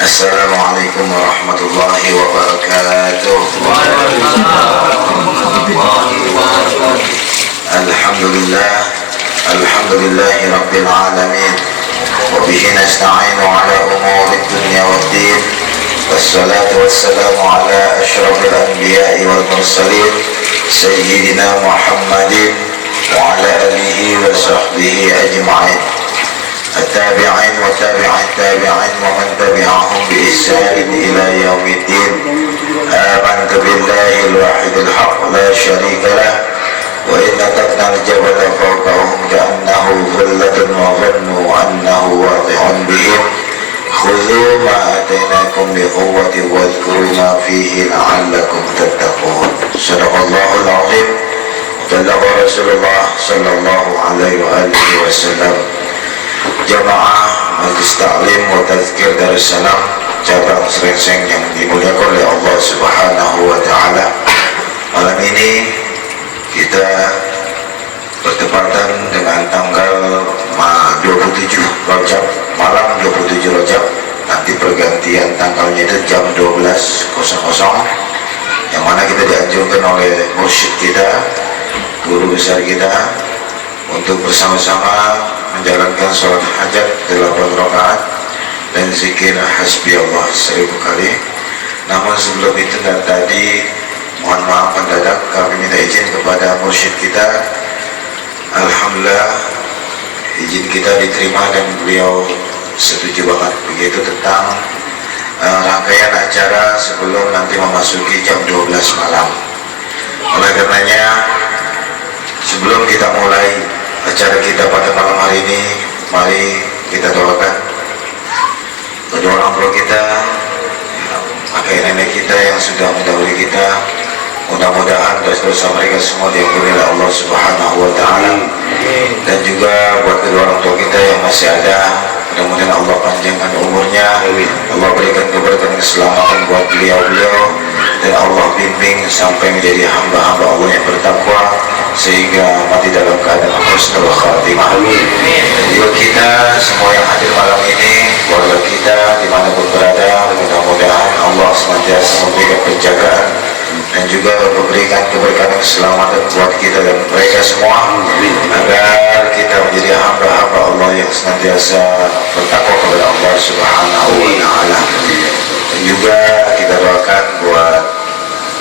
Assalamualaikum warahmatullahi wabarakatuh. Alhamdulillah, alhamdulillahi rabbil alamin. Wa bihi nasta'inu ala umuri dunya waddin. Wassalatu wassalamu ala asyrafil anbiya'i wal mursalin sayyidina Muhammadin wa ala alihi wa sahbihi ajma'in. التابعين وتابع التابعين ومن تبعهم بإحسان إلى يوم الدين. آمنت بالله الواحد الحق لا شريك له وإن نتقنا الجبل فوقهم كأنه ظلة وظنوا أنه واقع بهم خذوا ما آتيناكم بقوة واذكروا ما فيه لعلكم تتقون. صدق الله العظيم وبلغ رسول الله صلى الله عليه وآله وسلم. Jamaah Majlis Ta'lim wa Tazkir Darussalam cabang Srengseng yang dimuliakan oleh Allah Subhanahu wa Ta'ala. Malam ini kita bertepatan dengan tanggal 27 Rajab, malam 27 Rajab. Nanti pergantian tanggalnya itu jam 12.00, yang mana kita dianjurkan oleh mursyid kita, guru besar kita, untuk bersama-sama menjalankan sholat hajat 8 rakaat dan zikir hasbi Allah 1000 kali. Namun sebelum itu dan tadi, mohon maaf mendadak, kami minta izin kepada mursyid kita. Alhamdulillah izin kita diterima dan beliau setuju banget begitu tentang rangkaian acara sebelum nanti memasuki jam 12 malam. Oleh karenanya, sebelum kita mulai acara kita pada malam hari ini, mari kita doakan kedua orang tua kita, kakek nenek kita yang sudah mendahului kita. Mudah-mudahan dosa-dosa mereka semua diampuni oleh Allah Subhanahu wa Ta'ala. Dan juga buat kedua orang tua kita yang masih ada, mudah-mudahan Allah panjangkan umurnya, Allah berikan keberkahan keselamatan buat beliau-beliau, dan Allah bimbing sampai menjadi hamba-hamba Allah yang bertakwa sehingga mati dalam keadaan husnul khatimah. Dan juga kita semua yang hadir malam ini, keluarga kita dimanapun berada, mudah-mudahan Allah senantiasa memberikan penjagaan dan juga memberikan keberkahan keselamatan buat kita dan mereka semua, agar kita menjadi hamba-hamba Allah yang senantiasa bertakwa kepada Allah Subhanahu wa Ta'ala. Dan juga kita doakan buat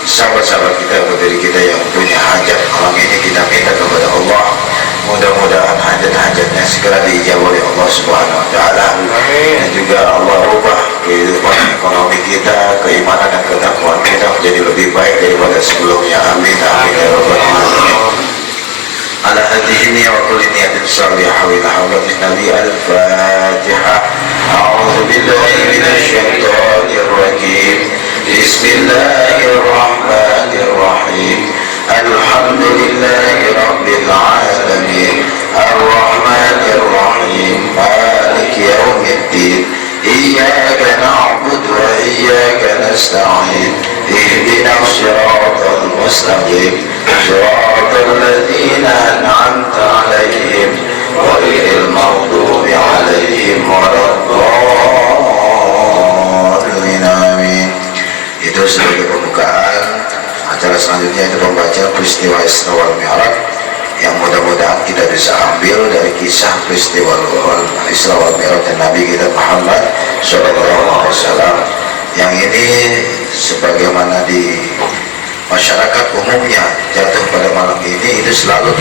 sahabat-sahabat kita, berdiri kita yang punya hajat malam ini, kita minta kepada Allah, mudah-mudahan hajat-hajatnya segera diijabah oleh Allah Subhanahu wa Ta'ala. Dan juga Allah rubah kehidupan ekonomi kita, keimanan dan ketakwaan kita menjadi lebih baik daripada sebelumnya. Amin amin ya rabbal alamin. Ala hadhihi wa kulli niyatin salihah wa la hawla nabi al-Fatihah. A'udzu billahi minasy syaithanir rajim. Bismillahirrahmanirrahim. Alhamdulillahi rabbil alamin. Ar-Rahmanir Rahim. Maliki yaumiddin. Iyyaka na'budu wa iyyaka nasta'in. Ihdinas siratal mustaqim. Siratal ladzina an'amta 'alaihim ghairil maghdubi 'alaihim waladdallin. Amin. Itu sebagai pembukaan. Acara selanjutnya itu pembacaan peristiwa Isra wal Mi'raj, yang mudah-mudahan kita bisa ambil dari kisah peristiwa Isra wal Mi'raj dan Nabi kita Muhammad Sallallahu Alaihi Wasallam. Yang ini sebagaimana di masyarakat umumnya jatuh pada malam ini, itu selalu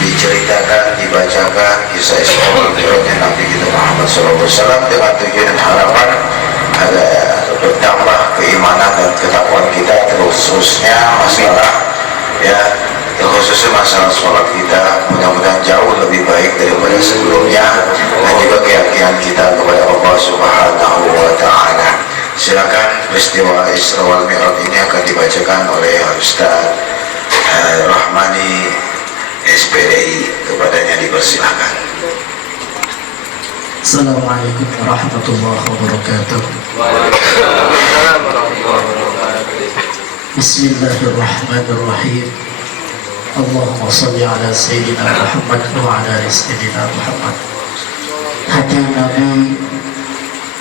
diceritakan, dibacakan kisah Isra wal Mi'raj dan Nabi kita Muhammad Sallallahu Alaihi Wasallam dengan tujuan dan harapan ada bertambah keimanan dan ketakwaan kita, terkhususnya masalah terkhususnya masalah sholat kita, mudah-mudahan jauh lebih baik daripada sebelumnya, dan juga keyakinan kita kepada Allah Subhanahu wa Ta'ala. Silakan peristiwa Isra wal Mi'raj ini akan dibacakan oleh Ustaz Rahmani SPDI, kepadanya dipersilakan. Assalamualaikum warahmatullahi wabarakatuh. Bismillahirrahmanirrahim. Allahumma salli ala Sayyidina Muhammad wa ala ali Sayyidina Muhammad. Hadis Nabi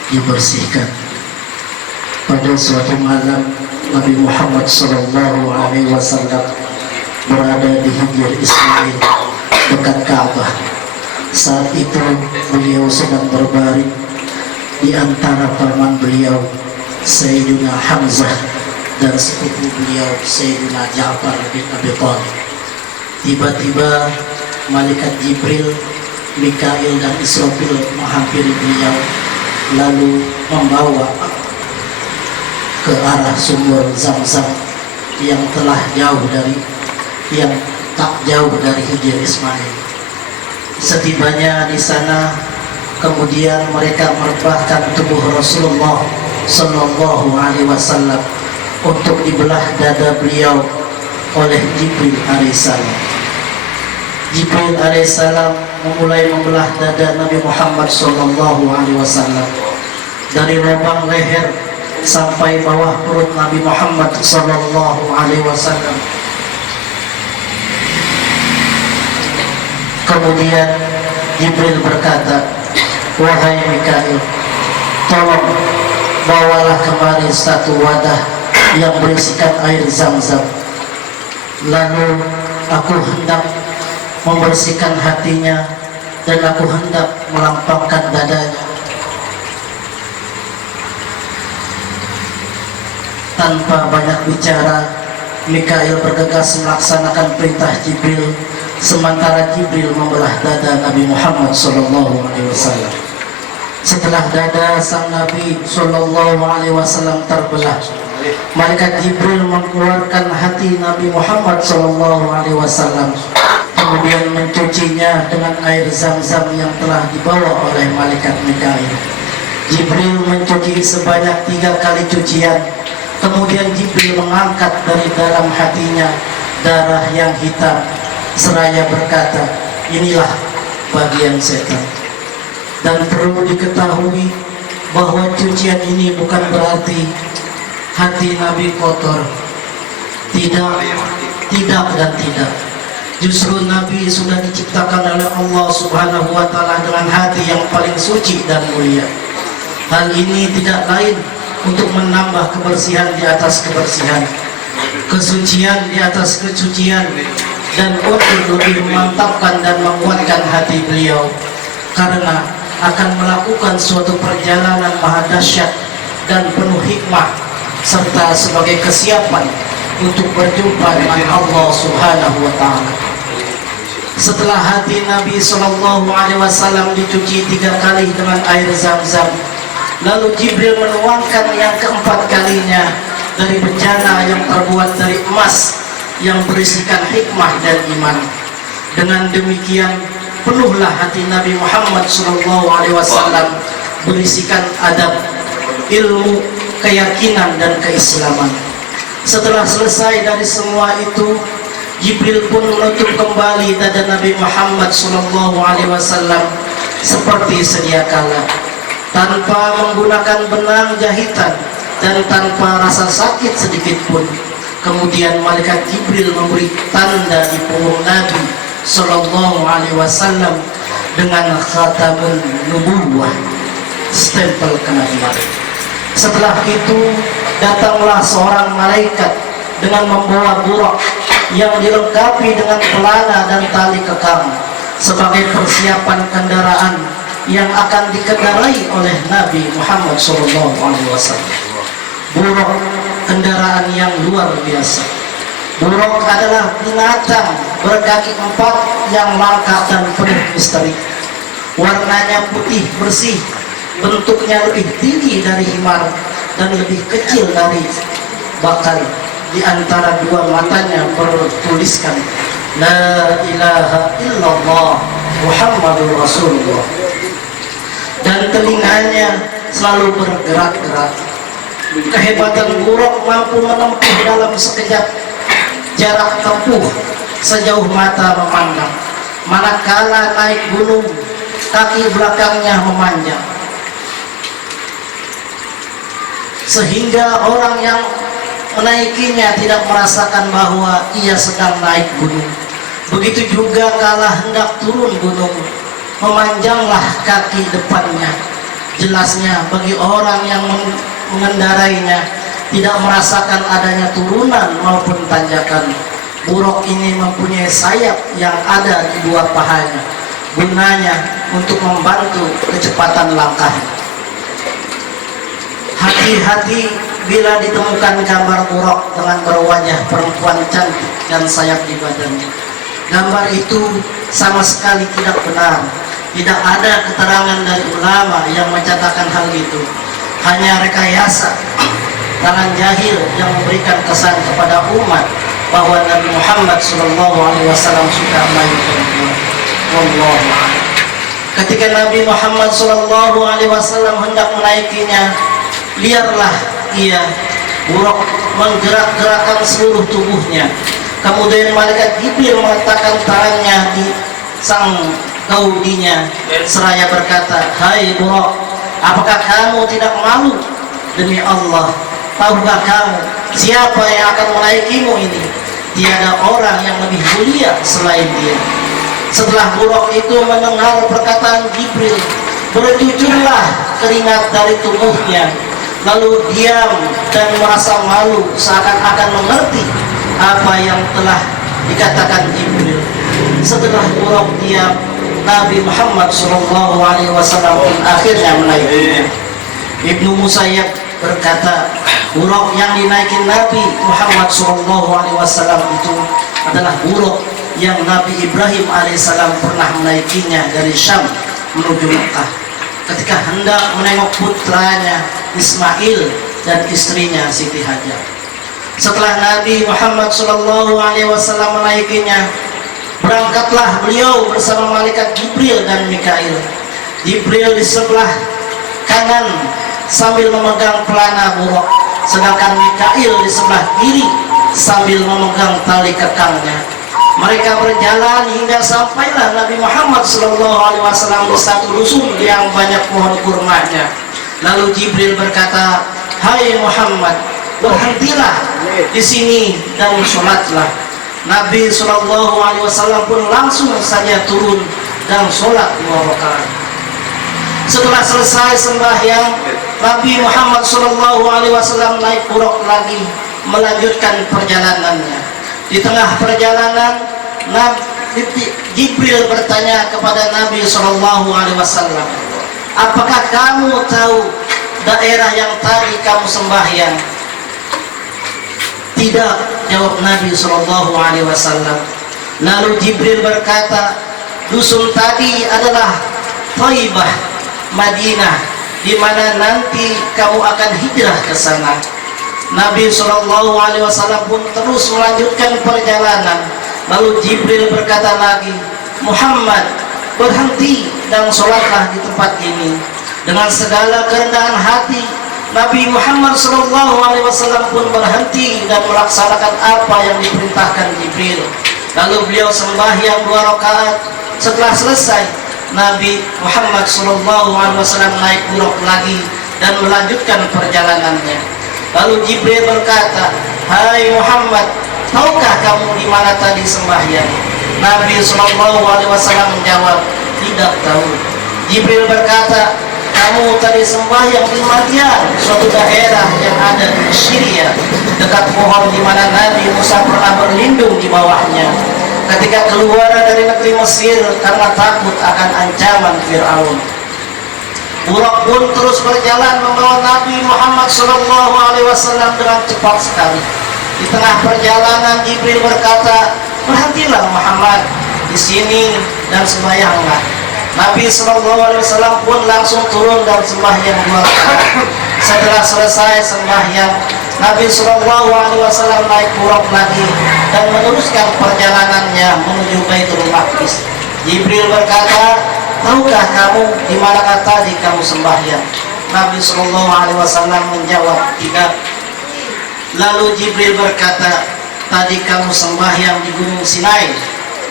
dibersihkan. Pada suatu malam Nabi Muhammad SAW berada di Hijr Ismail dekat Ka'bah. Saat itu beliau sedang berbaring di antara paman beliau Sayyidina Hamzah dan sepupu beliau Sayyidina Ja'far bin Abi Thalib. Tiba-tiba malaikat Jibril, Mikail dan Israfil menghampiri beliau lalu membawa ke arah sumur Zam-Zam yang tak jauh dari Hijr Ismail. Setibanya di sana, kemudian mereka merebahkan tubuh Rasulullah Sallallahu Alaihi Wasallam untuk dibelah dada beliau oleh Jibril alaihissalam. Jibril alaihissalam memulai membelah dada Nabi Muhammad Sallallahu Alaihi Wasallam dari lubang leher sampai bawah perut Nabi Muhammad Sallallahu Alaihi Wasallam. Kemudian Jibril berkata, "Wahai Mikail, tolong bawalah kemari satu wadah yang berisikan air Zam-Zam. Lalu aku hendak membersihkan hatinya dan aku hendak melampangkan dadanya." Tanpa banyak bicara, Mikail bergegas melaksanakan perintah Jibril, sementara Jibril membelah dada Nabi Muhammad SAW. Setelah dada sang Nabi SAW terbelah, malaikat Jibril mengeluarkan hati Nabi Muhammad SAW, kemudian mencucinya dengan air Zam-Zam yang telah dibawa oleh malaikat Mikail. Jibril mencuci sebanyak 3 kali cucian. Kemudian Jibril mengangkat dari dalam hatinya darah yang hitam seraya berkata, "Inilah bagian setan." Dan perlu diketahui bahwa cucian ini bukan berarti hati Nabi kotor. Tidak dan tidak. Justru Nabi sudah diciptakan oleh Allah Subhanahu wa Ta'ala dengan hati yang paling suci dan mulia. Hal ini tidak lain untuk menambah kebersihan di atas kebersihan, kesucian di atas kesucian, dan untuk lebih memantapkan dan menguatkan hati beliau, karena akan melakukan suatu perjalanan maha dahsyat dan penuh hikmah, serta sebagai kesiapan untuk berjumpa dengan Allah Subhanahu wa Ta'ala. Setelah hati Nabi Sallallahu Alaihi Wasallam dicuci 3 kali dengan air Zam-Zam, lalu Jibril menuangkan yang keempat kalinya dari bejana yang terbuat dari emas yang berisikan hikmah dan iman. Dengan demikian penuhlah hati Nabi Muhammad SAW berisikan adab, ilmu, keyakinan dan keislaman. Setelah selesai dari semua itu, Jibril pun menutup kembali dada Nabi Muhammad SAW seperti sedia kala, tanpa menggunakan benang jahitan dan tanpa rasa sakit sedikit pun. Kemudian malaikat Jibril memberi tanda di punggung Nabi Sallallahu Alaihi Wasallam dengan khatamun nubuwah, stempel kenabian. Setelah itu datanglah seorang malaikat dengan membawa burak yang dilengkapi dengan pelana dan tali kekang sebagai persiapan kendaraan yang akan dikendarai oleh Nabi Muhammad SAW. Buruk kendaraan yang luar biasa. Buruk adalah binatang berkaki 4 yang langka dan penuh misteri. Warnanya putih bersih, bentuknya lebih tinggi dari himar dan lebih kecil dari bakal. Di antara 2 matanya bertuliskan La ilaha illallah Muhammadur Rasulullah. Dan telinganya selalu bergerak-gerak. Kehebatan buruk mampu menempuh dalam sekejap jarak tempuh sejauh mata memandang. Manakala naik gunung, kaki belakangnya memanjang, sehingga orang yang menaikinya tidak merasakan bahwa ia sedang naik gunung. Begitu juga kala hendak turun gunung, memanjanglah kaki depannya, Jelasnya bagi orang yang mengendarainya tidak merasakan adanya turunan maupun tanjakan. Buruk ini mempunyai sayap yang ada di dua pahanya, gunanya untuk membantu kecepatan langkah. Hati-hati bila ditemukan gambar buruk dengan berwajah perempuan cantik dan sayap di badannya. Gambar itu sama sekali tidak benar. Tidak ada keterangan dari ulama yang mencatatkan hal itu. Hanya rekayasa tangan jahil yang memberikan kesan kepada umat bahwa Nabi Muhammad SAW sudah melayani. Wallahu a'lam. Ketika Nabi Muhammad SAW hendak menaikinya, liarlah ia buruk menggerak-gerakkan seluruh tubuhnya. Kemudian malaikat Jibril meletakkan tangannya di sang kaudinya seraya berkata, "Hai buruk, apakah kamu tidak malu? Demi Allah, tahukah kamu siapa yang akan menaikimu ini? Tiada orang yang lebih mulia selain dia." Setelah buruk itu mendengar perkataan Jibril, berjujurlah keringat dari tubuhnya, lalu diam dan merasa malu seakan-akan mengerti apa yang telah dikatakan Jibril. Setelah buruk diam, Nabi Muhammad SAW pun akhirnya menaiki. Ibnu Musayyab berkata, buruk yang dinaikin Nabi Muhammad SAW itu adalah buruk yang Nabi Ibrahim alaihissalam pernah menaikinya dari Syam menuju Mekah ketika hendak menengok putranya Ismail dan istrinya Siti Hajar. Setelah Nabi Muhammad SAW menaikinya, berangkatlah beliau bersama malaikat Jibril dan Mikail. Jibril di sebelah kanan sambil memegang pelana buruk, sedangkan Mikail di sebelah kiri sambil memegang tali kekangnya. Mereka berjalan hingga sampailah Nabi Muhammad SAW di satu dusun yang banyak pohon kurmanya. Lalu Jibril berkata, "Hai Muhammad, berhentilah di sini dan sholatlah." Nabi SAW pun langsung saja turun dan sholat 2 rakaat. Setelah selesai sembahyang, Nabi Muhammad SAW naik buruk lagi melanjutkan perjalanannya. Di tengah perjalanan, Jibril bertanya kepada Nabi SAW, "Apakah kamu tahu daerah yang tadi kamu sembahyang?" "Tidak," jawab Nabi SAW. Lalu Jibril berkata, "Dusun tadi adalah Thaibah, Madinah, di mana nanti kamu akan hijrah ke sana." Nabi SAW pun terus melanjutkan perjalanan. Lalu Jibril berkata lagi, "Muhammad, berhenti dan sholatlah di tempat ini." Dengan segala kerendahan hati, Nabi Muhammad SAW pun berhenti dan melaksanakan apa yang diperintahkan Jibril. Lalu beliau sembahyang 2 rakaat. Setelah selesai, Nabi Muhammad SAW naik buruk lagi dan melanjutkan perjalanannya. Lalu Jibril berkata, "Hai Muhammad, tahukah kamu di mana tadi sembahyang?" Nabi SAW menjawab, "Tidak tahu." Jibril berkata, "Kamu tadi sembahyang di Madian, suatu daerah yang ada di Syria, dekat pohon di mana Nabi Musa pernah berlindung di bawahnya ketika keluar dari negeri Mesir karena takut akan ancaman Fir'aun." Buruk pun terus berjalan membawa Nabi Muhammad SAW dengan cepat sekali. Di tengah perjalanan Jibril berkata, "Berhentilah Muhammad di sini dan sembahyanglah." Nabi SAW pun langsung turun dan sembahyang 2 rakaat. Setelah selesai sembahyang, Nabi SAW naik buruk lagi dan meneruskan perjalanannya menuju Baitul Maqdis. Jibril berkata, "Tahukah kamu di manakah tadi kamu sembahyang?" Nabi SAW menjawab, "Tidak." Lalu Jibril berkata, "Tadi kamu sembahyang di Gunung Sinai,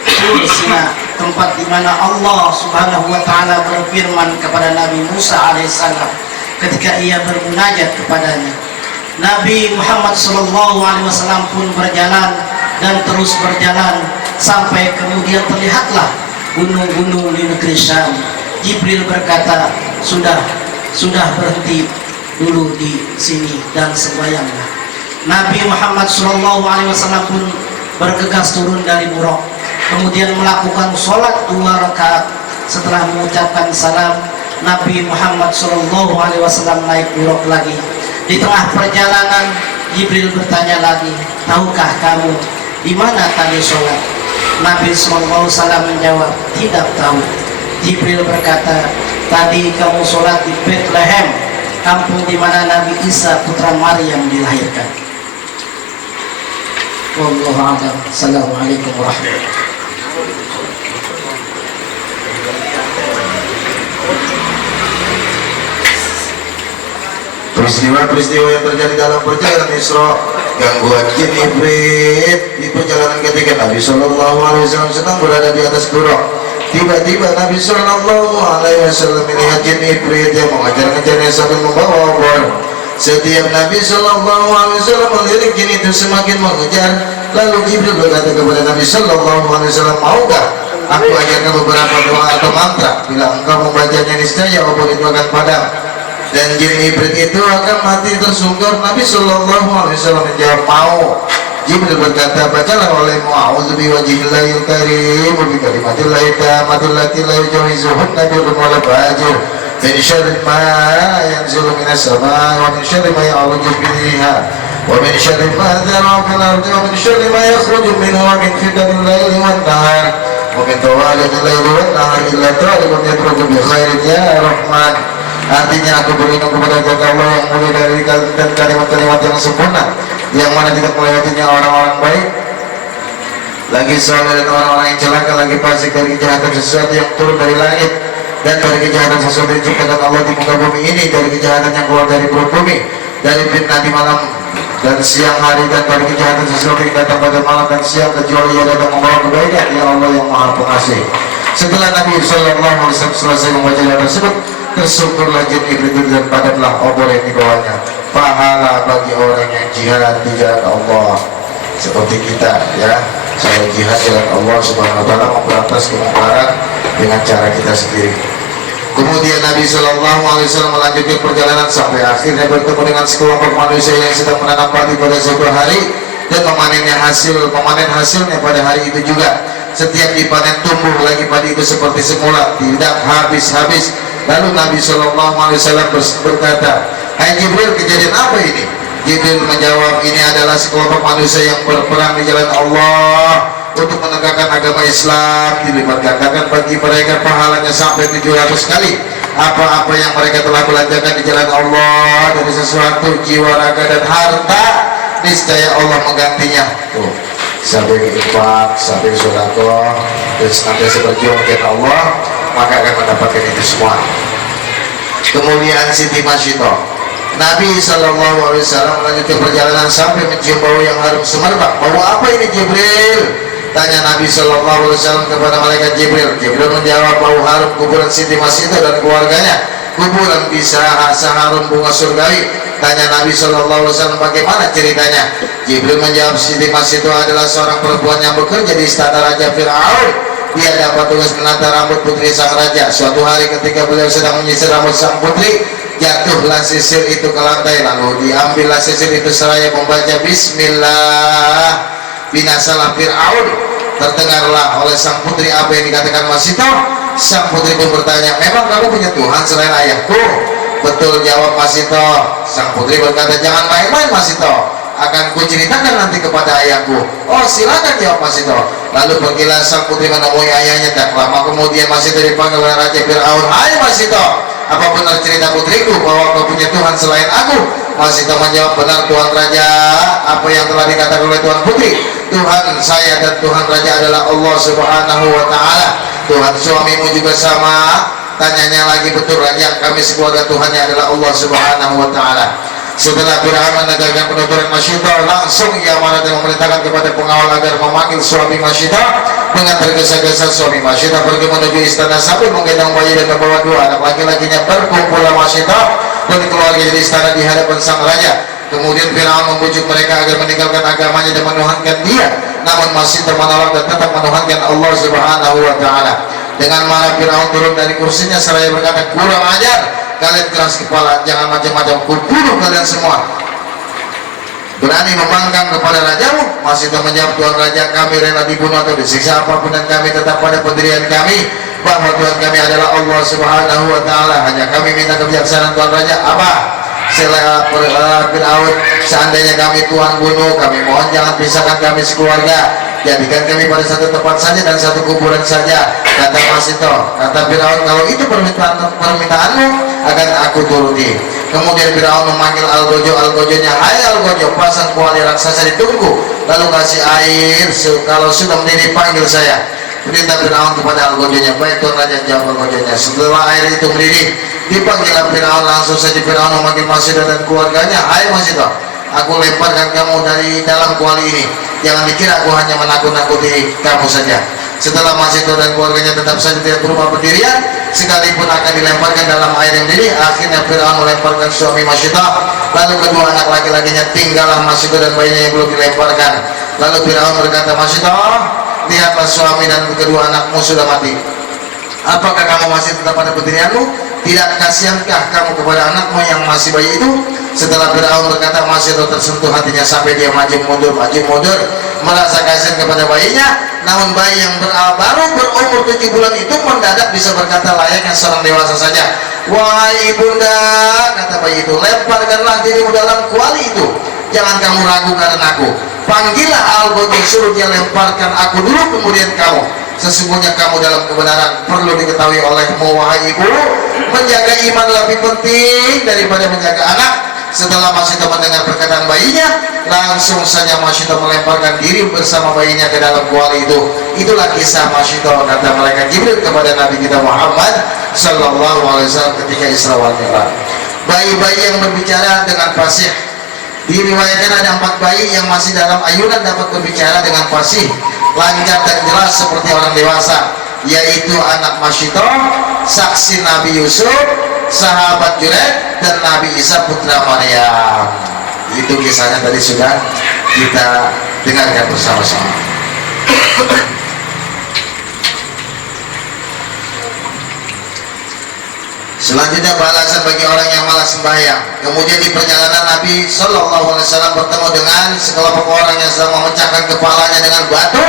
Tur Sina, tempat di mana Allah Subhanahu wa taala berfirman kepada Nabi Musa alaihissalam ketika ia bermunajat kepadanya." Nabi Muhammad SAW pun berjalan dan terus berjalan sampai kemudian terlihatlah gunung-gunung di negeri Syam. Jibril berkata, "Sudah, sudah berhenti dulu di sini dan sembahyanglah. Nabi Muhammad SAW pun bergegas turun dari buruk, kemudian melakukan sholat 2 rakaat. Setelah mengucapkan salam, Nabi Muhammad SAW naik buruk lagi. Di tengah perjalanan, Jibril bertanya lagi, tahukah kamu di mana tadi sholat? Nabi SAW menjawab, tidak tahu. Jibril berkata, tadi kamu sholat di Bethlehem, kampung di mana Nabi Isa putra Maryam dilahirkan. Wallahu a'lam. Assalamualaikum warahmatullahi wabarakatuh. Peristiwa-peristiwa yang terjadi dalam perjalanan Isra, gangguan jin ibrit di perjalanan ketika Nabi Shallallahu Alaihi Wasallam sedang berada di atas buruk. Tiba-tiba Nabi Shallallahu Alaihi Wasallam melihat jin ibrit yang mengejar-ngejarnya sambil membawa obor. Setiap Nabi Shallallahu Alaihi Wasallam melirik jin itu semakin mengejar. Lalu Jibril berkata kepada Nabi Shallallahu Alaihi Wasallam, maukah aku ajarkan beberapa doa atau mantra? Bila engkau membacanya niscaya obor itu akan padam dan jin ibrit itu akan mati tersungkur. Nabi Shallallahu Alaihi Wasallam menjawab, mau. Jibril berkata, bacalah olehmu, a'udzu biwajhillahil karim wa bi kalimatillahi tammati allati la yujawizuhunna birrun wa la fajir min syarri ma yanzilu minas samaa'i wa min syarri ma ya'ruju fiha wa min syarri ma dhara fil ardi wa min syarri ma yakhruju minhu wa min fitanil laili wan nahar wa min tawalidil laili wan nahar illa talibun yadruju bi khairin ya rahman. Artinya aku berlindung kepada Zat Allah yang mulia dari dan kalimat-kalimat yang sempurna, yang mana tidak melewatinya orang-orang baik, lagi soleh dan orang-orang yang celaka, lagi fasik dari kejahatan sesuatu yang turun dari langit dan dari kejahatan sesuatu yang diciptakan Allah di muka bumi ini, dari kejahatan yang keluar dari perut bumi, dari fitnah di malam dan siang hari, dan dari kejahatan sesuatu yang datang pada malam dan siang, kecuali ia datang membawa kebaikan, ya Allah yang maha pengasih. Setelah Nabi Shallallahu Alaihi Wasallam selesai membaca doa tersebut, tersyukurlah jin ibrit dan padamlah obor yang dibawanya. Pahala bagi orang yang jihad di jalan Allah, seperti kita ya, saya jihad jalan Allah Subhanahu Wa Taala, memberantas kemungkaran dengan cara kita sendiri. Kemudian Nabi Shallallahu Alaihi Wasallam melanjutkan perjalanan sampai akhirnya bertemu dengan sekelompok manusia yang sedang menanam padi pada suatu hari dan memanen hasilnya pada hari itu juga. Setiap dipanen tumbuh lagi padi itu seperti semula, tidak habis-habis. Lalu Nabi Shallallahu Alaihi Wasallam berkata, hai Jibril, kejadian apa ini? Jibril menjawab, ini adalah sekelompok manusia yang berperang di jalan Allah untuk menegakkan agama Islam. Dilipat gandakan bagi mereka pahalanya sampai 700 kali apa-apa yang mereka telah belanjakan di jalan Allah dari sesuatu, jiwa, raga dan harta. Niscaya Allah menggantinya. Tuh, sambil infak, sambil sedekah, dan senantiasa berjuang untuk Allah, maka akan mendapatkan itu semua. Kemudian Siti Masyito, Nabi Shallallahu Alaihi Wasallam melanjutkan perjalanan sampai mencium bau yang harum semerbak. Bau apa ini Jibril? Tanya Nabi Shallallahu Alaihi Wasallam kepada malaikat Jibril. Jibril menjawab, bau harum kuburan Siti Masyito dan keluarganya. Kuburan bisa seharum bunga surgawi. Tanya Nabi Shallallahu Alaihi Wasallam, bagaimana ceritanya? Jibril menjawab, Siti Masyito adalah seorang perempuan yang bekerja di istana Raja Fir'aun. Dia dapat tugas menata rambut putri sang raja. Suatu hari ketika beliau sedang menyisir rambut sang putri, jatuhlah sisir itu ke lantai. Lalu diambillah sisir itu seraya membaca Bismillah. Binasalah Fir'aun. Terdengarlah oleh sang putri apa yang dikatakan Masyito. Sang putri pun bertanya, memang kamu punya Tuhan selain ayahku? Betul, jawab Masyito. Sang putri berkata, jangan main-main Masyito, akan kuceritakan nanti kepada ayahku. Oh silakan, jawab Masyito. Lalu pergilah sang putri menemui ayahnya. Tak lama kemudian Masyito dipanggil oleh Raja Fir'aun. Hai Masyito, apa benar cerita putriku bahwa kau punya Tuhan selain aku? Masyito menjawab, benar Tuhan Raja. Apa yang telah dikatakan oleh Tuhan Putri? Tuhan saya dan Tuhan Raja adalah Allah Subhanahu Wa Taala. Tuhan suamimu juga sama. Tanyanya lagi, betul Raja, kami sekeluarga Tuhannya adalah Allah Subhanahu Wa Taala. Setelah Fir'aun menegakkan penuturan Masyito, langsung ia marah dan memerintahkan kepada pengawal agar memanggil suami Masyito. Dengan tergesa-gesa suami Masyito pergi menuju istana sambil menggendong bayi dan membawa dua anak laki-lakinya. Berkumpullah Masyito dan keluarga di istana di hadapan sang raja. Kemudian Fir'aun membujuk mereka agar meninggalkan agamanya dan menuhankan dia. Namun Masyito menolak dan tetap menuhankan Allah Subhanahu Wa Taala. Dengan marah Fir'aun turun dari kursinya seraya berkata, kurang ajar, kalian keras kepala, jangan macam-macam, kubunuh kalian semua. Berani membangkang kepada rajamu? Masih menjawab, Tuhan Raja, kami rela dibunuh atau disiksa apapun, dan kami tetap pada pendirian kami bahwa Tuhan kami adalah Allah Subhanahu wa Ta'ala. Hanya kami minta kebijaksanaan Tuhan Raja. Apa? Sela Fir'aun, seandainya kami Tuhan bunuh, kami mohon jangan pisahkan kami sekeluarga, jadikan kami pada satu tempat saja dan satu kuburan saja. Kata Masito, kata Fir'aun, kalau itu permintaanmu akan aku turuti. Kemudian Fir'aun memanggil Al-Gojo-nya, hai Al-Gojo, pasang kuali raksasa ditunggu, lalu kasih air, kalau sudah mendidih panggil saya. Perintah Fir'aun kepada Al-Gojo-nya, baik Tuhan Raja, jawab Al-Gojo-nya. Setelah air itu mendidih, dipanggil Fir'aun, langsung saja Fir'aun memanggil Masito dan keluarganya, hai Masito, aku lemparkan kamu dari dalam kuali ini, jangan dikira aku hanya menakut-nakuti kamu saja. Setelah Masito dan keluarganya tetap saja tidak berubah pendirian, sekalipun akan dilemparkan dalam air yang mendidih, akhirnya Fir'aun melemparkan suami Masito, lalu kedua anak laki-lakinya, tinggallah Masito dan bayinya yang belum dilemparkan. Lalu Fir'aun berkata, Masito, lihatlah suami dan kedua anakmu sudah mati, apakah kamu masih tetap pada pendirianmu? Tidak kasihankah kamu kepada anakmu yang masih bayi itu? Setelah Fir'aun berkata, Masito tersentuh hatinya sampai dia maju mundur, merasa kasihan kepada bayinya. Namun bayi yang baru berumur 7 bulan itu mendadak bisa berkata layaknya seorang dewasa saja. Wahai ibunda, kata bayi itu, lemparkanlah dirimu dalam kuali itu, jangan kamu ragu karena aku. Panggillah Al-Gojo, suruh dia lemparkan aku dulu, kemudian kamu. Sesungguhnya kamu dalam kebenaran. Perlu diketahui olehmu wahai ibu, menjaga iman lebih penting daripada menjaga anak. Setelah Masito mendengar perkataan bayinya, langsung saja Masito melemparkan diri bersama bayinya ke dalam kuali itu. Itulah kisah Masito, kata malaikat Jibril kepada Nabi kita Muhammad Sallallahu Alaihi Wasallam ketika Isra wal Mi'raj. Bayi-bayi yang berbicara dengan fasih. Diriwayatkan ada 4 bayi yang masih dalam ayunan dapat berbicara dengan fasih, lancar dan jelas seperti orang dewasa, yaitu anak Masito, saksi Nabi Yusuf, sahabat Junaid, dan Nabi Isa putra Maryam. Itu kisahnya tadi sudah kita dengarkan bersama-sama. Selanjutnya balasan bagi orang yang malas sembahyang. Kemudian di perjalanan Nabi Shallallahu Alaihi Wasallam bertemu dengan sekelompok orang yang sedang memecahkan kepalanya dengan batu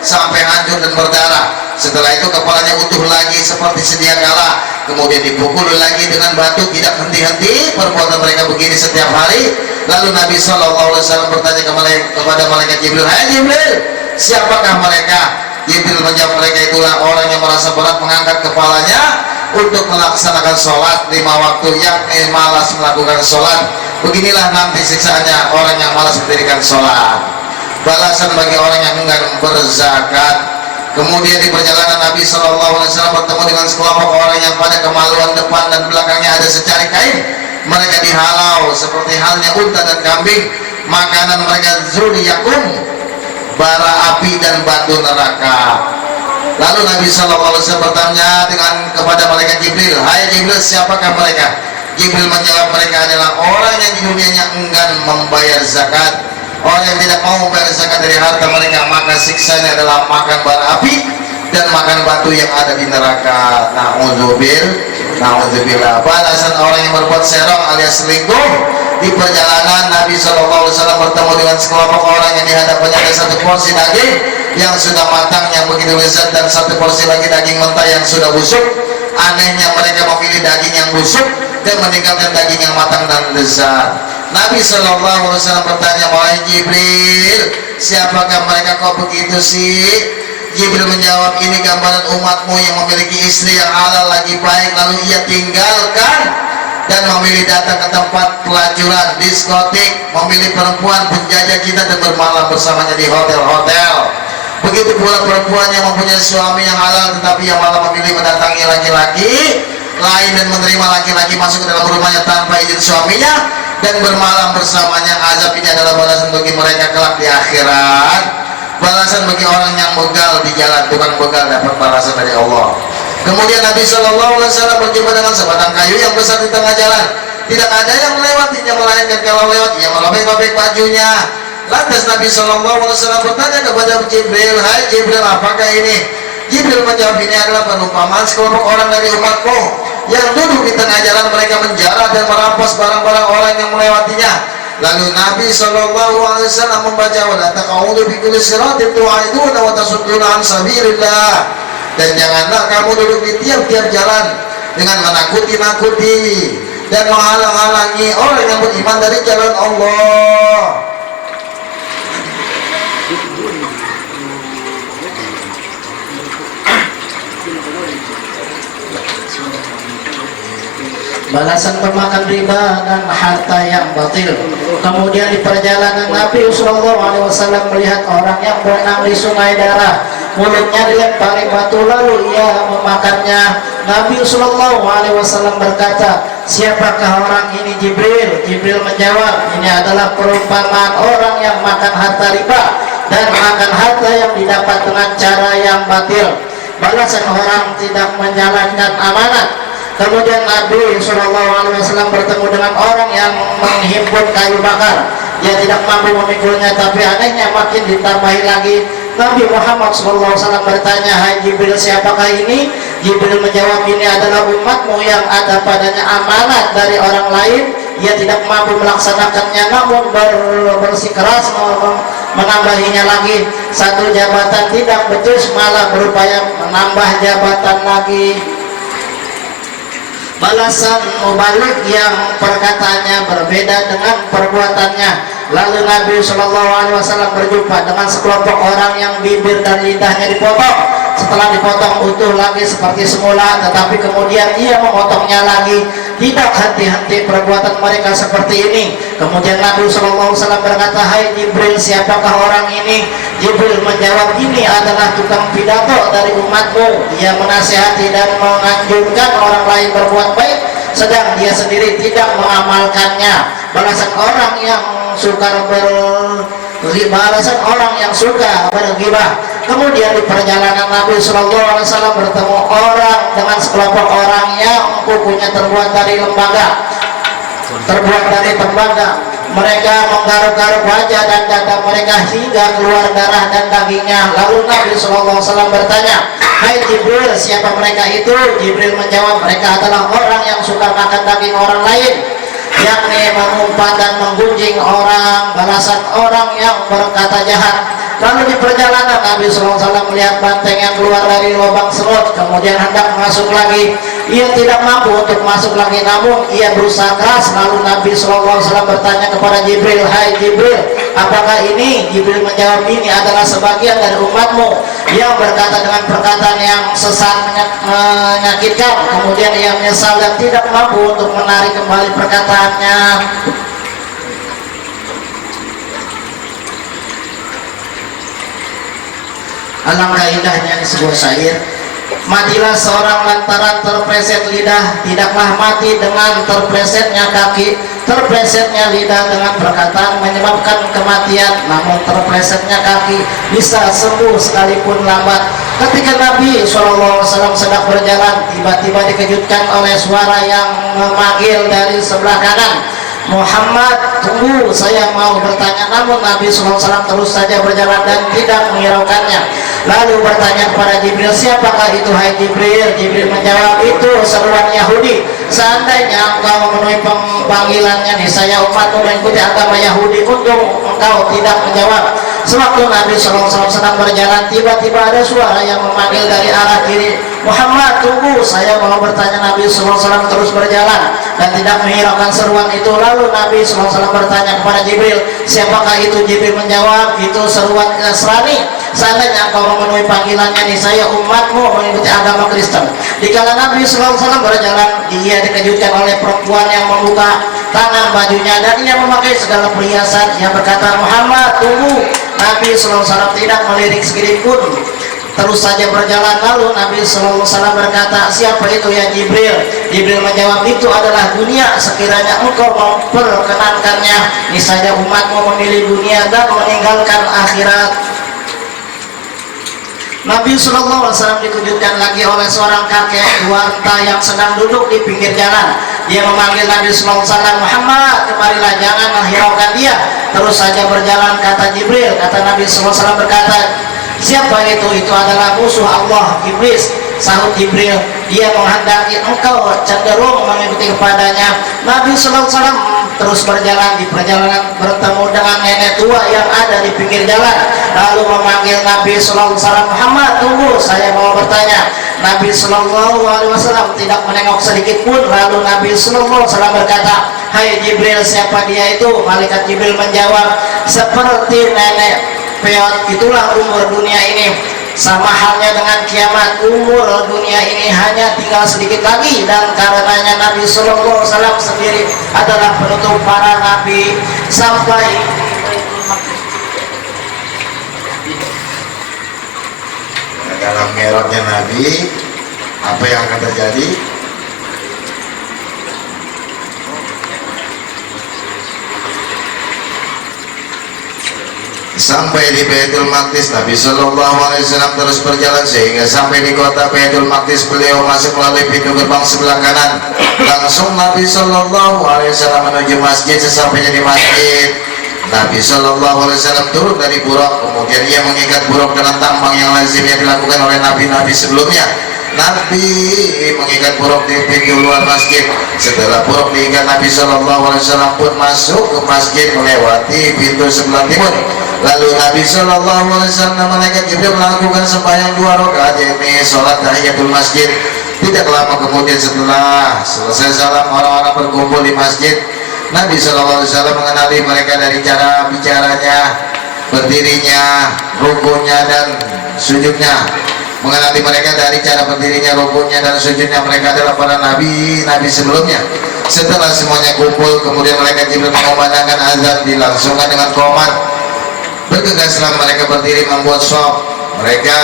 sampai hancur dan berdarah. Setelah itu kepalanya utuh lagi seperti sedia kala. Kemudian dipukul lagi dengan batu, tidak henti-henti. Perbuatan mereka begini setiap hari. Lalu Nabi Shallallahu Alaihi Wasallam bertanya kepada malaikat Jibril, hai Jibril, siapakah mereka? Jibril menjawab, mereka itulah orang yang merasa berat mengangkat kepalanya untuk melaksanakan sholat 5 waktu, yang malas melakukan sholat. Beginilah nanti siksaannya orang yang malas mendirikan sholat. Balasan bagi orang yang enggan berzakat. Kemudian di perjalanan Nabi SAW bertemu dengan sekelompok orang yang pada kemaluan depan dan belakangnya ada secari kain. Mereka dihalau seperti halnya unta dan kambing. Makanan mereka zuriyakum, bara api dan batu neraka. Lalu Nabi SAW bertanya kepada malaikat Jibril, hai Jibril, siapakah mereka? Jibril menjawab, mereka adalah orang yang di dunianya enggan membayar zakat. Orang yang tidak mau membayar zakat dari harta mereka, maka siksanya adalah makan bara api dan makan batu yang ada di neraka. Na'udzubillah. Balasan orang yang berbuat serong alias selingkuh. Di perjalanan Nabi SAW bertemu dengan sekelompok orang yang di hadapannya ada 1 porsi daging yang sudah matang yang begitu lezat dan 1 porsi lagi daging mentah yang sudah busuk. Anehnya mereka memilih daging yang busuk dan meninggalkan daging yang matang dan lezat. Nabi SAW bertanya, wahai Jibril, siapakah mereka kok begitu sih? Jibril menjawab, ini gambaran umatmu yang memiliki istri yang halal lagi baik, lalu ia tinggalkan dan memilih datang ke tempat pelacuran, diskotik, memilih perempuan penjajah kita dan bermalam bersamanya di hotel-hotel. Begitu pula perempuan yang mempunyai suami yang halal tetapi yang malah memilih mendatangi laki-laki lain dan menerima laki-laki masuk ke dalam rumahnya tanpa izin suaminya dan bermalam bersamanya. Azab ini adalah balasan bagi mereka kelak di akhirat. Balasan bagi orang yang begal di jalan, bukan begal dapat balasan dari Allah. Kemudian Nabi SAW berjumpa dengan sebatang kayu yang besar di tengah jalan. Tidak ada yang melewatinya, melainkan kalau lewat ia merobek-robek bajunya. Lantas Nabi SAW bertanya kepada Jibril, hai Jibril, apakah ini? Jibril menjawab, ini adalah perumpamaan sekelompok orang dari umatmu yang duduk di tengah jalan, mereka menjara dan merampas barang-barang orang yang melewatinya. Lalu Nabi SAW membaca, wala taqa'udu bi kulli siratin tu'iduna wa tasudduna an sabilillah, dan janganlah kamu duduk di tiap-tiap jalan dengan menakuti-nakuti dan menghalang-halangi orang yang beriman dari jalan Allah. Balasan pemakan riba dan harta yang batil. Kemudian di perjalanan Nabi SAW melihat orang yang berenang di sungai darah, mulutnya dilempari batu lalu ia memakannya. Nabi SAW berkata, siapakah orang ini? Jibril. Jibril menjawab, ini adalah perumpamaan orang yang makan harta riba dan makan harta yang didapat dengan cara yang batil. Balasan orang tidak menjalankan amanat. Kemudian Nabi SAW bertemu dengan orang yang menghimpun kayu bakar. Dia tidak mampu memikulnya, tapi anehnya makin ditambahi lagi. Nabi Muhammad SAW bertanya, hai Jibril, siapakah ini? Jibril menjawab, ini adalah umatmu yang ada padanya amanat dari orang lain. Ia tidak mampu melaksanakannya, namun bersikeras menambahinya lagi. Satu jabatan tidak becus, malah berupaya menambah jabatan lagi. Balasan mubalik yang perkataannya berbeda dengan perbuatannya. Lalu Nabi SAW berjumpa dengan sekelompok orang yang bibir dan lidahnya dipotong. Setelah dipotong utuh lagi seperti semula, tetapi kemudian ia memotongnya lagi. Tidak henti-henti perbuatan mereka seperti ini. Kemudian Nabi SAW berkata, hai Jibril, siapakah orang ini? Jibril menjawab, ini adalah tukang pidato dari umatmu. Dia menasihati dan menganjurkan orang lain berbuat baik, sedang dia sendiri tidak mengamalkannya. Balasan orang yang suka bergibah. Kemudian di perjalanan Nabi SAW bertemu orang dengan sekelompok orang yang kukunya terbuat dari tembaga. Mereka menggaruk-garuk wajah dan dada mereka hingga keluar darah dan dagingnya. Lalu Nabi SAW bertanya, hai Jibril, siapa mereka itu? Jibril menjawab, mereka adalah orang yang suka makan daging orang lain, yakni mengumpat dan menggunjing orang. Balasan orang yang berkata jahat. Lalu di perjalanan Nabi SAW melihat banteng yang keluar dari lubang semut, kemudian hendak masuk lagi. Ia tidak mampu untuk masuk lagi, namun ia berusaha keras. Lalu Nabi SAW bertanya kepada Jibril, hai Jibril, apakah ini? Jibril menjawab, ini adalah sebagian dari umatmu yang berkata dengan perkataan yang sesat menyakitkan. Kemudian ia menyesal dan tidak mampu untuk menarik kembali perkataannya. Alangkah indahnya di sebuah syair, matilah seorang lantaran terpleset lidah, tidaklah mati dengan terplesetnya kaki. Terplesetnya lidah dengan perkataan menyebabkan kematian, namun terplesetnya kaki bisa sembuh sekalipun lambat. Ketika Nabi SAW sedang berjalan, tiba-tiba dikejutkan oleh suara yang memanggil dari sebelah kanan, Muhammad, tunggu, saya mau bertanya. Namun Nabi SAW terus saja berjalan dan tidak menghiraukannya. Lalu bertanya kepada Jibril, siapakah itu hai Jibril? Jibril menjawab, itu seruan Yahudi. Seandainya engkau memenuhi panggilannya, niscaya umatmu mengikuti agama Yahudi. Untung engkau tidak menjawab. Sewaktu Nabi SAW sedang berjalan, tiba-tiba ada suara yang memanggil dari arah kiri, Muhammad, tunggu, saya mau bertanya. Nabi SAW terus berjalan dan tidak menghiraukan seruan itu. Lalu Nabi SAW bertanya kepada Jibril, siapakah itu? Jibril menjawab, itu seruan Nasrani. Seandainya engkau memenuhi panggilannya, niscaya umatmu mengikuti agama Kristen. Dikala Nabi SAW berjalan, dia dikejutkan oleh perempuan yang membuka tangan bajunya dan ia memakai segala perhiasan. Ia berkata, Muhammad, tunggu. Nabi SAW tidak melirik sedikit pun, terus saja berjalan. Lalu Nabi SAW berkata, siapa itu ya Jibril? Jibril menjawab, itu adalah dunia. Sekiranya engkau memperkenankannya, niscaya umatmu memilih dunia dan meninggalkan akhirat. Nabi SAW dikejutkan lagi oleh seorang kakek wanita yang sedang duduk di pinggir jalan. Dia memanggil Nabi SAW, Muhammad, kemarilah, jangan menghiraukan dia. Terus saja berjalan, kata Jibril. Kata Nabi SAW berkata, Siapa itu? Itu adalah musuh Allah, iblis. Sahut Jibril, dia menghendaki engkau cenderung mengikuti kepadanya. Nabi SAW terus berjalan. Di perjalanan bertemu dengan nenek tua yang ada di pinggir jalan, lalu memanggil Nabi SAW, Muhammad, tunggu, saya mau bertanya. Nabi SAW tidak menengok sedikit pun. Lalu Nabi SAW berkata, hai Jibril, siapa dia itu? Malaikat Jibril menjawab, seperti nenek peot, itulah umur dunia ini. Sama halnya dengan kiamat, umur dunia ini hanya tinggal sedikit lagi. Dan karenanya Nabi SAW sendiri adalah penutup para nabi sampai dalam mi'rajnya Nabi. Apa yang akan terjadi? Sampai di Baitul Maqdis, Nabi Shallallahu Alaihi Wasallam terus berjalan sehingga sampai di kota Baitul Maqdis. Beliau masuk melalui pintu gerbang sebelah kanan. Langsung Nabi Shallallahu Alaihi Wasallam menuju masjid. Sesampainya di masjid, Nabi Shallallahu Alaihi Wasallam turun dari buruk. Kemudian ia mengikat buruk dengan tambang yang lazim yang dilakukan oleh nabi-nabi sebelumnya. Nabi mengikat buruk di pintu luar masjid. Setelah buruk diikat, Nabi Shallallahu Alaihi Wasallam pun masuk ke masjid melewati pintu sebelah timur. Lalu Nabi Shallallahu Alaihi Wasallam dan malaikat Jibril melakukan sembahyang 2 rakaat, yakni sholat tahiyatul masjid. Tidak lama kemudian setelah selesai salam, orang-orang berkumpul di masjid. Nabi Shallallahu Alaihi Wasallam mengenali mereka dari cara bicaranya, berdirinya, rukunya dan sujudnya. Mengenali mereka dari cara berdirinya, rukunya dan sujudnya. Mereka adalah para nabi sebelumnya. Setelah semuanya kumpul, kemudian malaikat Jibril mengumandangkan azan, dilangsungkan dengan qomat. Bergegaslah mereka berdiri membuat shaf. Mereka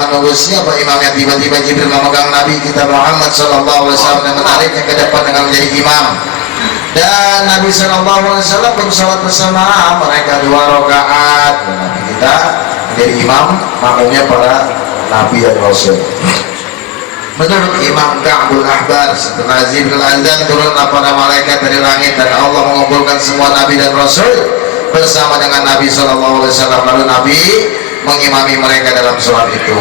menunggu siapa imamnya. Tiba-tiba Jibril memegang Nabi kita Muhammad SAW dan menariknya ke depan dengan menjadi imam. Dan Nabi SAW pun sholat bersama mereka 2 rakaat. Dan Nabi kita menjadi imam, makmumnya para Nabi dan Rasul. Menurut Imam Ka'bul Ahbar, setelah Jibril azan, turunlah para malaikat dari langit dan Allah mengumpulkan semua Nabi dan Rasul bersama dengan Nabi SAW. Lalu Nabi mengimami mereka dalam sholat itu.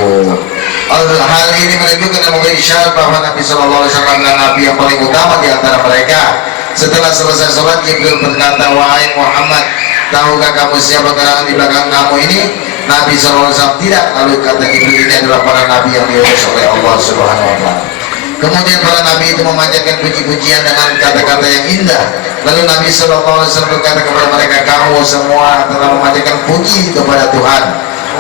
Hal ini menunjukkan dan memberi isyarat bahwa Nabi SAW adalah Nabi yang paling utama di antara mereka. Setelah selesai sholat, Jibril berkata, wahai Muhammad, tahukah kamu siapa gerangan di belakang kamu ini? Nabi SAW tidak. Lalu kata Jibril, ini adalah para Nabi yang diutus oleh Allah Subhanahu Wa Taala. Kemudian para Nabi itu memanjatkan puji-pujian dengan kata-kata yang indah. Lalu Nabi SAW berkata kepada mereka, kamu semua telah memanjatkan puji kepada Tuhan,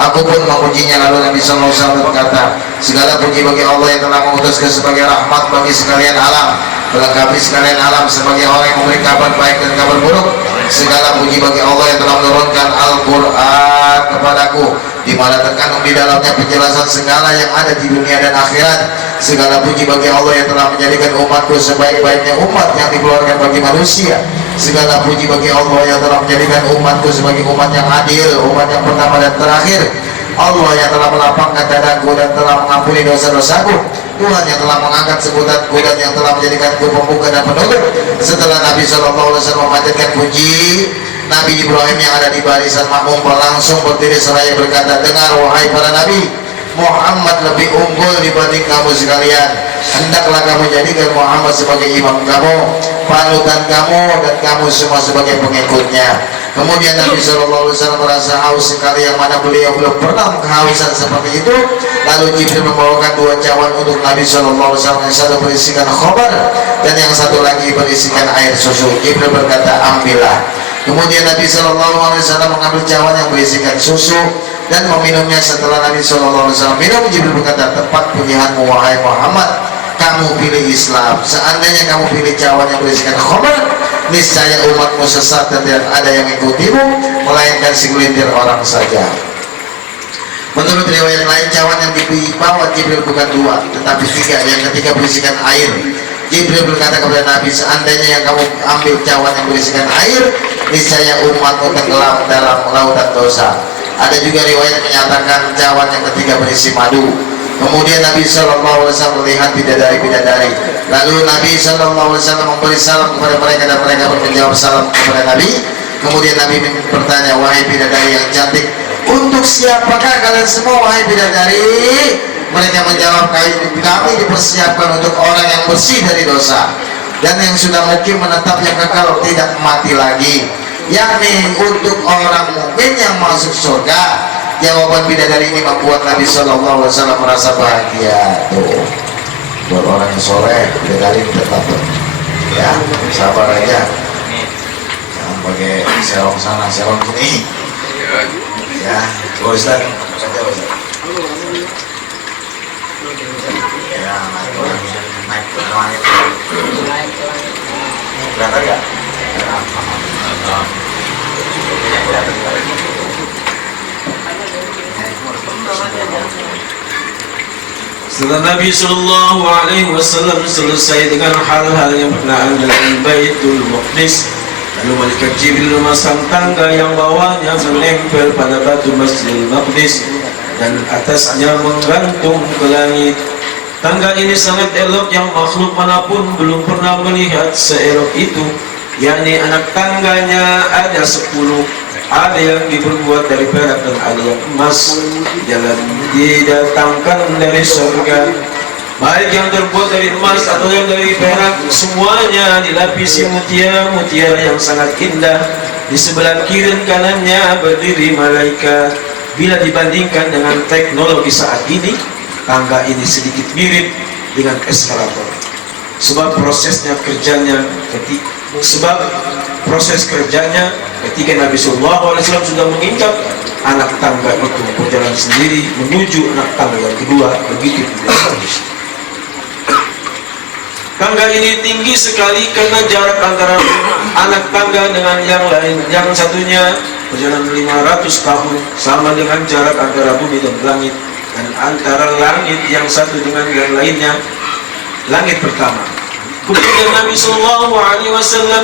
aku pun memujinya. Lalu Nabi SAW berkata, segala puji bagi Allah yang telah mengutusku sebagai rahmat bagi sekalian alam, melengkapi sekalian alam sebagai orang yang memberi kabar baik dan kabar buruk. Segala puji bagi Allah yang telah menurunkan Al-Quran kepadaku, di mana terkandung di dalamnya penjelasan segala yang ada di dunia dan akhirat. Segala puji bagi Allah yang telah menjadikan umatku sebaik-baiknya umat yang dikeluarkan bagi manusia. Segala puji bagi Allah yang telah menjadikan umatku sebagai umat yang adil, umat yang pertama dan terakhir. Allah yang telah melapangkan dadaku dan telah mengampuni dosa-dosaku. Tuhan yang telah mengangkat sebutanku dan yang telah menjadikanku pembuka dan penutup. Setelah Nabi SAW memanjatkan puji, Nabi Ibrahim yang ada di barisan makmum langsung berdiri seraya berkata, dengar wahai para nabi, Muhammad lebih unggul dibanding kamu sekalian. Hendaklah kamu jadikan Muhammad sebagai imam kamu, panutan kamu, dan kamu semua sebagai pengikutnya. Kemudian Nabi SAW merasa haus sekali, yang mana beliau belum pernah kehausan seperti itu. Lalu Jibril membawakan 2 cawan untuk Nabi SAW, yang satu berisikan khobar dan yang satu lagi berisikan air susu. Jibril berkata, ambillah. Kemudian Nabi SAW mengambil cawan yang berisikan susu dan meminumnya. Setelah Nabi SAW minum, Jibril berkata, tepat pilihanmu wahai Muhammad, kamu pilih Islam. Seandainya kamu pilih cawan yang berisikan khobar, niscaya umatmu sesat dan tidak ada yang mengikutimu melainkan segelintir orang saja. Menurut riwayat lain, cawan yang dibawa Jibril bukan 2 tetapi 3. Yang ketiga berisikan air. Jibril berkata kepada Nabi, seandainya yang kamu ambil cawan yang berisikan air, niscaya umatmu tenggelam dalam lautan dosa. Ada juga riwayat menyatakan cawan yang ketiga berisi madu. Kemudian Nabi SAW melihat bidadari-bidadari. Lalu Nabi SAW memberi salam kepada mereka dan mereka menjawab salam kepada Nabi. Kemudian Nabi bertanya, wahai bidadari yang cantik, Untuk siapakah kalian semua wahai bidadari? Mereka menjawab, kami dipersiapkan untuk orang yang bersih dari dosa dan yang sudah mukim menetap yang kekal tidak mati lagi, yakni untuk orang mukmin yang masuk surga. Jawaban bidadari ini membuat Nabi SAW merasa bahagia. Tuh, buat orang yang soleh, bidadari tetap ya, sabar aja, jangan pakai serong sana serong sini ya. Ustaz, ya, naik kelihatan nggak? Setelah Nabi Sallallahu Alaihi Wasallam selesai dengan hal-hal yang berkenaan dengan Baitul Maqdis, lalu malaikat Jibril memasang tangga yang bawahnya menempel pada batu Masjidil Maqdis dan atasnya menggantung ke langit. Tangga ini sangat elok yang makhluk manapun belum pernah melihat seelok itu, yakni anak tangganya ada 10, ada yang diperbuat dari perak dan ada yang emas, jalan didatangkan dari surga, baik yang terbuat dari emas atau yang dari perak, semuanya dilapisi mutiara yang sangat indah. Di sebelah kiri dan kanannya berdiri malaikat. Bila dibandingkan dengan teknologi saat ini, tangga ini sedikit mirip dengan eskalator, sebab proses kerjanya ketika Nabi SAW sudah menginjak, anak tangga itu berjalan sendiri menuju anak tangga yang kedua. Begitu tidak. Tangga ini tinggi sekali karena jarak antara anak tangga dengan yang lain, yang satunya berjalan 500 tahun, sama dengan jarak antara bumi dan langit, dan antara langit yang satu dengan yang lainnya, langit pertama. Kemudian Nabi SAW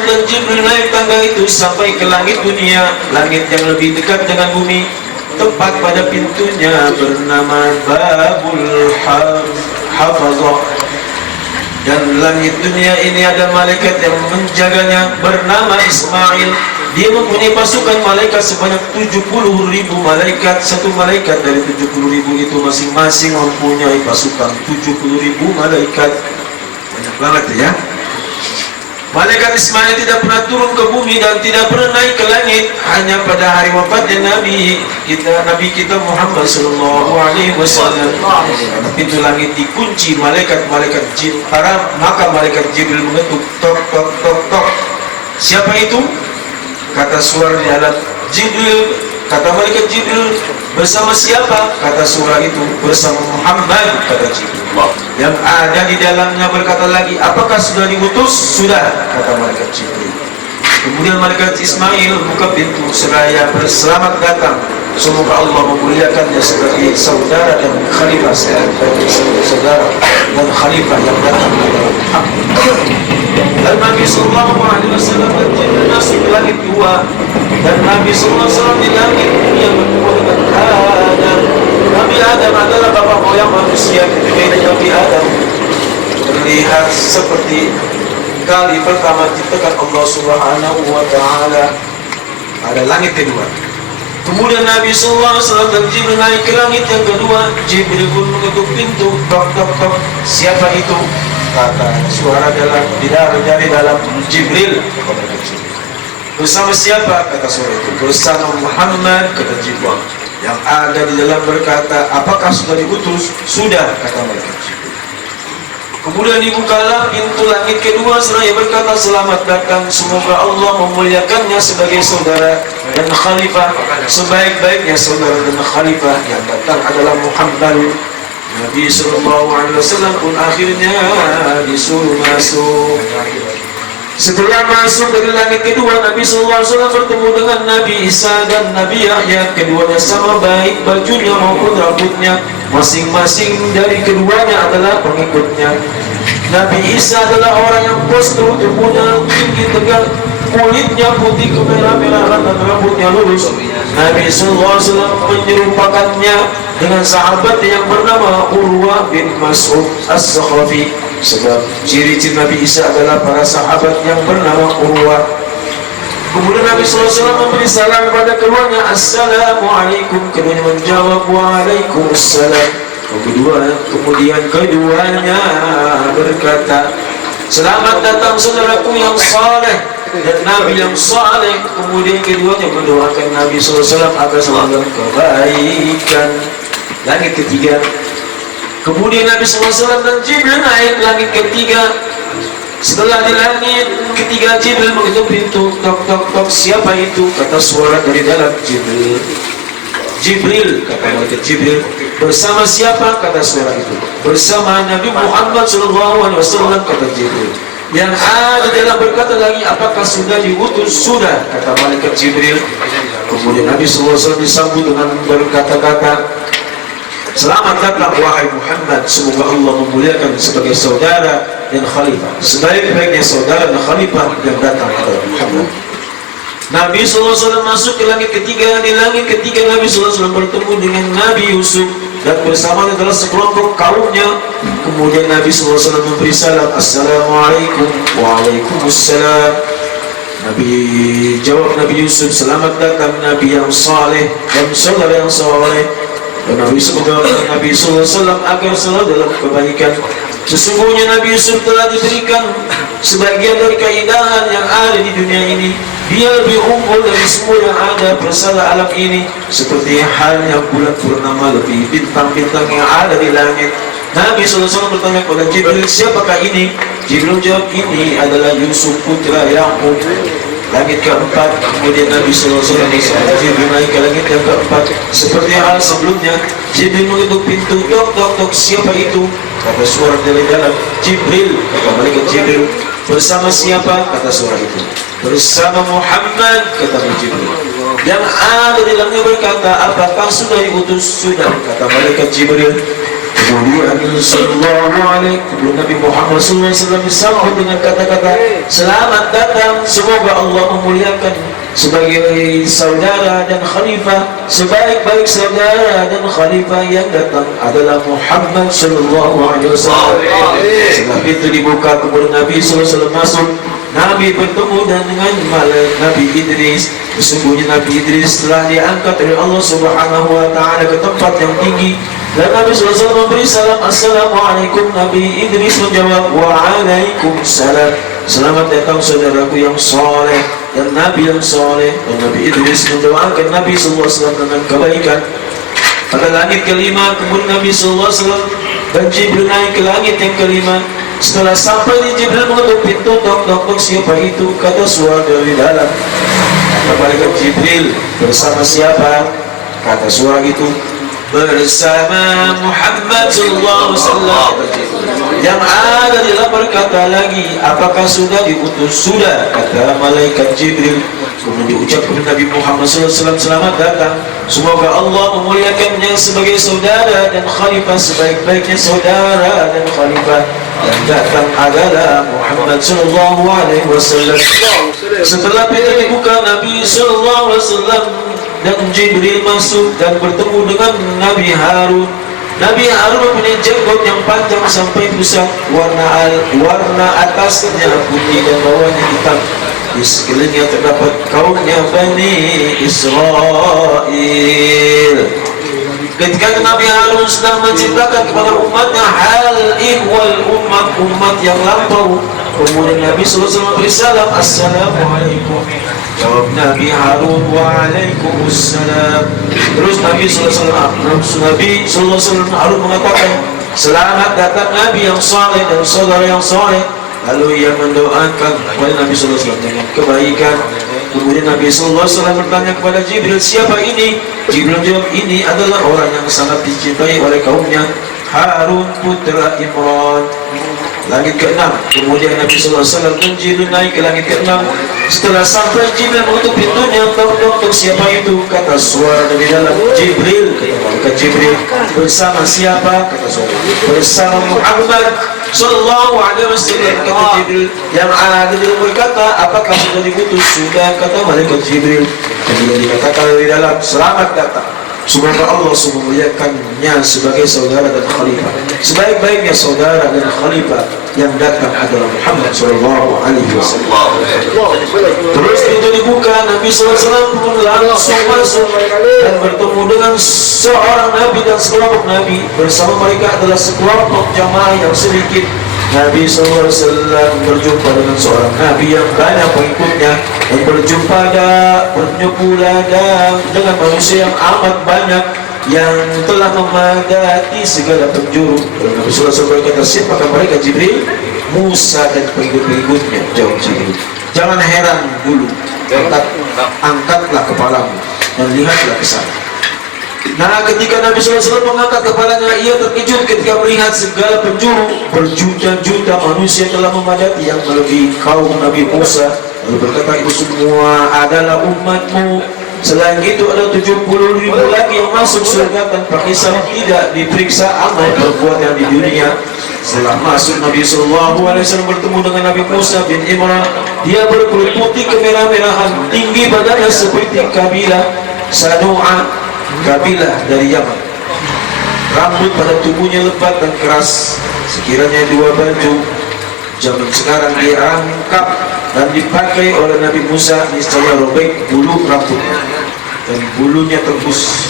dan Jibril naik tangga itu sampai ke langit dunia, langit yang lebih dekat dengan bumi. Tepat pada pintunya bernama Babul Hafazah. Dan langit dunia ini ada malaikat yang menjaganya bernama Ismail. Dia mempunyai pasukan malaikat sebanyak 70.000 malaikat. Satu malaikat dari 70.000 itu masing-masing mempunyai pasukan 70.000 malaikat. Banyak banget ya. Malaikat Ismail tidak pernah turun ke bumi dan tidak pernah naik ke langit. Hanya pada hari wafatnya Nabi kita Muhammad Sallallahu Alaihi Wasallam, pintu langit dikunci malaikat jin. Maka malaikat Jibril mengetuk, tok tok tok tok. Siapa itu? Kata suara di alam Jibril. Kata malaikat Jibril, bersama siapa? Kata suara itu, bersama Muhammad. Kata Jibril. Yang ada di dalamnya berkata lagi, apakah sudah diutus? Sudah, kata malaikat Jibril. Kemudian malaikat Ismail buka pintu seraya berselamat datang. Semoga Allah memuliakannya sebagai saudara dan khalifah, sebagai saudara dan khalifah yang datang adalah Muhammad. Dan Nabi Sallallahu Alaihi Wasallam dan Jibril masuk ke langit dua, dan Nabi Sallallahu Alaihi Wasallam di langit yang bertemu dengan Adam. Nabi Adam adalah bapak moyang manusia. Ketika Nabi Adam terlihat seperti kali pertama diciptakan Allah Subhanahu wa Ta'ala, ada langit kedua. Kemudian Nabi SAW dan Jibril naik ke langit yang kedua. Jibril pun mengetuk pintu, tok tok tok. Siapa itu? Kata suara dari dalam Jibril. Bersama siapa? Kata suara itu, bersama Muhammad. Kata Jibril. Yang ada di dalam berkata, apakah sudah diutus? Sudah, kata malaikat Jibril. Kemudian dibukalah pintu langit kedua seraya berkata, selamat datang, semoga Allah memuliakannya sebagai saudara dan khalifah. Sebaik-baiknya saudara dan khalifah yang datang adalah Muhammad. Nabi SAW pun akhirnya disuruh masuk. Setelah masuk dari langit kedua, Nabi SAW bertemu dengan Nabi Isa dan Nabi Yahya. Keduanya sama baik bajunya maupun rambutnya. Masing-masing dari keduanya adalah pengikutnya. Nabi Isa adalah orang yang postur tubuhnya tinggi tegak, kulitnya putih kemerah-merahan dan rambutnya lurus. Nabi SAW menyerupakannya dengan sahabat yang bernama Urwah bin Mas'ud As-Sakhafi. Sebab ciri-ciri Nabi Isa adalah para sahabat yang bernama Urwah. Kemudian Nabi SAW memberi salam kepada keduanya, Assalamualaikum. Keduanya menjawab, Waalaikumsalam. Kemudian keduanya berkata, selamat datang saudaraku yang saleh dan Nabi yang saleh. Kemudian keduanya mendoakan Nabi SAW agar selalu kebaikan. Langit ketiga. Kemudian Nabi SAW dan Jibril naik langit ketiga. Setelah di langit ketiga, Jibril mengetuk pintu. Tok tok tok, siapa itu? Kata suara dari dalam. Jibril, kata malaikat Jibril. Bersama siapa? Kata suara itu. Bersama Nabi Muhammad SAW, kata Jibril. Yang ada dalam berkata lagi, apakah sudah diutus? Sudah, kata malaikat Jibril. Kemudian Nabi SAW disambut dengan berkata-kata, selamat datang wahai Muhammad, semoga Allah memuliakan sebagai saudara dan khalifah, sebaik-baiknya saudara dan khalifah yang datang kepada Muhammad. Nabi SAW masuk ke langit ketiga. Di langit ketiga Nabi SAW bertemu dengan Nabi Yusuf dan bersama adalah sekelompok kaumnya. Kemudian Nabi SAW memberi salam, Assalamualaikum. Waalaikumsalam. Nabi jawab Nabi Yusuf, selamat datang Nabi yang saleh dan saudara yang saleh. Dan Nabi SAW agar selalu dalam kebaikan. Sesungguhnya Nabi Yusuf telah diberikan sebagian dari keindahan yang ada di dunia ini. Dia lebih unggul dari semua yang ada bersama alam ini, seperti halnya bulan purnama lebih bintang-bintang yang ada di langit. Nabi SAW bertanya kepada Jibril, siapakah ini? Jibril jawab, ini adalah Yusuf putra Yakub. Langit keempat. Kemudian Nabi SAW Jibril naik ke langit yang keempat. Seperti hal sebelumnya, Jibril mengetuk pintu. Tok tok tok, siapa itu? Kata suara dari dalam. Jibril, kata malaikat Jibril. Bersama siapa? Kata suara itu. Bersama Muhammad, kata Jibril. Yang ada di dalamnya berkata, apakah sudah diutus? Sudah, kata malaikat Jibril. Kemudian Nabi Muhammad SAW disambut dengan kata-kata, selamat datang, semoga Allah memuliakan sebagai saudara dan khalifah, sebaik-baik saudara dan khalifah yang datang adalah Muhammad SAW. Setelah pintu dibuka, kemudian Nabi SAW masuk. Nabi bertemu dengan Nabi Idris. Sesungguhnya Nabi Idris telah diangkat oleh Allah Subhanahu wa Ta'ala ke tempat yang tinggi. Dan Nabi SAW memberi salam, Assalamualaikum. Nabi Idris menjawab, Waalaikumsalam. Selamat datang saudaraku yang soleh dan Nabi yang soleh. Dan Nabi Idris mendoakan Nabi SAW dengan kebaikan. Pada langit kelima, kemudian Nabi SAW dan Jibril naik ke langit yang kelima. Setelah sampai di Jibril mengetuk pintu. Tok tok tok, siapa itu? Kata suara dari dalam. Kata malaikat Jibril, bersama siapa? Kata suara itu, bersama Muhammad SAW. Yang ada di dalam berkata lagi, apakah sudah diutus? Sudah, kata malaikat Jibril. Kemudian diucapkan Nabi Muhammad SAW, selamat datang, semoga Allah memuliakannya sebagai saudara dan khalifah, sebaik-baiknya saudara dan khalifah. Yang datang adalah Muhammad SAW. Setelah pintu dibuka, Nabi SAW dan Jibril masuk dan bertemu dengan Nabi Harun. Nabi Harun mempunyai jenggot yang panjang sampai pusat, warna atasnya putih dan bawahnya hitam. Di sekelilingnya terdapat kaumnya Bani Israel. Ketika Nabi Harun sedang menceritakan kepada umatnya hal ihwal umat yang lampau, kemudian Nabi SAW memberi salam, Assalamualaikum. Jawab Nabi Harun, Waalaikumsalam. Terus Nabi SAW Harun mengatakan, selamat datang Nabi yang saleh dan saudara yang saleh. Lalu ia mendoakan kepada Nabi SAW dengan kebaikan. Kemudian Nabi SAW bertanya kepada Jibril, siapa ini? Jibril jawab, ini adalah orang yang sangat dicintai oleh kaumnya, Harun putra Imran. Langit ke-6. Kemudian Nabi SAW dan Jibril naik ke langit ke-6. Setelah sampai, Jibril mengetuk pintunya. Tok tok tok, siapa itu? Kata suara dari dalam. Jibril, kata malaikat Jibril. Bersama siapa? Kata suara. Bersama Muhammad Sallallahu Alaihi Wasallam. Kata Jibril. Yang ada dia berkata, apakah sudah diputus? Sudah, kata malaikat Jibril. Kemudian dikatakan dari dalam, selamat datang Semoga Allah memuliakannya sebagai saudara dan khalifah. Sebaik-baiknya saudara dan khalifah yang datang adalah Muhammad sallallahu alaihi wasallam. Terus pintu dibuka, Nabi SAW pun langsung masuk dan bertemu dengan seorang Nabi dan sekelompok Nabi. Bersama mereka adalah sekelompok jamaah yang sedikit. Nabi SAW berjumpa dengan seorang Nabi yang banyak pengikutnya, dan berjumpa pula dengan manusia yang amat banyak yang telah memadati segala penjuru. Nabi SAW berkata, siapakah mereka? Jibril, Musa dan pengikut-pengikutnya. Jawab Jibril, jangan heran dulu, angkatlah kepalamu dan lihatlah ke sana. Nah, ketika Nabi SAW mengangkat kepalanya, ia terkejut ketika melihat segala penjuru, berjuta-juta manusia telah memadati yang melebihi kaum Nabi Musa. Lalu berkata, itu semua adalah umatmu. Selain itu ada 70.000 lagi yang masuk surga tanpa hisab, tidak diperiksa amal perbuatan di dunia. Setelah masuk, Nabi SAW bertemu dengan Nabi Musa bin Imran. Dia berkulit putih kemerah-merahan, tinggi badannya seperti kabilah Sanu'a, kabilah dari Yaman. Rambut pada tubuhnya lebat dan keras, sekiranya 2 baju zaman sekarang dirangkap dan dipakai oleh Nabi Musa, niscaya robek bulu rambutnya dan bulunya tembus.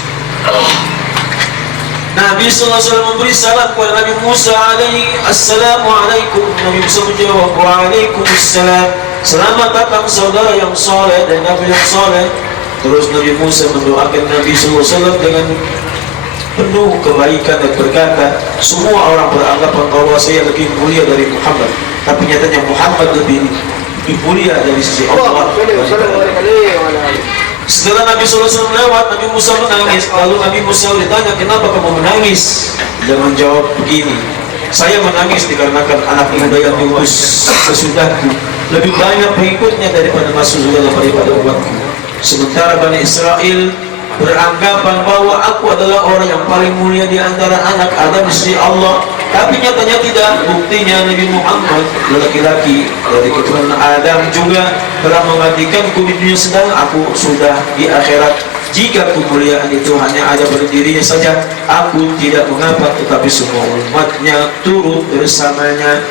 Nabi SAW memberi salam kepada Nabi Musa alaihi assalamualaikum. Nabi Musa menjawab, waalaikumsalam. Selamat datang saudara yang soleh dan Nabi yang soleh. Terus Nabi Musa mendoakan Nabi SAW dengan penuh kebaikan dan berkata, semua orang beranggapan bahwa saya lebih mulia dari Muhammad, tapi nyatanya Muhammad lebih mulia dari sisi Allah. Setelah Nabi SAW lewat, Nabi Musa menangis. Lalu Nabi Musa ditanya, kenapa kamu menangis? Dia menjawab begini, saya menangis dikarenakan anak muda yang diutus sesudahku lebih banyak pengikutnya daripada masuk surga daripada umatku. Sementara Bani Israel beranggapan bahwa aku adalah orang yang paling mulia di antara anak Adam di sisi Allah, tapi nyatanya tidak. Buktinya Nabi Muhammad, laki-laki dari keturunan Adam, juga telah menggantikanku di dunia, sedang aku sudah di akhirat. Jika kemuliaan itu hanya ada pada dirinya saja, aku tidak mengapa, tetapi semua umatnya turut bersamanya.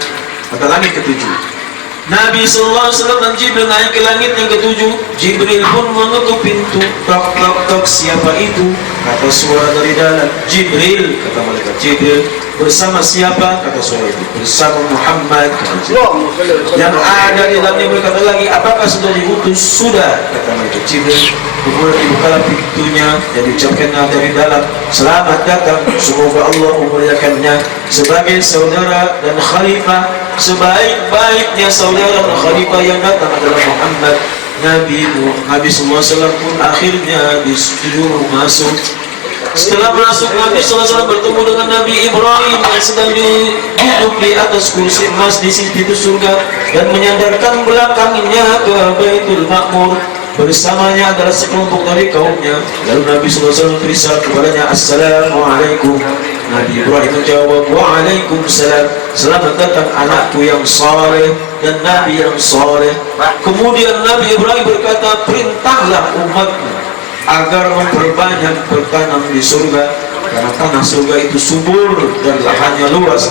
Kata langit ketujuh, Nabi SAW dan Jibril naik ke langit yang ketujuh. Jibril pun mengetuk pintu. Tok tok tok, siapa itu? Kata suara dari dalam. Jibril, kata malaikat Jibril. Bersama siapa? Kata suara itu. Bersama Muhammad, kata Jibril. Yang ada di dalamnya berkata lagi, apakah sudah diutus? Sudah, kata malaikat Jibril. Kemudian dibukalah pintunya dan diucapkannya dari dalam, selamat datang, semoga Allah memuliakannya sebagai saudara dan khalifah. Sebaik-baiknya saudara dan khalifah yang datang adalah Muhammad. Nabi SAW pun akhirnya disuruh masuk. Setelah masuk, Nabi SAW bertemu dengan Nabi Ibrahim yang sedang duduk di atas kursi emas di pintu surga dan menyandarkan belakangnya ke Baitul Ma'mur. Bersamanya adalah sekelompok dari kaumnya. Lalu Nabi SAW berisal kepadanya, assalamualaikum. Nabi Ibrahim menjawab, waalaikumsalam. Selamat datang anakku yang saleh dan Nabi yang saleh. Kemudian Nabi Ibrahim berkata, perintahlah umatmu agar memperbanyak bertanam di surga, karena tanah surga itu subur dan lahannya luas.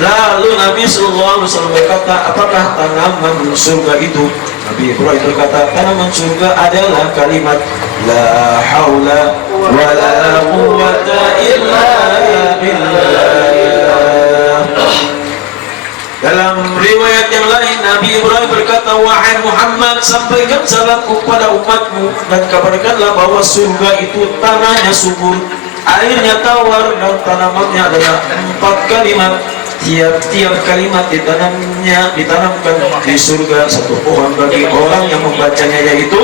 Lalu Nabi SAW berkata, apakah tanaman surga itu? Nabi Ibrahim berkata, tanaman surga adalah kalimat la haula wa la quwwata illa billah. Dalam riwayat yang lain, Nabi Ibrahim berkata, wahai Muhammad, sampaikan salamku kepada umatmu dan kabarkanlah bahwa surga itu tanahnya subur, airnya tawar, dan tanamannya adalah 4 kalimat. Tiap-tiap kalimat ditanamkan di surga 1 pohon bagi orang yang membacanya, yaitu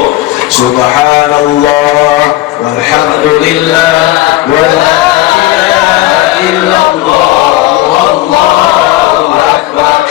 Subhanallah walhamdulillah wa la ilaha illallah wallahu akbar.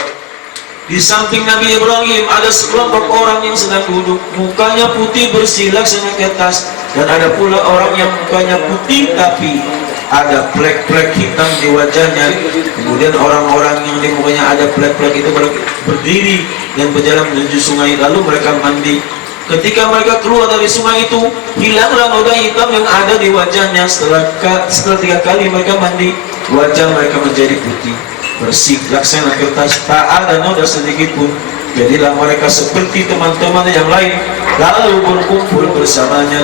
Di samping Nabi Ibrahim ada sekelompok orang yang sedang duduk, mukanya putih bersih laksana kertas, dan ada pula orang yang mukanya putih tapi ada plek-plek hitam di wajahnya. Kemudian orang-orang yang di mukanya ada plek-plek itu berdiri dan berjalan menuju sungai, lalu mereka mandi. Ketika mereka keluar dari sungai itu, hilanglah noda hitam yang ada di wajahnya. Setelah 3 kali mereka mandi, wajah mereka menjadi putih, bersih, laksana kertas, tak ada noda sedikit pun. Jadilah mereka seperti teman-teman yang lain, lalu berkumpul bersamanya.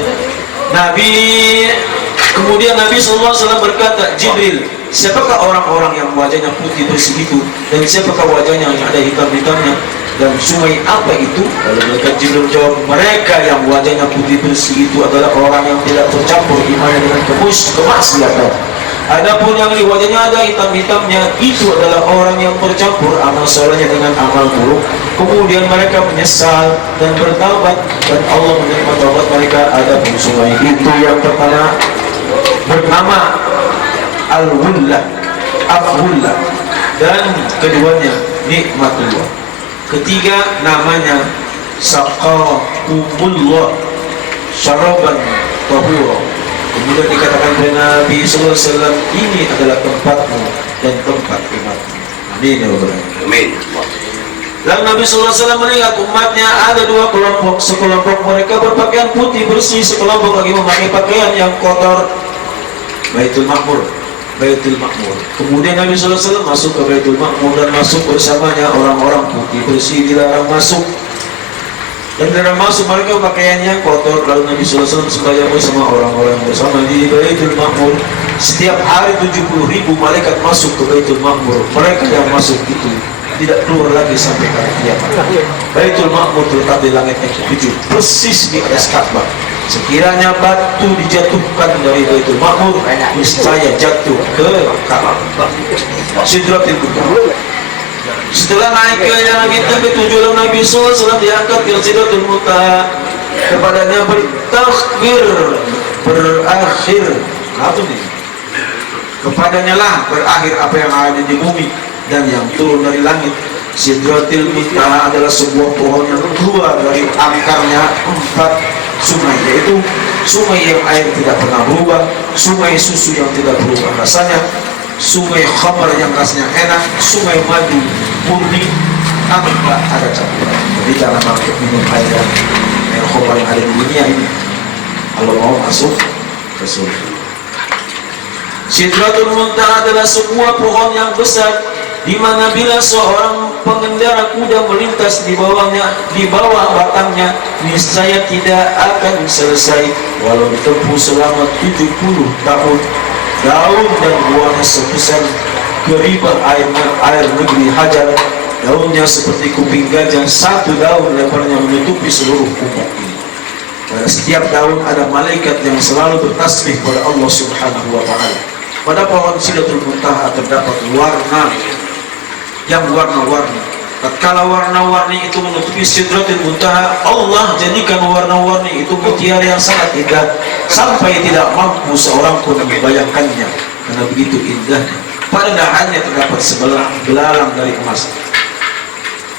Kemudian Nabi SAW berkata, Jibril, siapakah orang-orang yang wajahnya putih bersih itu, dan siapakah wajahnya yang ada hitam-hitamnya, dan sungai apa itu? Lalu mereka Jibril jawab, mereka yang wajahnya putih bersih itu adalah orang yang tidak bercampur imannya dengan kemaksiatan. Adapun yang di wajahnya ada hitam-hitamnya, itu adalah orang yang bercampur amal solehnya dengan amal buruk. Kemudian mereka menyesal dan bertaubat, dan Allah menerima taubat mereka. Adapun sungai itu yang pertama bernama Al-Wullah, Al-Wullah, dan keduanya Nikmatullah. Ketiga namanya Saqakumullah Syaraban Tahura. Kemudian dikatakan oleh Nabi SAW, ini adalah tempatmu dan tempat umatmu. Amin ya Rabbal Alamin. Amin. Lalu Nabi SAW melihat umatnya ada 2 kelompok. Sekelompok mereka berpakaian putih bersih, sekelompok lagi memakai pakaian yang kotor. Baitul Ma'mur, Baitul Ma'mur. Kemudian Nabi SAW masuk ke Baitul Ma'mur, dan masuk bersamanya orang-orang putih bersih, dilarang masuk. Dan dilarang masuk mereka pakaiannya kotor. Lalu Nabi SAW sembahyang bersama orang-orang bersama di Baitul Ma'mur. Setiap hari 70.000 malaikat masuk ke Baitul Ma'mur. Mereka yang masuk itu tidak keluar lagi sampai hari kiamat. Baitul Ma'mur terletak di langit yang ke-7, persis di atas Ka'bah. Sekiranya batu dijatuhkan dari Baitul Ma'mur, niscaya jatuh ke Ka'bah. Sidratil Muntaha. Setelah naik ke langit yang ke-7, Nabi SAW diangkat ke Sidratul Muntaha. Kepadanya bertakbir, berakhir. Apa nih? Kepadanya lah berakhir apa yang ada di bumi dan yang turun dari langit. Sidratil Muntaha adalah sebuah pohon yang keluar dari akarnya 4 sungai, yaitu sungai yang air tidak pernah berubah, sungai susu yang tidak berubah rasanya, sungai khamar yang rasanya enak, sungai madu murni tanpa ada campuran. Jadi jangan pakai minum air khamar yang ada di dunia ini kalau mau masuk ke surga. Sidratul Muntaha adalah sebuah pohon yang besar, di mana bila seorang pengendara kuda melintas di bawahnya, di bawah batangnya, niscaya tidak akan selesai walau ditempuh selama 70 tahun. Daun dan buahnya sebesar geribah air negeri Hajar. Daunnya seperti kuping gajah, 1 daun lebarnya menutupi seluruh umat ini. Pada setiap daun ada malaikat yang selalu bertasbih pada Allah Subhanahu wa Ta'ala. Pada pohon Sidratul Muntaha terdapat warna yang warna-warni. Tatkala warna-warni itu menutupi Sidratul Muntaha, Allah jadikan warna-warni itu mutiara yang sangat indah, sampai tidak mampu seorang pun membayangkannya karena begitu indahnya. Pada dahannya terdapat belalang dari emas,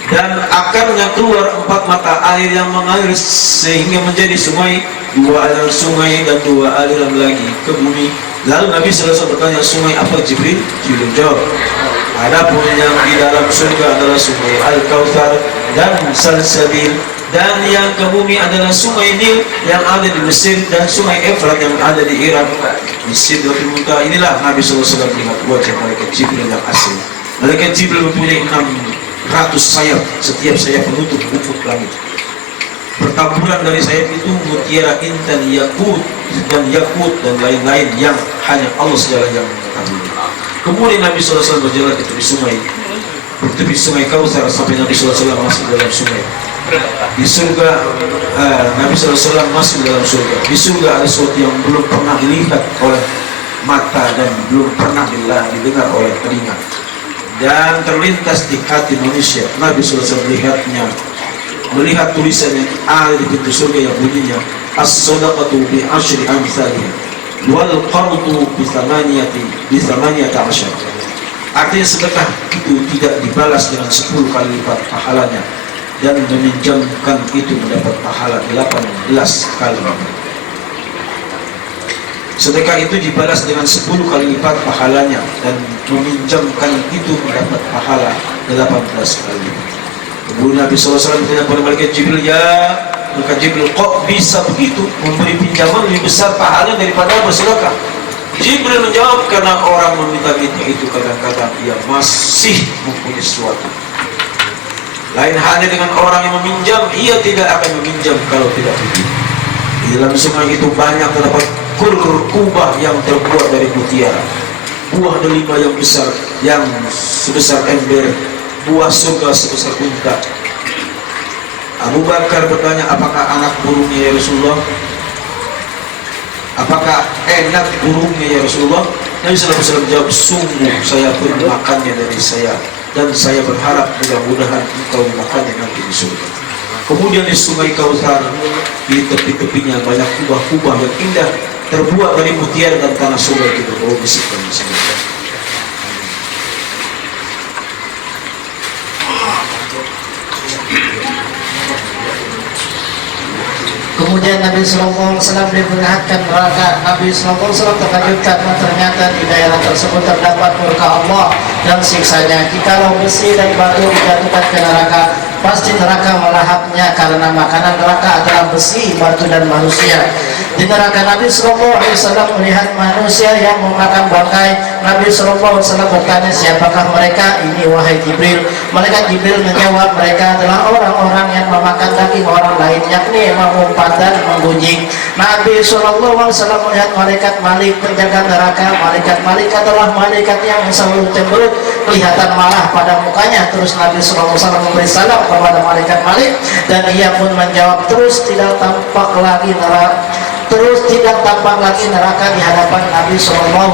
dan akarnya keluar 4 mata air yang mengalir sehingga menjadi sungai, 2 aliran sungai dan 2 aliran lagi ke bumi. Lalu Nabi SAW bertanya, sungai apa Jibril? Jibril jawab, adapun yang di dalam surga adalah sungai Al-Kautsar dan Salsabil, dan yang ke bumi adalah sungai Nil yang ada di Mesir dan sungai Efrat yang ada di Irak. Di Sidratul Muntaha inilah Nabi SAW melihat wajah malaikat Jibril yang asli. Malaikat Jibril mempunyai 600 sayap, setiap sayap menutup ufuk langit. Pertaburan dari sayap itu mutiara intan, yakut dan lain-lain yang hanya Allah segala yang mengetahui. Kemudian Nabi SAW berjalan di tepi sungai Kautsar sampai Nabi SAW masuk dalam sungai. Di surga, Nabi SAW masuk dalam surga. Di surga ada sesuatu yang belum pernah dilihat oleh mata dan belum pernah didengar oleh telinga, dan terlintas di hati manusia. Nabi SAW melihat tulisannya ada di pintu surga yang bunyinya, as-sadaqatu bi 10 amsalih wal qardu bi 8 ashar. Artinya sedekah itu tidak dibalas dengan 10 kali lipat pahalanya, dan meminjamkan itu mendapat pahala 18 kali lipat. Sedekah itu dibalas dengan 10 kali lipat pahalanya, dan meminjamkan itu mendapat pahala 18 kali lipat. Kemudian Nabi SAW bertanya kepada malaikat Jibril, ya Maka Jibril, kok bisa begitu? Memberi pinjaman lebih besar pahala daripada bersedekah. Jibril menjawab, karena orang meminta-minta itu kadang-kadang ia masih mempunyai sesuatu. Lain halnya dengan orang yang meminjam, ia tidak akan meminjam kalau tidak begitu. Di dalam sungai itu banyak terdapat kubah yang terbuat dari mutiara, buah delima yang besar, yang sebesar ember, buah surga sebesar unta. Abu Bakar bertanya, apakah anak burungnya ya Rasulullah? Apakah enak burungnya ya Rasulullah? Nabi SAW jawab, sungguh saya pun makannya dari saya, dan saya berharap mudah-mudahan engkau memakannya nanti di surga. Kemudian di sungai Kautsar, di tepi-tepinya banyak kubah-kubah yang indah terbuat dari mutiara dan tanah surga itu. Oh, bisikkan di sini. Kemudian Nabi SAW diperlihatkan neraka. Nabi SAW terkejut karena ternyata di daerah tersebut terdapat murka Allah dan siksanya. Jikalau besi dan batu dijatuhkan ke neraka, pasti neraka melahapnya, karena makanan neraka adalah besi, batu dan manusia. Di neraka Nabi SAW melihat manusia yang memakan bangkai. Nabi SAW bertanya, siapakah mereka? Ini wahai Jibril. Malaikat Jibril menjawab, mereka adalah orang-orang yang memakan daging orang lain, yakni mengumpat dan menggunjing. Nabi SAW melihat malaikat Malik penjaga neraka. Malaikat Malik adalah malaikat yang selalu cemberut, kelihatan marah pada mukanya. Terus Nabi SAW memberi salam kepada malaikat Malik, dan ia pun menjawab, terus tidak tampak lagi neraka di hadapan Nabi SAW.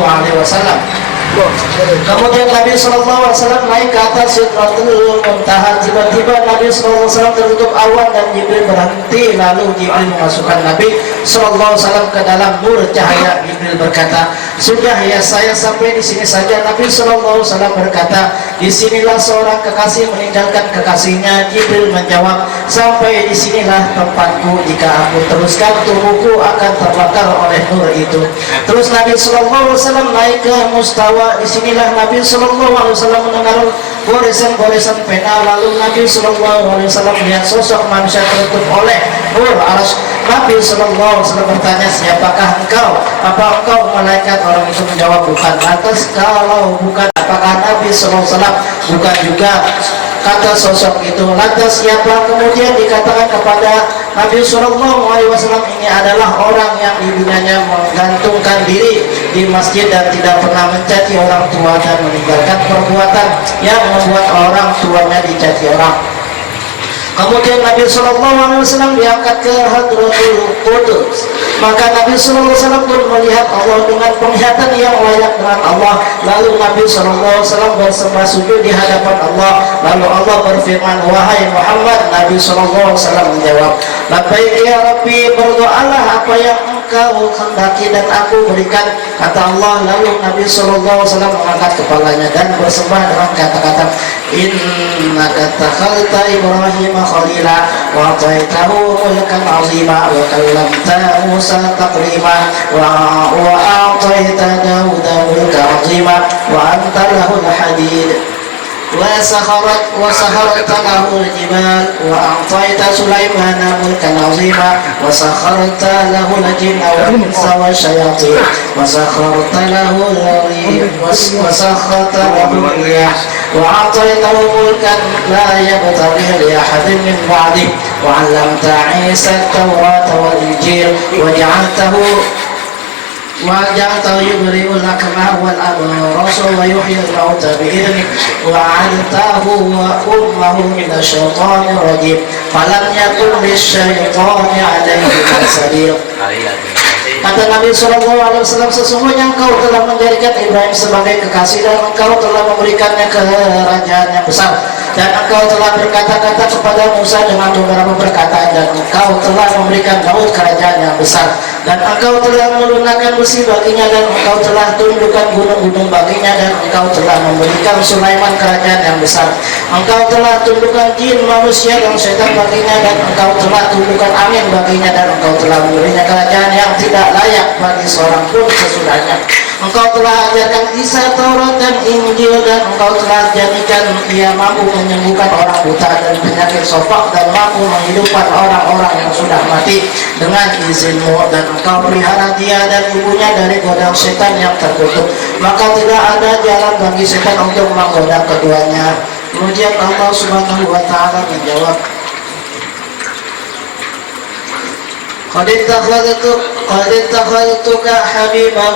Kemudian Nabi SAW naik ke atas Sidratul Muntaha. Tiba-tiba Nabi SAW tertutup awan dan Jibril berhenti. Lalu Jibril memasukkan Nabi SAW ke dalam nur cahaya. Jibril berkata, sudah ya, saya sampai di sini saja. Nabi SAW berkata, disinilah seorang kekasih meninggalkan kekasihnya. Jibril menjawab, sampai disinilah tempatku. Jika aku teruskan, tubuhku akan terbakar oleh nur itu. Terus Nabi SAW naik ke mustawa. Disinilah Nabi SAW mendengar goresan-goresan pena. Lalu Nabi SAW melihat sosok manusia tertutup oleh nur arsy. Nabi SAW bertanya, siapakah engkau? Apa engkau malaikat? Orang itu menjawab, bukan. Lantas kalau bukan, apakah Nabi SAW bukan juga? Kata sosok itu, lantas siapa? Kemudian dikatakan kepada Nabi SAW, ini adalah orang yang ibundanya menggantungkan diri di masjid dan tidak pernah mencaci orang tua dan meninggalkan perbuatan yang membuat orang tuanya dicaci orang. Kemudian Nabi SAW diangkat ke Hadratul Qudus. Maka Nabi SAW pun melihat Allah dengan penglihatan yang layak dengan Allah. Lalu Nabi SAW bersembah sujud di hadapan Allah. Lalu Allah berfirman, wahai Muhammad. Nabi SAW menjawab, labbaik ya Rabbi, berdoalah apa yang engkau hendaki dan aku berikan, kata Allah. Lalu Nabi SAW mengangkat kepalanya dan bersembah dengan kata-kata, innaka takhalta Ibrahim khalila wa ataitahu mulkan azima wa kallamta Musa taklima wa ataita Dawuda mulkan azima wa anta lahul hadid وسخرت له الجبال وأعطيت سليمان ملكا عظيما وسخرت له الجن والإنس والشياطين وسخرت له الرياح وأعطيته ملكا لا يبتغي لأحد من بعده وعلمت عيسى التوراة والإنجيل وجعلته يبرئ الأكمه والأبرص ويحيي الموتى بإذنه وعلته وأمه من الشيطان الرجيم فلم يكن للشيطان عليه سبيل. Kata Nabi SAW, sesungguhnya engkau telah menjadikan Ibrahim sebagai kekasih dan engkau telah memberikannya kerajaan yang besar, dan engkau telah berkata-kata kepada Musa dengan beberapa perkataan, dan engkau telah memberikan Daud kerajaan yang besar, dan engkau telah melunakkan besi baginya, dan engkau telah tundukkan gunung-gunung baginya, dan engkau telah memberikan Sulaiman kerajaan yang besar. Engkau telah tundukkan jin, manusia, dan setan baginya, dan engkau telah tundukkan angin baginya, dan engkau telah memberinya kerajaan yang tidak layak bagi seorang pun sesudahnya. Engkau telah ajarkan Isa, Taurat dan Injil, dan Engkau telah jadikan ia mampu menyembuhkan orang buta dan penyakit sofak, dan mampu menghidupkan orang-orang yang sudah mati dengan izin-Mu, dan Engkau pelihara dia dan ibunya dari godaan setan yang terkutuk. Maka tidak ada jalan bagi setan untuk menggoda keduanya. Kemudian Allah Subhanahu wa Ta'ala menjawab, قد اتخذتك حبيبا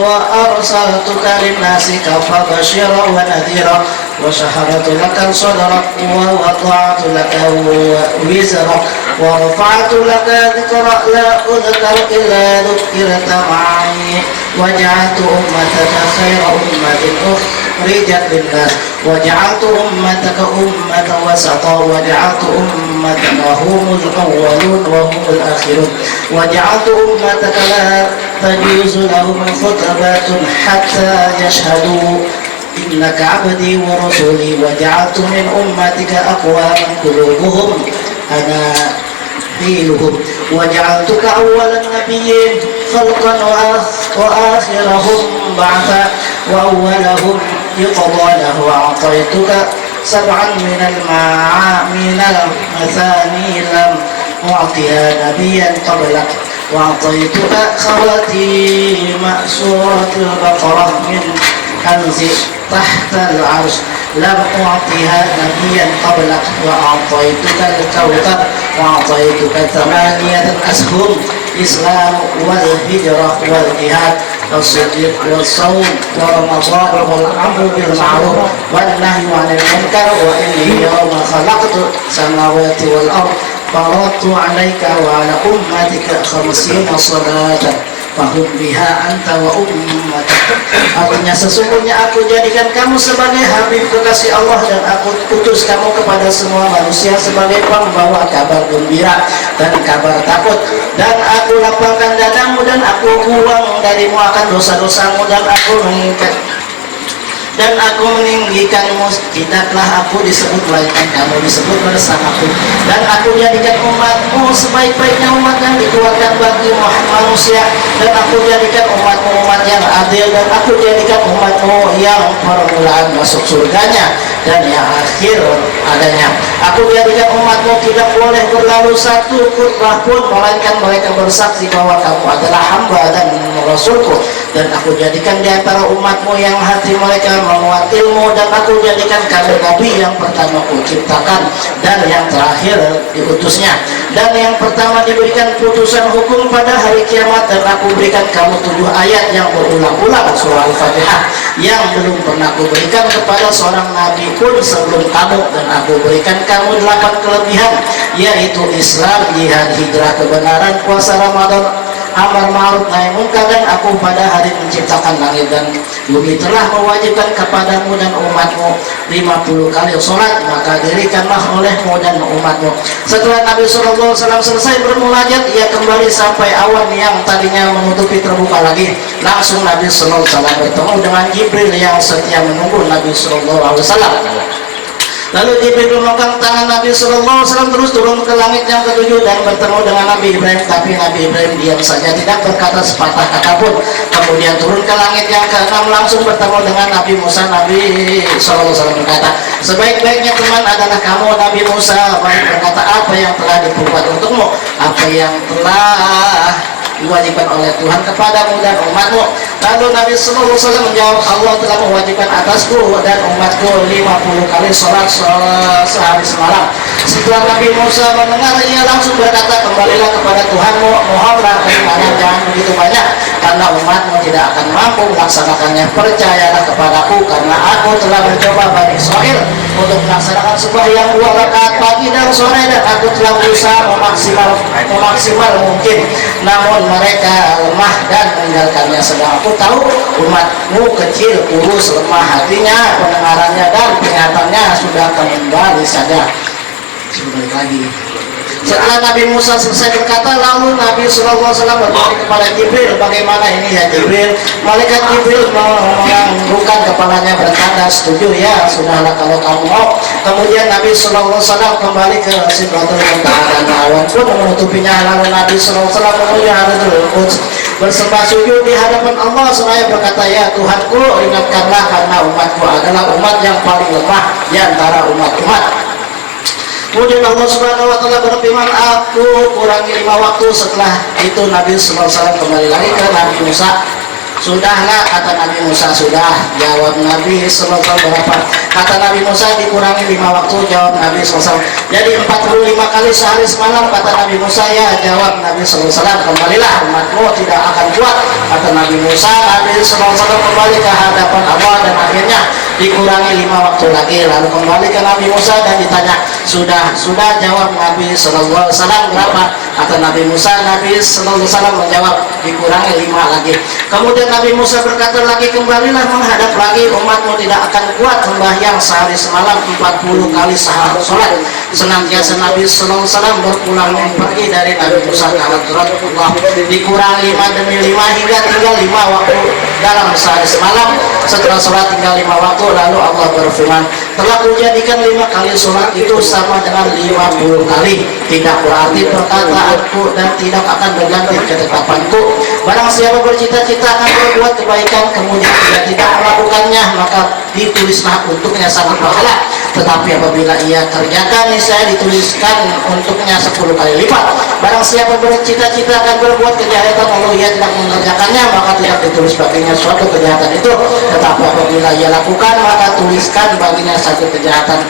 وأرسلتك للناس كافة بشيرا ونذيرا وشهرت لك صدرك ووضعت لك وزرك ورفعت لك ذكرك لا أذكر إلا ذكرت معي وجعلت أمتك خير أمة أخرجت للناس وجعلت أمتك أمة وسطا وجعلت أمتك هم الأولون وهم الآخرون وجعلت أمتك لا تجوز لهم خطبات حتى يشهدوا إنك عبدي ورسولي وجعلت من أمتك أقواما قلوبهم أناذيرهم وجعلتك أول النبيين خلقا وآخرهم بعثا وأولهم إقبالا وأعطيتك سبعا من المثاني لم أعطيها نبيا قبلك وأعطيتك خواتيم سورة البقرة من كنز تحت العرش لم أعطيها نبيا قبلك وأعطيتك الكوكب وأعطيتك 8 أسهم الإسلام والهجرة والجهاد والصديق والصوم ورمضان والأمر بالمعروف والنهي عن المنكر وإني يوم خلقت السماوات والأرض فرضت عليك وعلى أمتك 50 صلاة fahum biha anta wa ummatak. Artinya sesungguhnya aku jadikan kamu sebagai habib kekasih Allah, dan aku utus kamu kepada semua manusia sebagai pembawa kabar gembira dan kabar takut, dan aku lapangkan dadamu dan aku buang darimu akan dosa-dosamu, dan aku meninggikanmu. Tidaklah aku disebut melainkan kamu disebut bersamaku, dan aku jadikan umatmu sebaik-baiknya umat yang dikeluarkan bagi manusia, dan aku jadikan umatmu umat yang adil, dan aku jadikan umatmu yang permulaan masuk surganya dan yang akhir adanya. Aku jadikan umatmu tidak boleh berlalu satu khutbah pun melainkan mereka bersaksi bahwa kamu adalah hamba dan rasulku, dan aku jadikan di antara umatmu yang hati mereka menguat ilmu, dan aku jadikan kamu nabi yang pertama kuciptakan dan yang terakhir diutusnya, dan yang pertama diberikan putusan hukum pada hari kiamat, dan aku berikan kamu 7 ayat yang berulang-ulang surah Al-Fatihah yang belum pernah kuberikan kepada seorang nabi pun sebelum kamu, dan aku berikan kamu 8 kelebihan, yaitu Islam, jihad, hijrah kebenaran, puasa Ramadan, amar ma'ruf nahi munkar, dan aku pada hari menciptakan langit dan bumi telah mewajibkan kepadamu dan umatmu 50 kali sholat, maka dirikanlah olehmu dan umatmu. Setelah Nabi SAW selesai bermunajat, ia kembali sampai awan yang tadinya menutupi terbuka lagi. Langsung Nabi SAW bertemu dengan Jibril yang setia menunggu Nabi SAW. Lalu Jibril memegang tangan Nabi SAW terus turun ke langit yang ke-7 dan bertemu dengan Nabi Ibrahim, tapi Nabi Ibrahim diam saja, tidak berkata sepatah kata pun. Kemudian turun ke langit yang ke-6 langsung bertemu dengan Nabi Musa. Nabi SAW berkata, sebaik-baiknya teman adalah kamu Nabi Musa. Baik, berkata, apa yang telah diperbuat untukmu, apa yang telah diwajibkan oleh Tuhan kepadamu dan umatmu. Lalu Nabi SAW menjawab, Allah telah mewajibkan atasku dan umatku 50 kali sholat sehari semalam. Setelah Nabi Musa mendengar, ia langsung berkata, kembalilah kepada Tuhanmu, mohonlah keringanan, jangan begitu banyak, karena umatmu tidak akan mampu melaksanakannya. Percayalah kepadaku, karena aku telah mencoba Bani Israil untuk melaksanakan sembahyang 2 rakaat pagi dan sore, dan aku telah berusaha memaksimal mungkin, namun mereka lemah dan meninggalkannya. Sedang aku tahu umatmu kecil, kurus, lemah hatinya, pendengarannya dan penglihatannya sudah kembali saja. Balik lagi. Setelah Nabi Musa selesai berkata, lalu Nabi SAW bertanya kepada Jibril, bagaimana ini ya Jibril? Malaikat Jibril menganggukkan kepalanya bertanda, setuju ya, sudahlah kalau kamu mau. Kemudian Nabi SAW kembali ke Sidratul Muntaha, dan awan pun menutupinya. Lalu Nabi SAW menuju Hadaratul Quds. bersembah sujud di hadapan Allah seraya berkata, ya Tuhanku, ingatkanlah karena umatku adalah umat yang paling lemah di antara umat-umat. Kemudian Allah Subhanahu wa taala berfirman, aku kurangi 5 waktu. Setelah itu Nabi sallallahu alaihi wasallam kembali lagi ke Nabi Musa. Sudahlah, kata Nabi Musa. Sudah, jawab Nabi sallallahu alaihi wasallam. Berapa? Kata Nabi Musa, dikurangi 5 waktu. Jawab Nabi sallallahu alaihi wasallam. Jadi 45 kali sehari semalam, kata Nabi Musa. Ya, jawab Nabi sallallahu alaihi wasallam. Kembalilah, umatmu tidak akan kuat, kata Nabi Musa. Nabi sallallahu alaihi wasallam kembali ke hadapan Allah dan akhirnya dikurangi 5 waktu lagi. Lalu kembali ke Nabi Musa dan ditanya, sudah, jawab Nabi sallallahu alaihi wasallam. Berapa? Kata Nabi Musa. Nabi sallallahu alaihi wasallam menjawab, dikurangi 5 lagi. Kemudian Nabi Musa berkata lagi, kembalilah menghadap lagi, umatmu tidak akan kuat membahyang sehari semalam 40 kali sahur sholat. Senantiasa Nabi sallallahu alaihi wasallam berpulang pergi dari Nabi Musa ke hadrat Allah. Dikurang 5 demi 5 hingga tinggal 5 waktu dalam sehari semalam. Setelah sholat tinggal 5 waktu, lalu Allah berfirman, telah kujadikan 5 kali sholat itu sama dengan 50 kali. Tidak berarti perkataanku dan tidak akan berganti ketetapanku. Barang siapa bercita-cita akan berbuat kebaikan kemudian tidak melakukannya, maka ditulislah untuknya 1 pahala. Tetapi apabila ia kerjakan, niscaya dituliskan untuknya 10 kali lipat. Barang siapa bercita-cita akan berbuat kejahatan lalu ia tidak mengerjakannya, maka tidak ditulis baginya suatu kejahatan itu. Tetapi apabila ia lakukan, maka tuliskan baginya 1 kejahatan.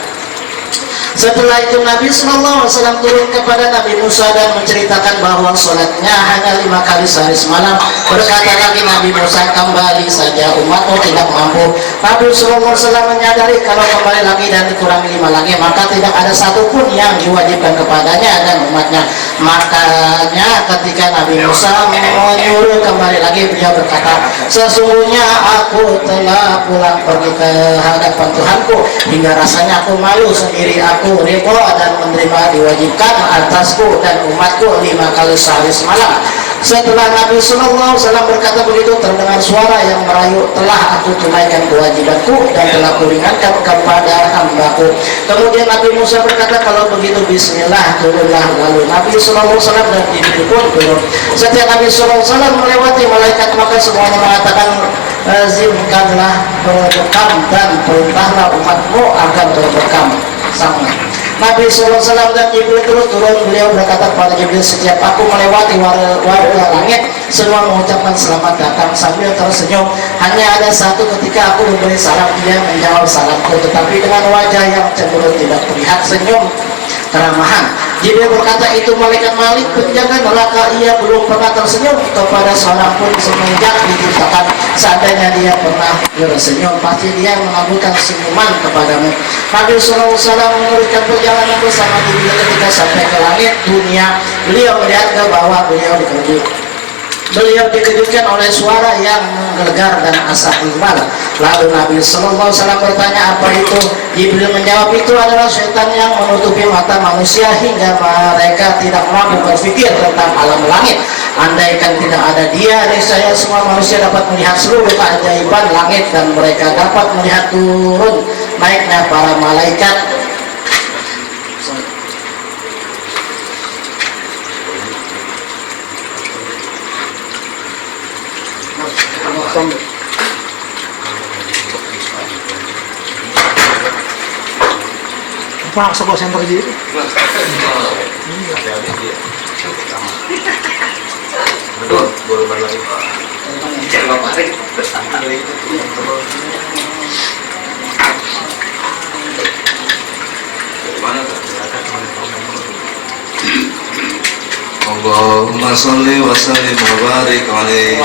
Setelah itu Nabi sallallahu alaihi wasallam turun kepada Nabi Musa dan menceritakan bahwa sholatnya hanya 5 kali sehari semalam. Berkata lagi Nabi Musa, kembali saja, umatmu tidak mampu. Nabi sallallahu alaihi wasallam menyadari kalau kembali lagi dan dikurangi 5 lagi, maka tidak ada satupun yang diwajibkan kepadanya dan umatnya. Makanya ketika Nabi Musa menyuruh kembali lagi, beliau berkata, sesungguhnya aku telah pulang pergi ke hadapan Tuhanku hingga rasanya aku malu sendiri. Aku ridho dan menerima diwajibkan atasku dan umatku 5 kali sehari semalam. Setelah Nabi sallallahu alaihi wasallam berkata begitu, terdengar suara yang merayu, telah aku tunaikan kewajibanku dan telah kuringankan kepada hambaku. Kemudian Nabi Musa berkata, kalau begitu bismillah, turunlah. Lalu Nabi sallallahu alaihi wasallam dan Jibril pun turun. Setiap Nabi sallallahu alaihi wasallam melewati malaikat, maka semuanya mengatakan, lazimkanlah berbekam dan perintahlah umatmu agar berbekam. Sama. Nabi SAW dan Jibril terus turun. Beliau berkata kepada Jibril, setiap aku melewati warga langit, semua mengucapkan selamat datang sambil tersenyum. Hanya ada satu ketika aku memberi salam, dia menjawab salamku, tetapi dengan wajah yang cenderung tidak terlihat senyum keramahan. Jibril berkata, itu malaikat Malik, penjaga neraka. Ia belum pernah tersenyum kepada seorang pun semenjak diciptakan. Seandainya dia pernah bersenyum, pasti dia mengabulkan senyuman kepadamu. Nabi SAW meneruskan perjalanan bersama Jibril. Ketika sampai ke langit dunia, beliau melihat ke bawah. Beliau dikejutkan oleh suara yang menggelegar dan asap tebal. Lalu Nabi sallallahu alaihi wasallam bertanya, apa itu? Jibril menjawab, itu adalah setan yang menutupi mata manusia hingga mereka tidak mampu berpikir tentang alam langit. Andaikan tidak ada dia, niscaya semua manusia dapat melihat seluruh keajaiban langit dan mereka dapat melihat turun naiknya para malaikat. Pak, sebuah center gitu. Allahumma sholli wa sallim wa barik alaihi.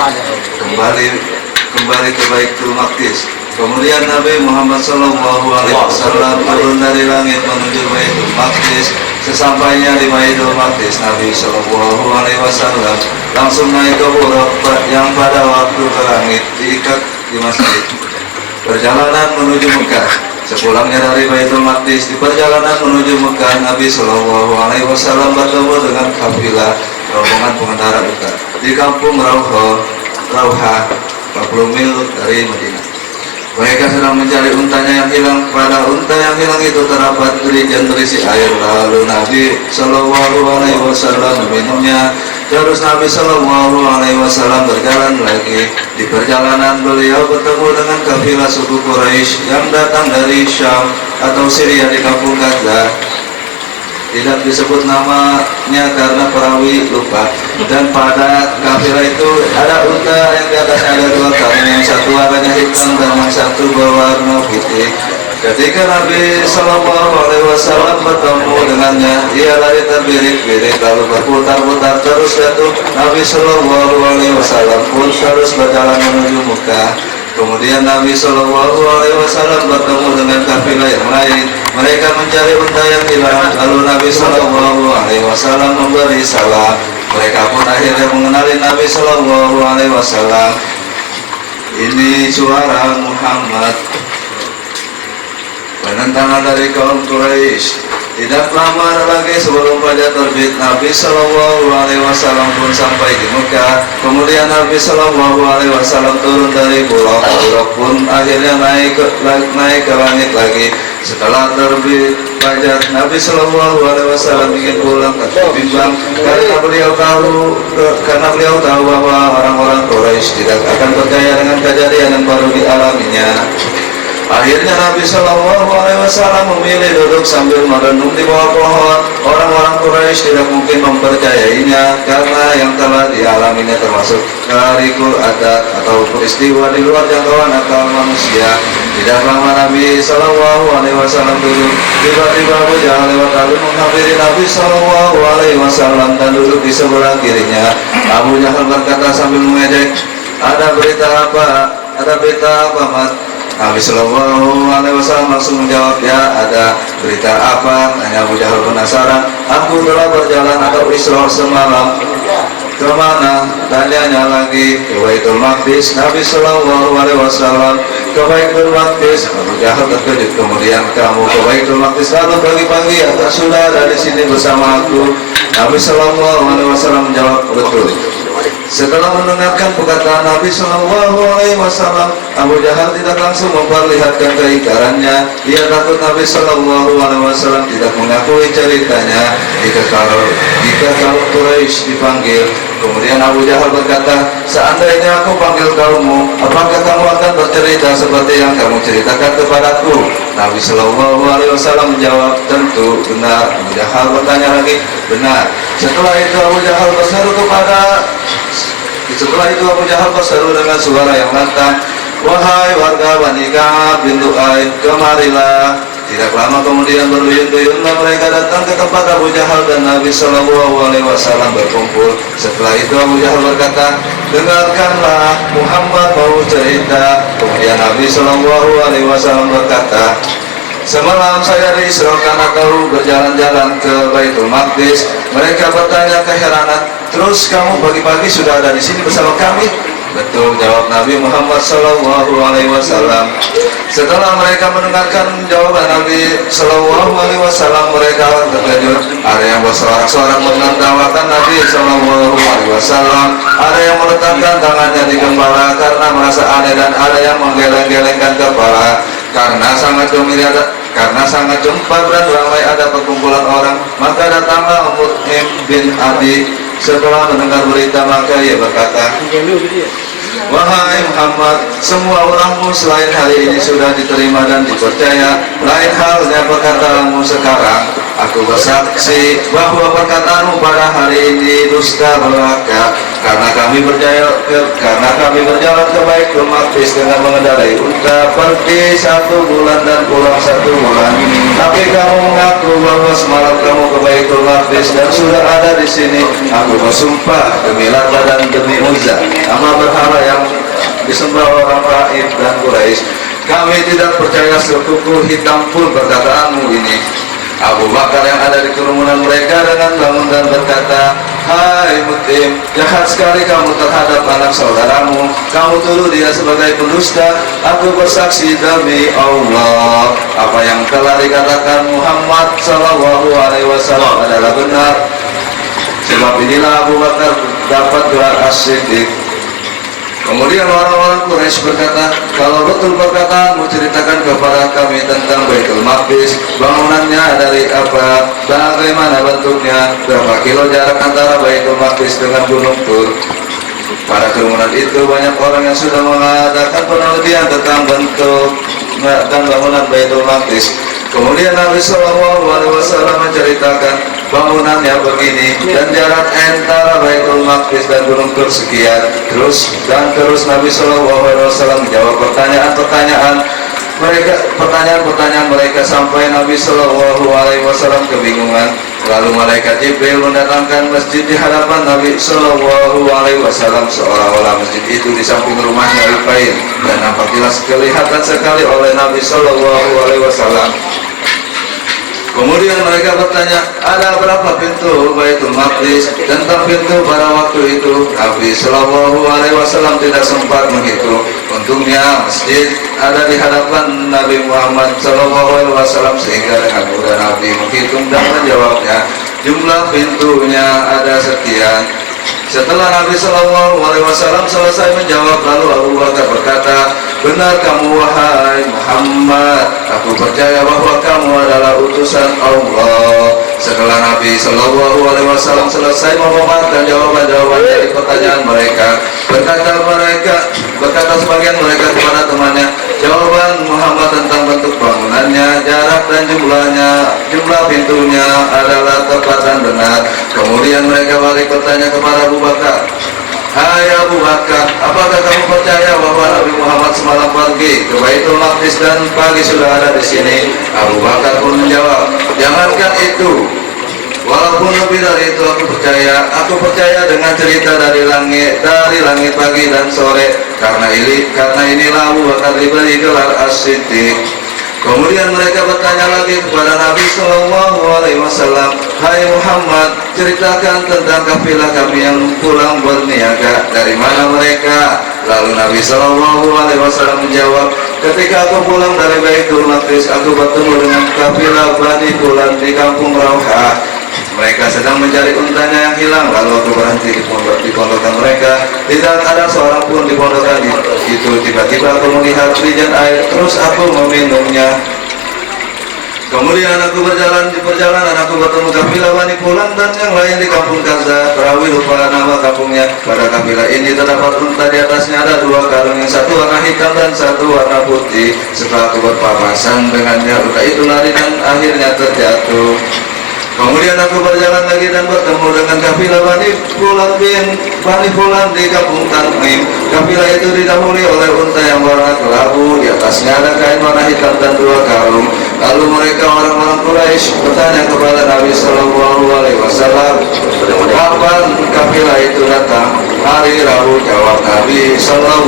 Kembali ke Baitul Maqdis. Kemudian Nabi Muhammad Sallallahu Alaihi Wasallam turun dari langit menuju Baitul Maqdis. Sesampainya di Baitul Maqdis, Nabi Sallallahu Alaihi Wasallam langsung naik ke buraq yang pada waktu ke langit diikat di masjid. Perjalanan menuju Mekah. Sepulangnya dari Baitul Maqdis, di perjalanan menuju Mekah, Nabi Sallallahu Alaihi Wasallam bertemu dengan kafilah rombongan pengendara unta di kampung Rauha 40 mil dari Madinah. Mereka sedang mencari untanya yang hilang. Pada unta yang hilang itu terdapat derijan berisi air. Lalu Nabi Shallallahu Alaihi Wasallam meminumnya Terus Nabi Shallallahu Alaihi Wasallam berjalan lagi. Di perjalanan beliau bertemu dengan kafilah suku Quraisy yang datang dari Syam atau Syria di kampung Gaza. Tidak disebut namanya karena perawi lupa. Dan pada kafilah itu ada unta yang di atasnya ada dua karung, yang satu warnanya hitam dan yang satu berwarna putih. Ketika Nabi Sallallahu Alaihi Wasallam bertemu dengannya, ia lari terbirit-birit lalu berputar-putar terus jatuh. Nabi Sallallahu Alaihi Wasallam pun terus berjalan menuju Mekah. Kemudian Nabi Sallallahu Alaihi Wasallam bertemu dengan kafilah yang lain. Mereka mencari unta yang hilang. Lalu Nabi Sallallahu Alaihi Wasallam memberi salam. Mereka pun akhirnya mengenali Nabi Sallallahu Alaihi Wasallam. Ini suara Muhammad, penentangan dari kaum Quraisy. Tidak lama lagi sebelum fajar terbit, Nabi Shallallahu Alaihi Wasallam pun sampai di Mekah. Kemudian Nabi Shallallahu Alaihi Wasallam turun dari buraq pun akhirnya naik ke langit lagi. Setelah terbit fajar, Nabi Shallallahu Alaihi Wasallam ingin pulang ke bimbang karena beliau tahu bahwa orang-orang Quraisy tidak akan percaya dengan kejadian yang baru dialaminya. Akhirnya Nabi Shallallahu Alaihi Wasallam memilih duduk sambil merenung di bawah pohon. Orang-orang Quraisy tidak mungkin mempercayainya karena yang telah dialaminya termasuk karikul adat atau peristiwa di luar jangkauan akal manusia. Tidak lama Nabi Shallallahu Alaihi Wasallam duduk, tiba-tiba Abu Jahal lewat lalu menghampiri Nabi Shallallahu Alaihi Wasallam dan duduk di sebelah kirinya. Abu Jahal berkata sambil mengejek, ada berita apa, Mat? Nabi Shallallahu Alaihi Wasallam langsung menjawab, ya ada berita apa? Tanya Abu Jahal penasaran. Aku telah berjalan atau Isra semalam. Kemana? Tanyanya lagi. Ke Baitul Maqdis. Nabi Shallallahu Alaihi Wasallam ke Baitul Maqdis. Abu Jahal terkejut. Kemudian kamu ke Baitul Maqdis lalu pagi-pagi atau sudah ada di sini bersama aku? Nabi Shallallahu Alaihi Wasallam menjawab, betul. Setelah mendengarkan perkataan Nabi Shallallahu Alaihi Wasallam, Abu Jahal tidak langsung memperlihatkan keingkarannya. Ia takut Nabi Shallallahu Alaihi Wasallam tidak mengakui ceritanya jika kalau Quraisy dipanggil. Kemudian Abu Jahal berkata, seandainya aku panggil kaummu, apakah kamu akan bercerita seperti yang kamu ceritakan kepadaku? Nabi Shallallahu Alaihi Wasallam menjawab, tentu benar. Abu Jahal bertanya lagi, benar. Setelah itu Abu Jahal berseru dengan suara yang lantang, wahai warga Bani Ka'ab bin Lu'ay, kemarilah. Tidak lama kemudian berduyun-duyunlah mereka datang ke tempat Abu Jahal dan Nabi Shallallahu Alaihi Wasallam berkumpul. Setelah itu Abu Jahal berkata, dengarkanlah, Muhammad mau cerita. Kemudian Nabi Shallallahu Alaihi Wasallam berkata, semalam saya diisrakan atau berjalan-jalan ke Baitul Maqdis. Mereka bertanya keheranan, terus kamu pagi-pagi sudah ada di sini bersama kami? Betul, jawab Nabi Muhammad Sallallahu Alaihi Wasallam. Setelah mereka mendengarkan jawaban Nabi Sallallahu Alaihi Wasallam, mereka terkejut. Ada yang bersorak-sorak menertawakan Nabi Sallallahu Alaihi Wasallam, ada yang meletakkan tangannya di kepala karena merasa aneh, dan ada yang menggeleng-gelengkan kepala karena sangat gembira. Karena sangat jempat dan ramai ada perkumpulan orang, maka datanglah Mut'im bin Adi. Setelah mendengar berita, maka ia berkata, wahai Muhammad, semua orangmu selain hari ini sudah diterima dan dipercaya. Lain halnya perkataanmu sekarang. Aku bersaksi bahwa perkataanmu pada hari ini dusta belaka. Karena kami berjalan ke Baitul Maqdis dengan mengendarai unta, pergi 1 bulan dan pulang 1 bulan. Tapi kamu mengaku bahwa semalam kamu ke Baitul Maqdis dan sudah ada di sini. Aku bersumpah demi Lata dan demi Uzza, nama berhala yang disembah orang Raib dan Quraisy, kami tidak percaya sekuku hitam pun perkataanmu ini. Abu Bakar yang ada di kerumunan mereka dengan bangun dan berkata, hai Mut'im, jahat sekali kamu terhadap anak saudaramu. Kamu tuduh dia sebagai pendusta. Aku bersaksi demi Allah, apa yang telah dikatakan Muhammad Sallallahu Alaihi Wasallam adalah benar. Sebab inilah Abu Bakar dapat gelar As-Siddiq. Kemudian orang-orang Quraisy berkata, kalau betul perkataanmu, ceritakan kepada kami tentang Baitul Maqdis, bangunannya dari apa, bagaimana bentuknya, berapa kilo jarak antara Baitul Maqdis dengan Gunung Tur. Pada kerumunan itu banyak orang yang sudah mengadakan penelitian tentang bentuk dan bangunan Baitul Maqdis. Kemudian Nabi SAW menceritakan bangunannya begini, dan jarak antara Baitul Maqdis dan Gunung Tur sekian. Terus Nabi SAW menjawab pertanyaan-pertanyaan mereka sampai Nabi SAW kebingungan. Lalu malaikat Jibril mendatangkan masjid di hadapan Nabi SAW, seolah-olah masjid itu di samping rumahnya Rufail, dan nampak jelas kelihatan sekali oleh Nabi SAW. Kemudian mereka bertanya, ada berapa pintu Baitul Maqdis? Tentang pintu pada waktu itu Nabi SAW tidak sempat menghitung. Untungnya masjid ada di hadapan Nabi Muhammad SAW, sehingga dengan mudah Nabi menghitung dan menjawabnya. Jumlah pintunya ada sekian. Setelah Nabi SAW selesai menjawab, lalu Abu Bakar berkata, benar kamu wahai Muhammad, aku percaya bahwa kamu adalah utusan Allah. Setelah Nabi SAW selesai memaparkan jawaban-jawaban dari pertanyaan mereka, berkata sebagian mereka kepada temannya, jawaban Muhammad tentang bentuk bangunannya, jarak dan jumlah pintunya adalah tepat dan benar. Kemudian mereka balik bertanya kepada Abu Bakar, hai Abu Bakar, apakah kamu percaya bahwa Nabi Muhammad semalam pergi ke Baitul Maqdis dan pagi sudah ada di sini? Abu Bakar pun menjawab, jangankan itu, walaupun lebih dari itu aku percaya dengan cerita dari langit pagi dan sore, karena inilah Abu Bakar diberi gelar As-Siddiq. Kemudian mereka bertanya lagi kepada Nabi SAW, hai Muhammad, ceritakan tentang kafilah kami yang pulang berniaga, dari mana mereka? Lalu Nabi SAW menjawab, ketika aku pulang dari Baitul Maqdis, aku bertemu dengan kafilah Bani Fulan di kampung Rauhah. Mereka sedang mencari untanya yang hilang, lalu aku berhenti di pondokan mereka. Tidak ada seorang pun di pondokan itu. Tiba-tiba aku melihat hujan air, terus aku meminumnya. Kemudian aku berjalan di perjalanan, aku bertemu kafilah Bani Fulan dan yang lain di kampung Gaza. Perawi lupa nama kampungnya. Pada kafilah ini terdapat unta, di atasnya ada 2 karung, yang satu warna hitam dan satu warna putih. Setelah aku berpapasan dengannya, unta itu lari dan akhirnya terjatuh. Kemudian aku berjalan lagi dan bertemu dengan kafilah Bani Fulan di kampung Tan'im. Kafilah itu didahului oleh unta yang warna kelabu, di atasnya ada kain warna hitam dan 2 karung. Lalu mereka orang-orang Quraisy bertanya kepada Nabi SAW, kapan kafilah itu datang? Hari Rabu, jawab Nabi SAW.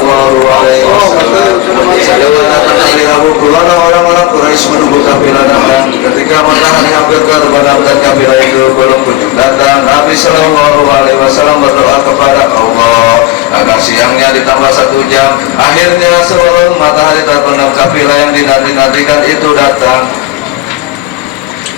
Setelah datang hari Rabu, keluar orang-orang Quraisy menunggu kafilah datang. Ketika matahari hampir terbenam dan kafilah itu belum kunjung datang, Nabi SAW berdoa kepada Allah agar siangnya ditambah 1 jam. Akhirnya sebelum matahari terbenam, kafilah yang dinanti-nantikan itu datang.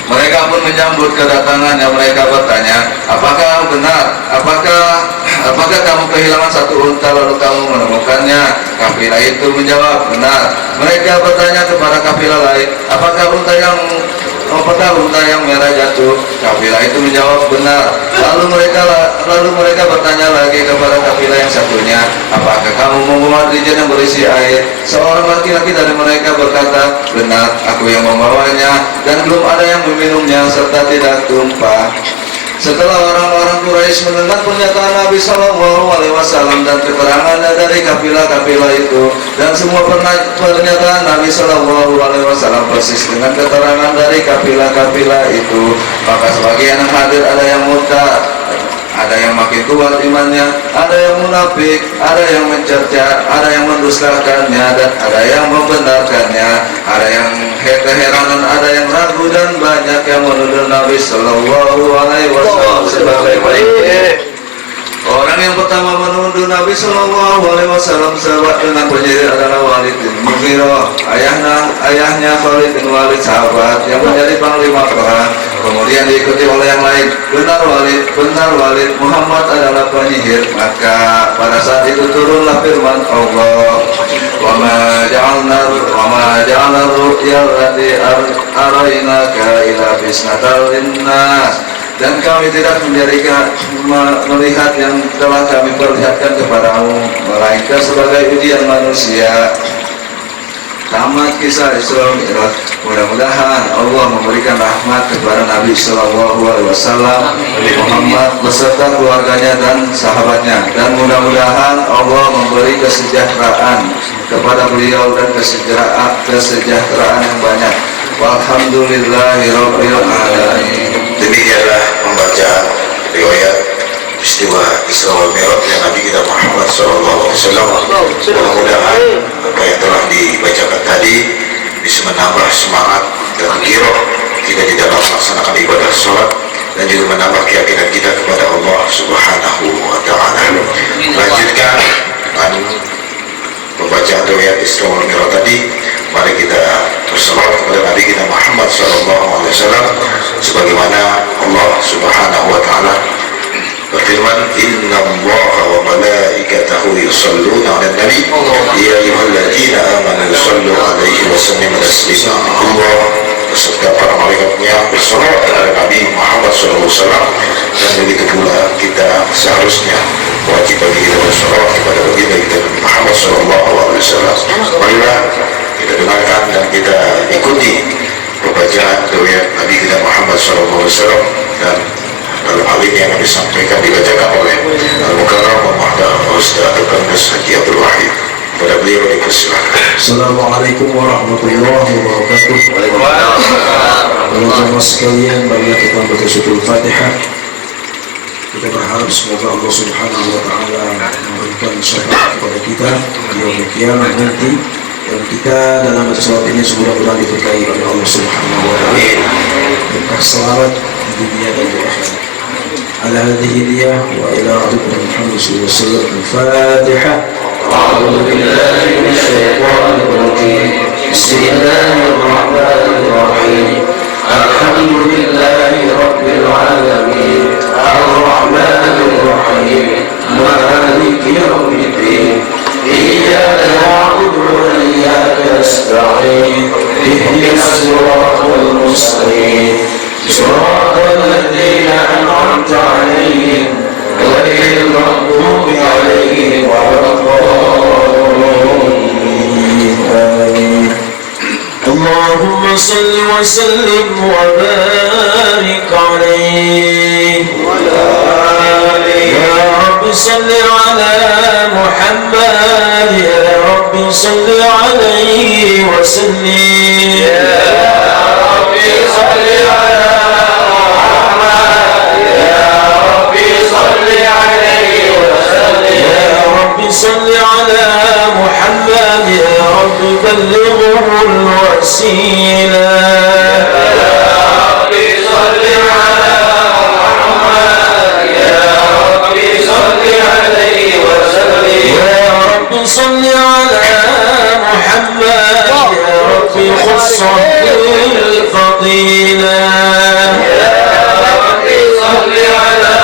Mereka pun menyambut kedatangannya. Mereka bertanya, apakah benar? Apakah kamu kehilangan 1 unta lalu kamu menemukannya? Kafilah itu menjawab, benar. Mereka bertanya kepada kafilah lain, apakah unta yang merah jatuh? Kafilah itu menjawab, benar. Lalu mereka bertanya lagi kepada kafilah yang satunya, apakah kamu membawa dijen yang berisi air? Seorang laki-laki dari mereka berkata, benar, aku yang membawanya, dan belum ada yang meminumnya serta tidak tumpah. Setelah orang-orang Quraisy mendengar pernyataan Nabi SAW dan keterangannya dari kafilah-kafilah itu, dan semua pernyataan Nabi SAW persis dengan keterangan dari kafilah-kafilah itu, maka sebagian yang hadir ada yang murtad, ada yang makin kuat imannya, ada yang munafik, ada yang mencerca, ada yang mendustakannya, dan ada yang membenarkannya, ada yang keheranan, ada yang ragu, dan banyak yang menuduh Nabi SAW sebagai baik. Orang yang pertama menuduh Nabi SAW sahabat dengan penyihir adalah Walid bin Mughirah, ayahnya Khalid bin Walid, sahabat yang menjadi panglima perang. Kemudian diikuti oleh yang lain, benar Walid, Muhammad adalah penyihir. Maka pada saat itu turunlah firman Allah, wa ma ja'alna ru'ya allati arainaka ila fitnatal linnas, dan kami tidak menjadikan melihat yang telah kami perlihatkan kepadamu melainkan sebagai ujian manusia. Tamat kisah Isra Mi'raj. Mudah-mudahan Allah memberikan rahmat kepada Nabi Sallallahu Alaihi Wasallam, Nabi Muhammad beserta keluarganya dan sahabatnya, dan mudah-mudahan Allah memberi kesejahteraan kepada beliau dan kesejahteraan yang banyak. Walhamdulillahirabbil alamin. Demikianlah pembacaan riwayat peristiwa Isra wal Mi'raj yang Nabi kita Muhammad SAW. Mudah-mudahan apa yang telah dibacakan tadi bisa menambah semangat dan giroh kita di dalam melaksanakan ibadah sholat, dan juga menambah keyakinan kita kepada Allah Subhanahu wa Ta'ala. Lanjutkan dengan pembacaan riwayat Isra wal Mi'raj tadi. Mari kita bersalawat kepada Nabi kita Muhammad SAW, sebagaimana Allah Subhanahu wa Ta'ala berfirman, Inna Allaha wa malaikatahu yusalluna 'alan nabi ya ayyuhalladzina amanu sallu 'alaihi wa sallimu taslima. Allah beserta para malaikatnya bersalawat kepada Nabi Muhammad SAW, dan begitu pula kita seharusnya wajib bagi kita bersalawat kepada baginda kita Nabi Muhammad SAW. Marilah kita dengarkan dan kita ikuti pembacaan riwayat Nabi kita Muhammad SAW, dan dalam hal ini yang disampaikan dibacakan oleh Al-Mukarram wa Muhtaram Ustaz Al-Kandas Haji Abdul Wahid. Kepada beliau dipersilakan. Assalamualaikum warahmatullahi wabarakatuh. Para jemaah sekalian, marilah kita membaca suratul Fatihah. Kita berharap semoga Allah Subhanahu wa Ta'ala memberikan syafaat kepada kita di yaumul qiyamah nanti, dan kita dalam baca salat ini mudah-mudahan diberkahi oleh Allah Subhanahu wa Ta'ala. Berkah selamat di dunia dan di akhirat. Ala hadhihi niyah wa ila rabbikum Muhammad sallallahu alaihi wasallam. Al-Fatihah. A'udzu billahi minasyaitonir rajim. Bismillahirrahmanirrahim. Alhamdulillahi rabbil alamin. Ar-Rahmanir Rahim. Maliki yaumiddin. Iyyaka na'budu wa iyyaka nasta'in. Ihdinas siratal mustaqim. Siratal ladzina an'amta 'alaihim ghairil maghdubi 'alaihim waladdallin. Allahumma shalli wa sallim wa barik 'alaihi wa ala alihi. Ya Rabbi shalli 'ala Muhammad, ya Rabbi shalli 'alaihi wa sallim. Ya Rabbi shalli 'ala صل على محمد يا رب بلغه الوسيلة. يا رب صل على محمد يا رب صل عليه وسلم. يا رب صل على محمد يا رب خصه بالفضيلة. يا رب صل على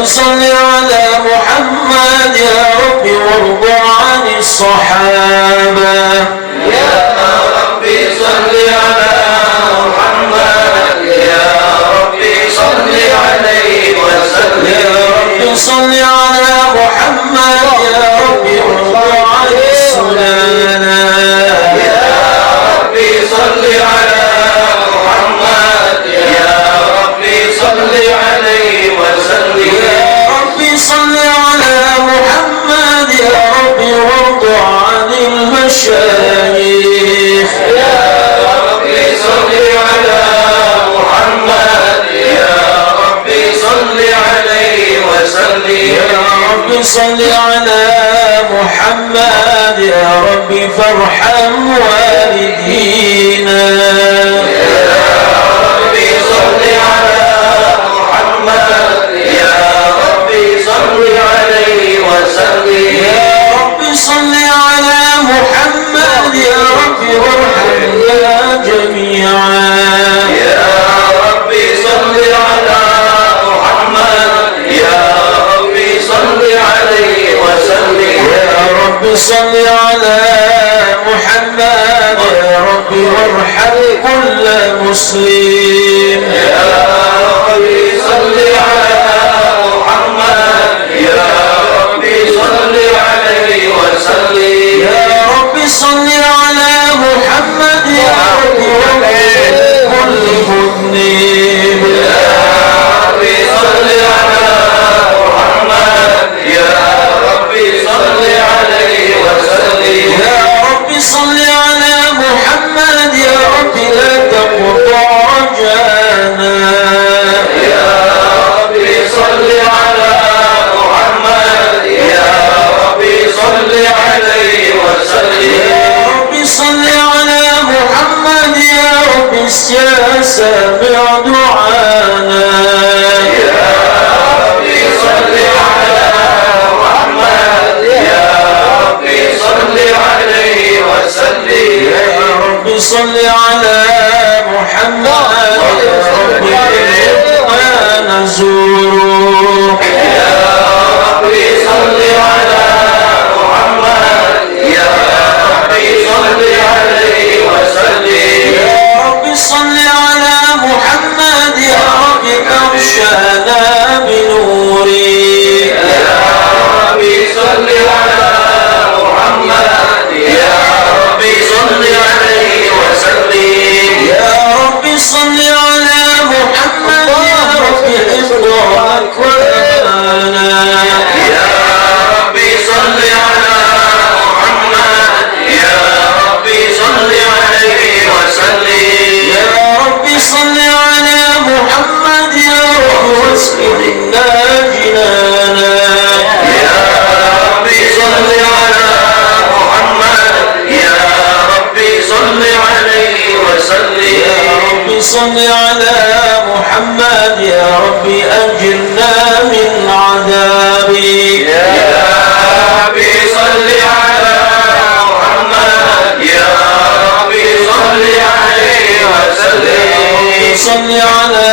صل على محمد يا رب وارض عن الصحابة. يا رب صل على محمد يا رب صل عليه وسلم. يا رب صل على محمد يا رب وارض عن السنانة. يا رب صل على محمد يا رب صل عليه وسلم. صل على محمد يا رب وارض عن المشايخ. يا رب صل على محمد يا رب صل عليه وسلم. يا رب صل على محمد يا رب فارحم والدينا. يا رب صل على محمد يا رب صل عليه وسلم. يا رب صل على محمد يا رب وارحمنا جميعا. يا رب صل على مسلم يا ربي صل على محمد يا ربي صل عليه وسلم يا ربي صل على محمد يا ربي كل مذنب يا ربي صل على محمد يا ربي صل عليه وسلم يا ربي صل على محمد يا ربي لا تقطع رجانا يا ربي صل على محمد يا ربي صل عليه وسلم يا ربي صل على محمد يا ربي يا سامع دعانا يا ربي صل على محمد يا ربي صل عليه وسلم يا ربي صل على محمد يا ربي إنا نزوره يا ربي صل على محمد يا ربي صل عليه وسلم يا ربي صل على محمد يا ربي أرشانا بنوري يا ربي صل على محمد يا ربي صل عليه وسلم يا ربي صل على محمد يا ربي حفظ أكوانا يا ربي صل على محمد يا ربي صل عليه وسلم يا ربي صل على محمد يا رب واسقنا جنانا يا ربي صل على محمد يا ربي صل عليه وسلم يا ربي صل على محمد يا ربي أجرنا من عذابي يا ربي صل على محمد يا ربي صل عليه وسلم يا ربي صل على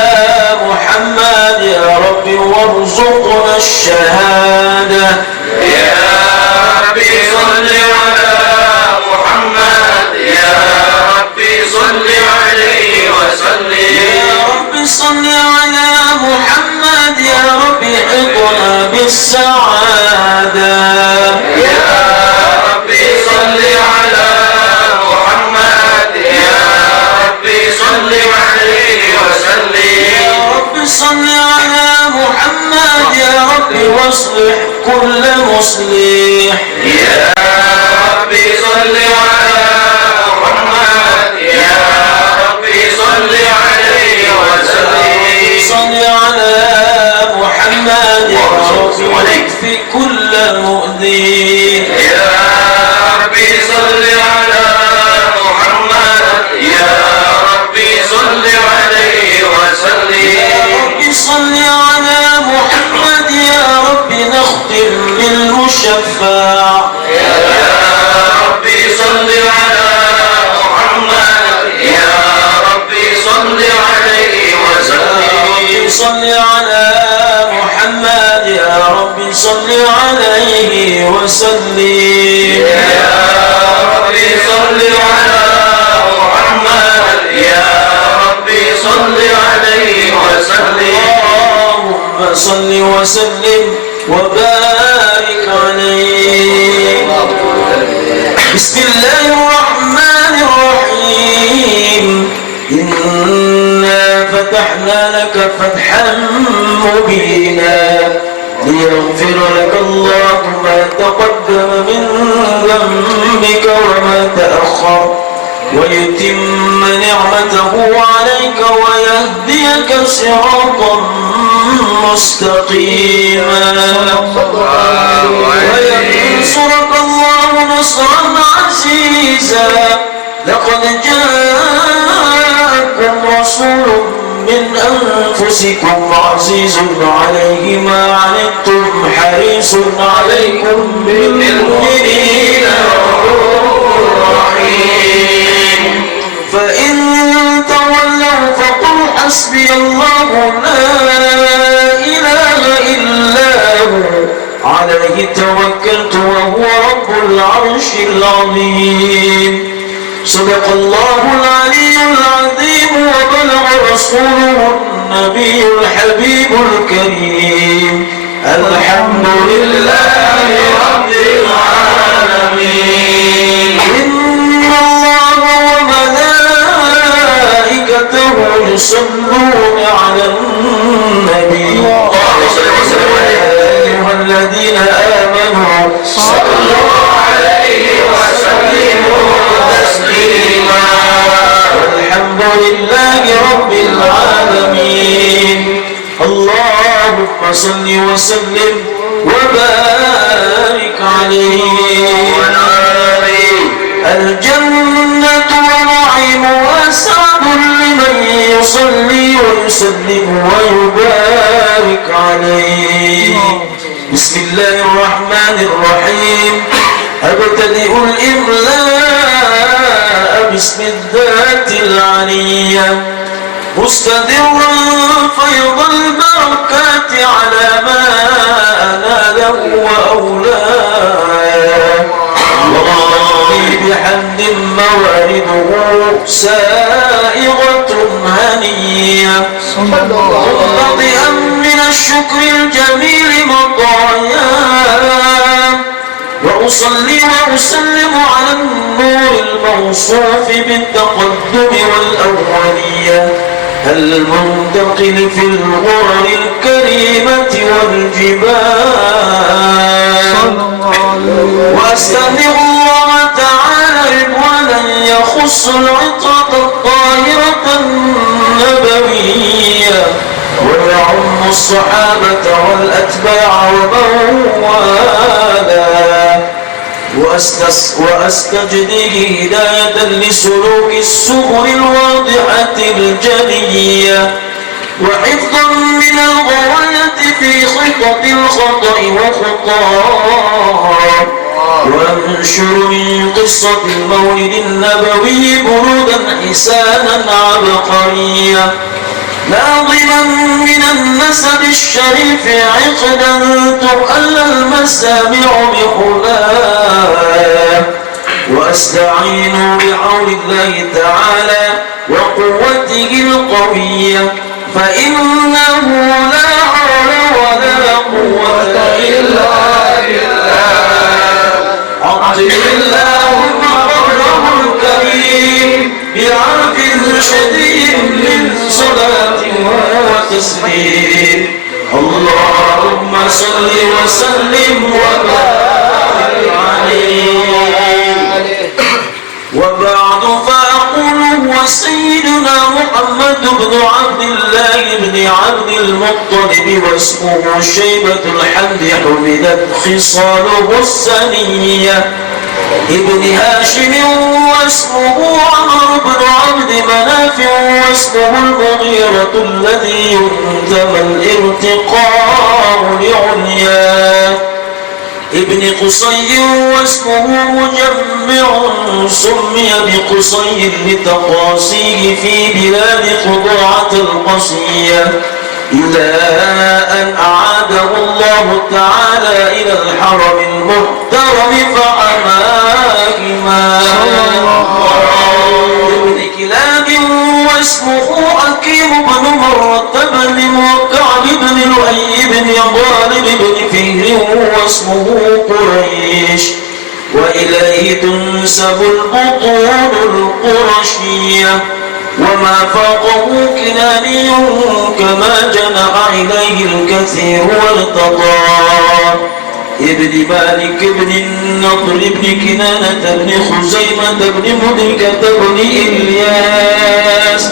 محمد يا ربي وارزقنا الشهادة يا ربي صل على محمد يا ربي صل عليه وسلم يا ربي صل على محمد يا ربي حطنا بالسعادة يا ربي صل على محمد يا ربي صل عليه وسلم يا ربي صل على محمد يا ربي واصلح كل مصلح يا ربي صل على محمد يا ربي صل عليه وسلم صل على محمد يا ربي واكفي كل مؤذي يا ربي صل على محمد يا ربي صل عليه وسلم يا ربي صل على محمد يا ربي نختم بالمشفع يا ربي صل على محمد يا ربي صل عليه وسلم صل على محمد يا ربي صل عليه وسلم يا ربي صل على محمد يا ربي صل عليه وسلم اللهم صل وسلم وبارك عليه بسم الله الرحمن الرحيم إنا فتحنا لك فتحا مبينا ليغفر لك الله ما تقدم من ذنبك وما تأخر ويتم نعمته عليك ويهديك صراطا مستقيما وينصرك الله نصرا عزيزا لقد جاءكم رسول من أنفسكم عزيز عليه ما عنتم حريص عليكم بالمؤمنين رحيم فإن تولوا فقل حسبي الله لا إله إلا هو عليه توكلت وهو رب العرش العظيم صدق الله العلي العظيم ورسوله النبي الحبيب الكريم. الحمد لله رب العالمين. إن الله وملائكته يصلون على النبي يا أيها الذين آمنوا صلوا عليه وسلموا تسليما. والحمد لله رب العالمين. اللهم صل وسلم وبارك عليه. الجنة ونعيمها سعد لمن يصلي ويسلم ويبارك عليه. بسم الله الرحمن الرحيم. أبتدئ الإملاء باسم الذات العلية مستدرا فيض البركات على ما أناله وأولاه. وربي بحمد موارده سائغة هنية منبطئا من الشكر الجميل مطاياه. وأصلي وأسلم على النور الموصوف بالتقدم والأولية المنتقل في الغرر الكريمة والجبال. وأستغفر الله تعالى رضوانا يخص العطرة الطاهرة النبوية ويعم الصحابة والأتباع ومن والاه. وأستجديه هداية لسلوك السبل الواضحة الجلية وحفظا من الغواية في خطط الخطأ وخطاه. وانشر من قصة المولد النبوي برودا حسانا عبقريا ناظما من النسب الشريف عقدا تؤلى المسامع بحلاه. وأستعين بعون الله تعالى وقوته القوية فإنه لا حول ولا قوة إلا بالله. عظم اللهم قدره الكريم بعرف شديد من صلاة وتسليم. اللهم صل وسلم وبارك عليه. وبعد فأقول وسيدنا محمد بن عبد الله بن عبد المطلب واسمه شيبة الحمد حمدت خصاله السنية ابن هاشم واسمه عمرو بن عبد مناف واسمه المغيرة الذي ينتمى الارتقاء لعلياه ابن قصي واسمه مجمع سمي بقصي لتقاصيه في بلاد خضوعة القصية إلى أن أعاده الله تعالى إلى الحرم المحترم فحماهما ابن كلاب واسمه حكيم بن مرة بن وكعب بن لؤي بن غالب بن فهر واسمه قريش وإليه تنسب البطون القرشية وما فوقه كناني كما جنح إليه الكثير والتطار ابن مالك بن النضر بن كنانة بن خزيمة بن مدركة بن إلياس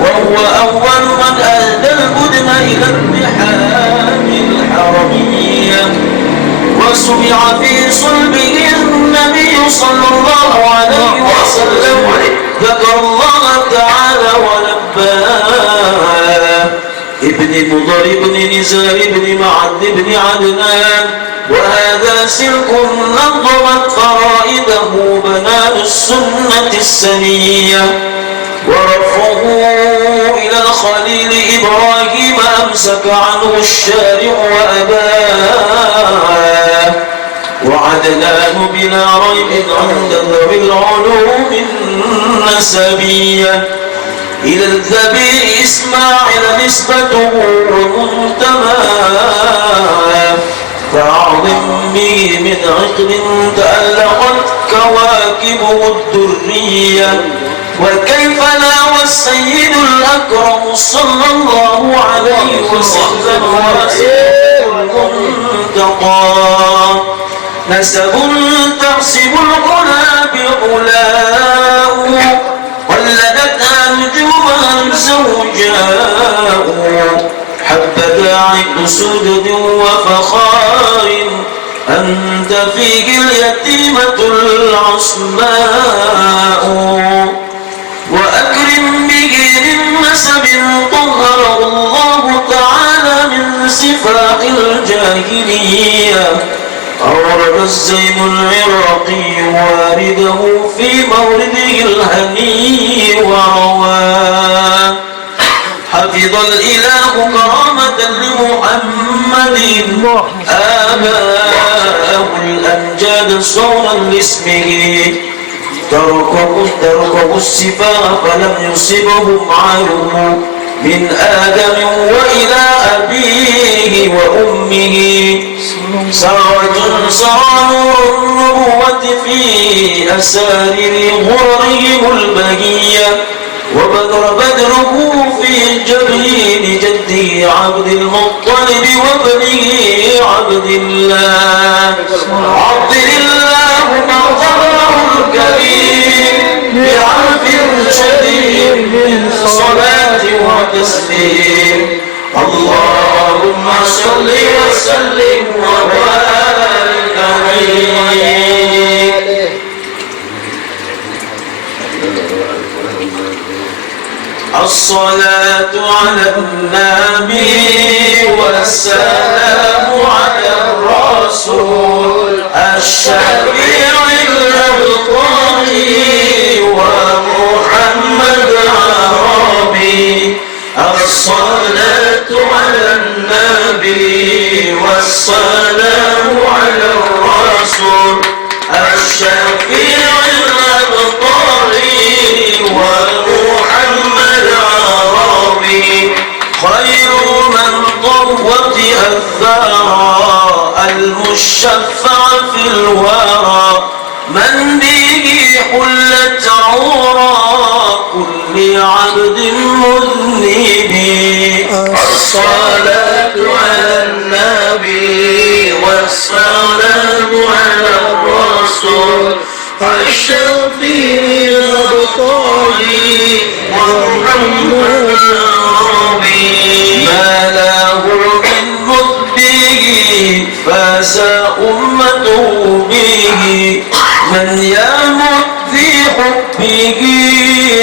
وهو أول من أهدى البدن إلى الرحام الحرمية وسمع في صلبه النبي صلى الله عليه وسلم ذكر الله تعالى ونباه ابن مضر بن نزار بن معد بن عدنان وهذا سلك نظمت فرائده بنان السنة السنية ورفعه إلى الخليل إبراهيم أمسك عنه الشارع وأباه وعدنان بلا ريب عند ذوي العلوم النسبية إلى الذبيح إسماعيل نسبته ومنتماه، فأعظم به من عقد تألقت كواكبه الدرية. وكيف لا والسيد الأكرم صلى الله عليه وسلم ورسول المنتقى، نسب تحسب الغلا بعلاه، ولدتها نجومها زوجاء، حبذا عقد سدد وفخار، أنت فيك اليتيمة العصماء. وأكرم به من نسب طهره الله تعالى من سفاح الجاهلية. أورد الزين العراقي وارده في مورده الهني ورواه: حفظ الإله كرامة لمحمد، آباءه الأمجاد صونا لاسمه، تركوا السفاه فلم يصبهم عيب، من آدم وإلى أبيه وأمه، سراج سرى نور النبوة في أسارر غرهم البهية، وبدره في جبين جده عبد المطلب وابنه عبد الله. عبد الله مقره الكريم بعرف شديد من صلاة وتسليم. اللهم صل وسلم وبارك عليه. الصلاة على النبي والسلام على الرسول الشفيع المرضي ومحمد عربي. الصلاة على النبي والسلام على الرسول الشفيع المرضي ومحمد عربي. خير من ضوت الثرى المشفع في الورى، من به حلت عورى كل عبد مذنب. الصلاة على النبي والسلام على الرسول الشفيع الأبطال ومحمد عربي. ما له من مذبه فاز أمته به، من يمت في حبه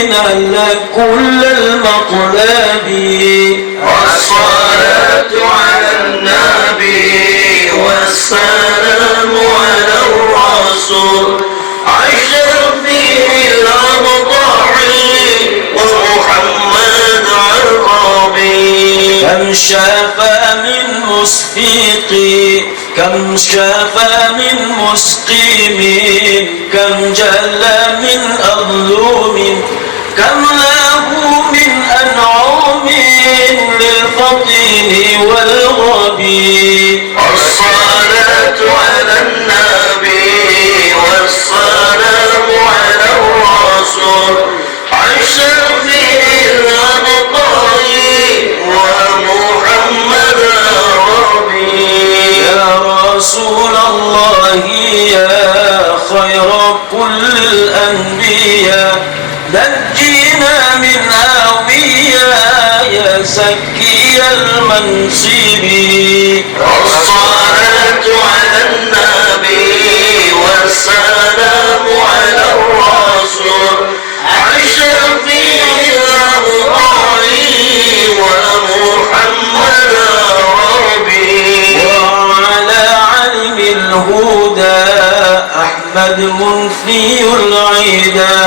نال كل المطلب. الصلاة على النبي والسلام على الرسول الشفيع الأبطال ومحمد عربي. كم شافى من مسفيق، كم شافى من مسقيم، كم جل من أظلوم، كم له من أنعام للفطين والغبي. الصلاة على النبي والسلام على الرسول الشفيع الأبطال ومحمد عربي. يا رسول الله يا خير كل الأنبياء، نجينا من هاوية يا زكي المنصب. الصلاة على النبي والسلام على الرسول الشفيع الأبطال ومحمد عربي. وعلى علم الهدى أحمد منفي العيدا،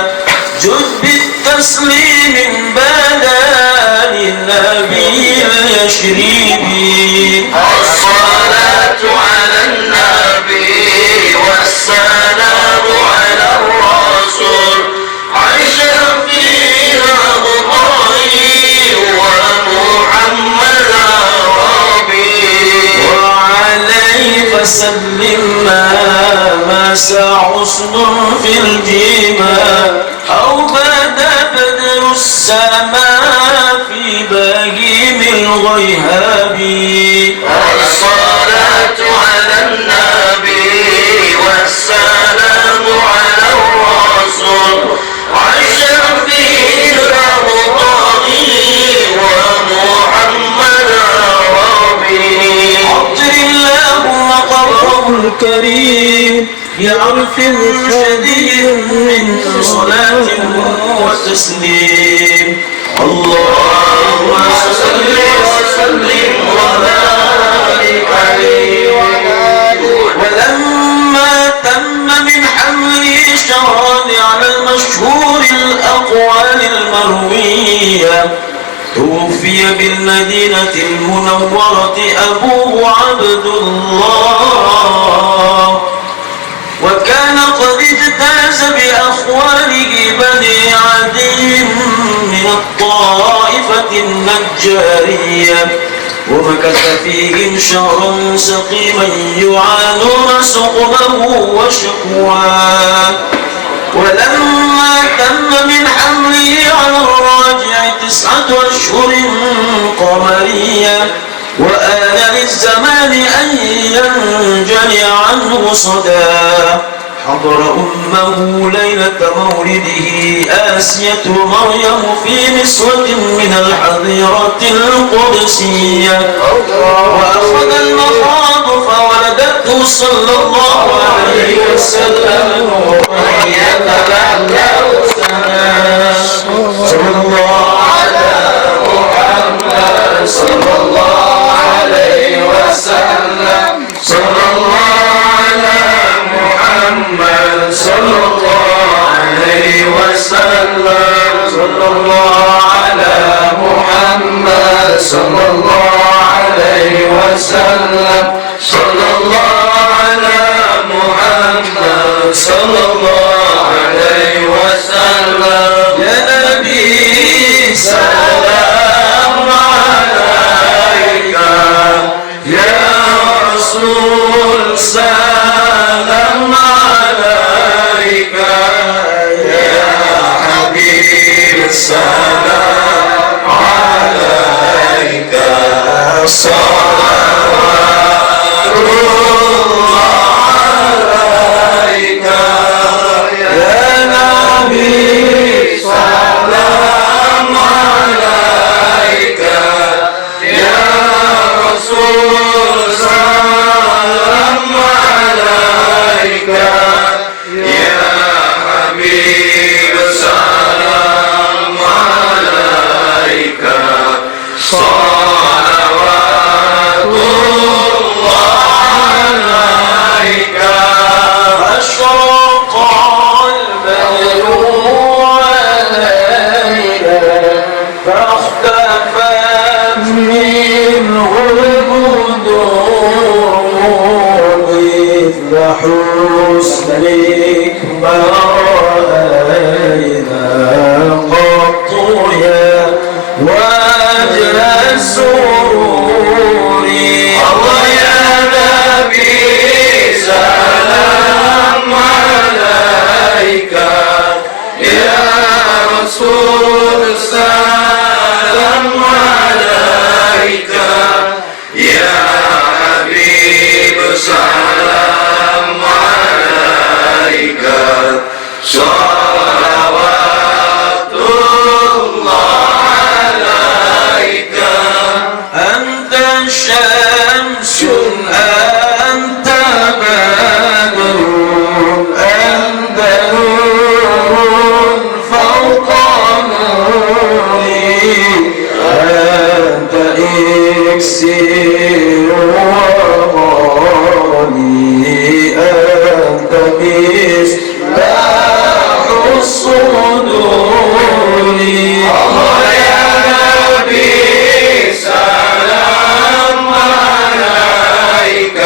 جد بالتسليم بدا للنبي اليشريبي. الصلاة على النبي والسلام على الرسول الشفيع الأبطال حصن في الجبال أو بدا بدر السماء في بهيم الغيهاب. الصلاة على النبي والسلام على الرسول وشفيع الأبطال ومحمد ربي. عطر الله وقرب الكريم بعرف شديد من صلاة وتسليم. اللهم صل وسلم وبارك عليه. ولما تم من حمله شراد على المشهور الأقوال المروية توفي بالمدينة المنورة أبوه عبد الله، وكان قد اجتاز بأخواله بني عدي من الطائفة النجارية، ومكث فيهم شهرا سقيما يعانون سقمه وشكواه. ولما تم من حمله على الراجع 9 أشهر قمرية وآن للزمان أن ينجلي عنه صداه، حضر أمه ليلة مولده آسية مريم في نسوة من الحظيرة القدسية، وأخذ المخاض فولدته صلى الله عليه وسلم وهي 3 سنوات. صلى الله على محمد صلى الله عليه وسلم. صلى الله على محمد صلى الله عليه وسلم. صلى الله على محمد صلى الله عليه وسلم. صلى الله على محمد صلى الله عليه وسلم. يا نبي سلام عليك، يا رسول سلام عليك، يا حبيب سلام عليك. صلوات الله عليك يا نبي سلام عليك، يا رسول سلام عليك، يا حبيب سلام عليك. صلوات الله عليك. أشرق البدر علينا فاختفت منه البدور مثل حسنك ما رأينا قط يا وجه السرور. الله يا نبي سلام عليك، يا رسول سلام عليك، يا حبيب سلام عليك. صلوات الله عليك. أنت شمس أنت بدر أنت نور فوق نوري، أنت إكسير وغالي، أنت مصباح الصدور. الله يا نبي سلام عليك،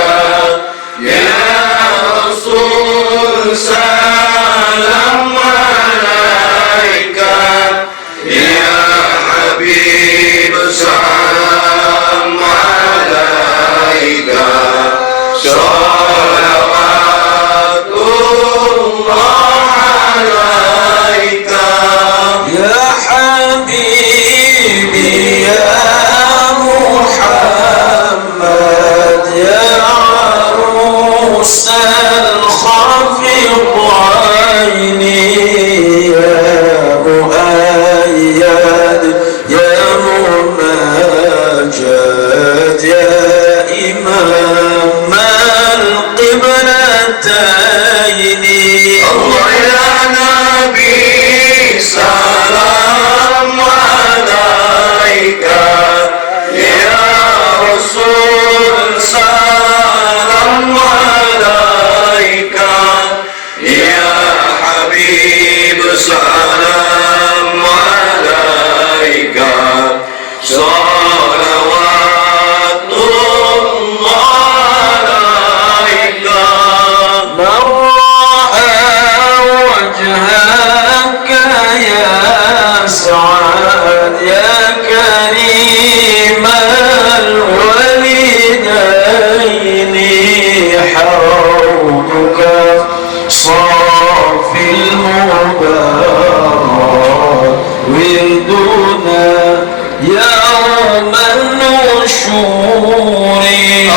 القشور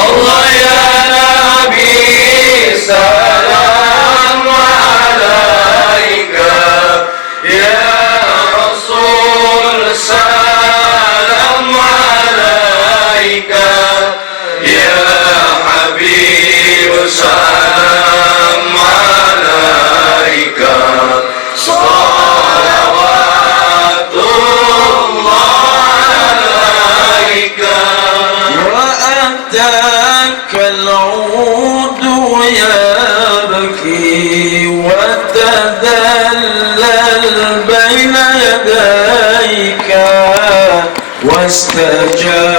الله يا نبي سلام عليك يا رسول سلام عليك يا حبيب سلام عليك صلوات الله عليك وأتاك العود يبكي وتدلل بين يديك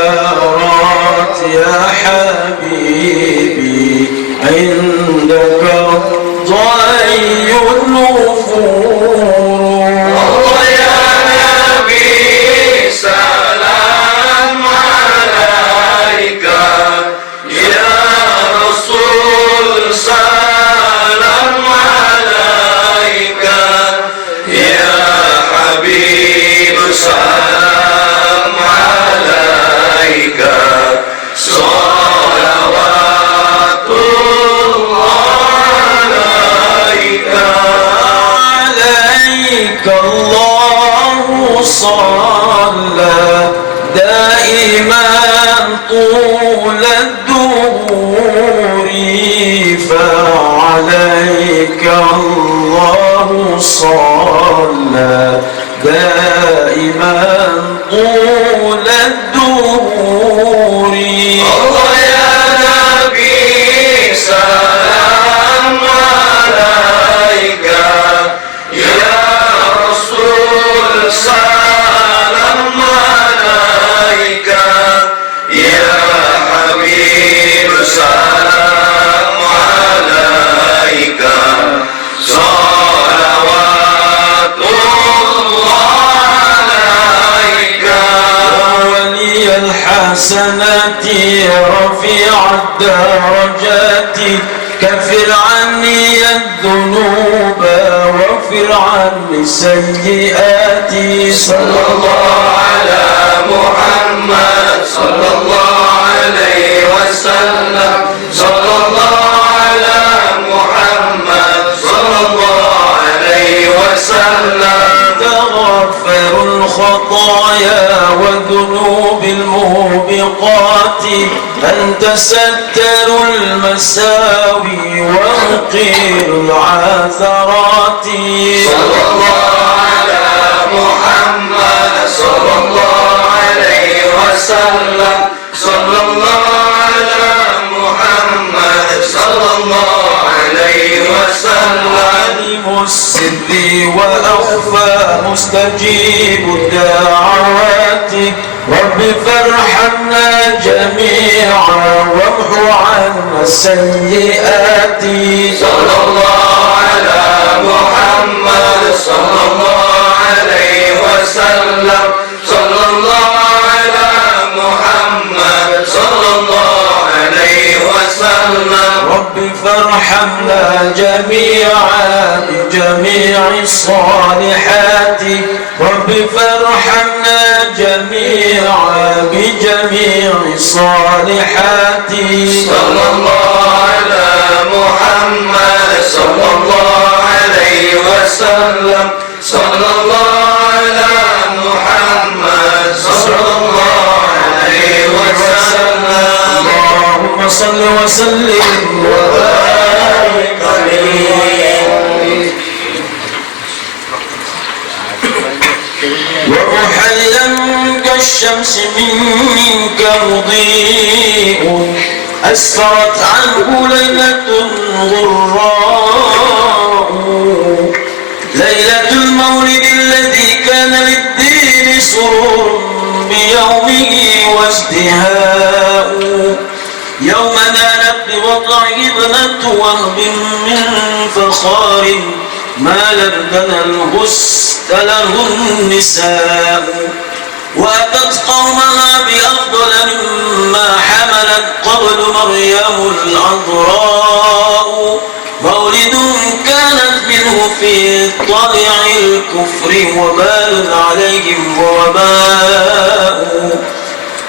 واستجارت يا حبيبي عندك الضي النفور الله يا نبي سلام عليك يا رسول سلام عليك يا حبيب سلام عليك صلوات الله عليك عليك الله صلى دائما طول الدهور فعليك الله صلى دائما طول الدهور الله يا نبي سلام عليك يا رسول سلام عليك يا حبيب سلام عليك صلوات الله عليك ولي الحسنات رفيع الدرجات كفر عني الذنوب واغفر عني السيئات صلى الله على محمد صلى الله عليه وسلم صلى الله على محمد صلى الله عليه وسلم تغفر الخطايا والذنوب الموبقات أنت ستر المساوي ومقيل العثرات صلى الله على محمد صلى الله عليه وسلم صلى الله على محمد صلى الله عليه وسلم عليم السر وأخفى مستجيب الدعوات رب فارحمنا جميعا وامحو عنا السيئات صلى الله على محمد صلى الله عليه وسلم صلى الله على محمد صلى الله عليه وسلم رب فارحمنا جميعا بجميع الصالحات رب فارحمنا جميعا بجميع الصالحات صلى الله على محمد صلى الله عليه وسلم صلى الله على محمد صلى الله عليه وسلم اللهم صل وسلم وبارك عليه ومحلا كالشمس منك مضيء أسفرت عنه ليلة غراء ليلة المولد الذي كان للدين سرور بيومه وازدهاء يوم نالت بوضعه ابنة وهب من فخار ما لم تنله النساء وأتت قومها بأفضل مما حملت قبل مريم العذراء مولد كانت منه في طلع الكفر وبال عليهم ووباء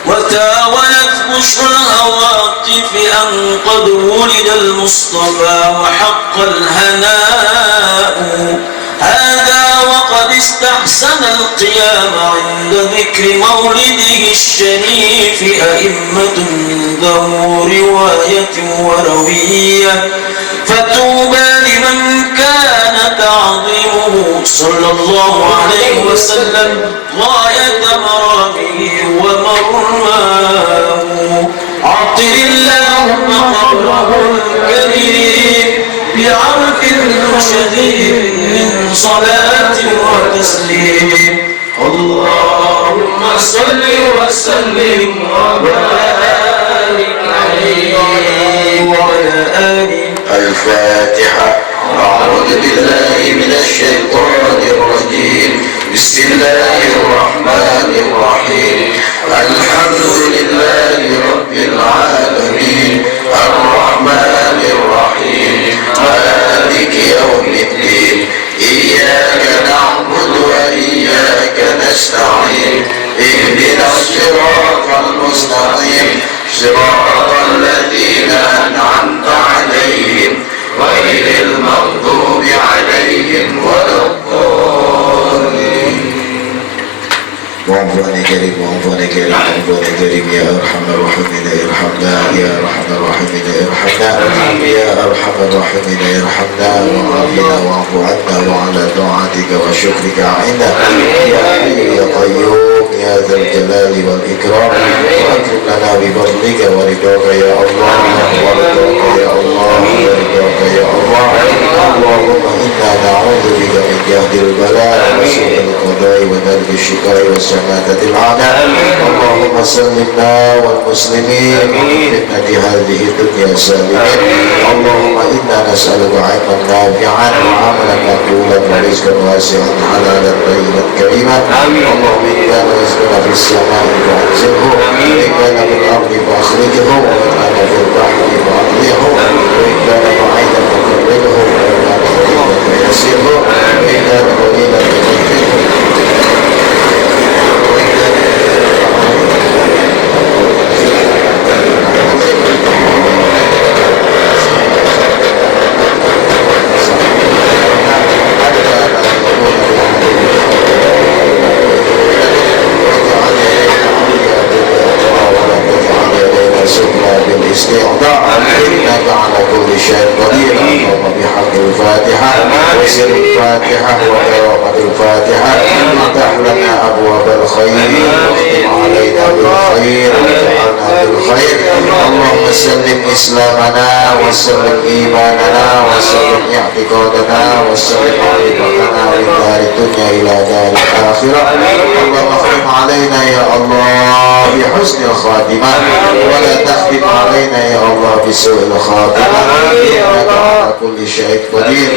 وتاولت بشرى الهواتف أن قد ولد المصطفى وحق الهناء. هذا وقد استحسن القيام عند ذكر مولده الشريف أئمة ذو رواية وروية، فتوبى لمن كان تعظيمه صلى الله عليه وسلم غاية مرامه ومرماه. عطر اللهم قبره الكريم بعرف شديد من صلاة وتسليم. اللهم صل وسلم وبارك عليه وعلى آله. الفاتحة. أعوذ بالله من الشيطان الرجيم. بسم الله الرحمن الرحيم. الحمد لله رب العالمين الرحمن الرحيم مالك يوم الدين. إياك نعبد وإياك نستعين. اهدنا الصراط المستقيم صراط الذين أنعمت عليهم غير المغضوب عليهم ولا الضالين. وعفواني كريم وعفواني كريم وعفواني كريم يا أرحم الراحمين ارحمنا يا أرحم الراحمين ارحمنا يا أرحم الراحمين ارحمنا وعافنا واعف عنا وعلى طاعتك وشكرك أعنا يا حي يا قيوم يا ذا الجلال والإكرام. وأكرم لنا بفضلك ورضاك يا الله ورضاك يا الله ورضاك يا الله. اللهم إنا نعوذ بك من جهد البلاء وسوء القضاء ودرب الشقاء وسماتة الأعداء. اللهم سلمنا والمسلمين من فتنة هذه الدنيا سالمين. اللهم إنا نسألك علما نافعا وعملا مقبولا ورزقا واسعا حلالا طيبا كريما. اللهم إن كان رزقنا في السماء فأنزله وإن كان في الأرض فأخرجه وإن كان في البحر فأطلعه وإن كان بعيدا فقربه وإن كان قريبا فيسره وإن كان قليلا فكثره. إنك على كل شيء قدير. اللهم بحق الفاتحة وسر الفاتحة وكرامة الفاتحة افتح لنا أبواب الخير واختم علينا بالخير واجعلنا بالخير. اللهم سلم إسلامنا وسلم إيماننا وسلم اعتقادنا وسلم عقيدتنا من دار الدنيا إلى دار الآخرة. اللهم اختم علينا يا الله بحسن الخاتمة ولا تختم علينا يا الله بسوء الخاتمة. إنك على كل شيء قدير.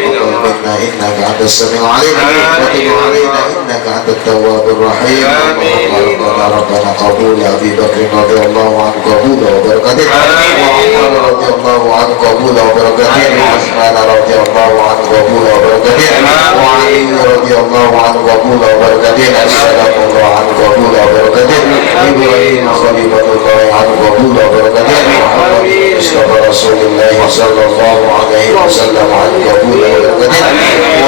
وقل منا إنك أنت السميع العليم وتب علينا إنك أنت التواب الرحيم. اللهم ربنا قبول أبي بكر رضي الله عنه قبول وبركاته وعمر رضي الله عنه قبول وبركاته وعثمان رضي الله عنه قبول وبركاته وعلي رضي الله عنه قبول وبركاته السلام الله عنه قبول وبركاته إبراهيم خليفة الله عنه قبول وبركاته محمد مصطفى رسول الله صلى الله عليه وسلم عنه قبول وبركاته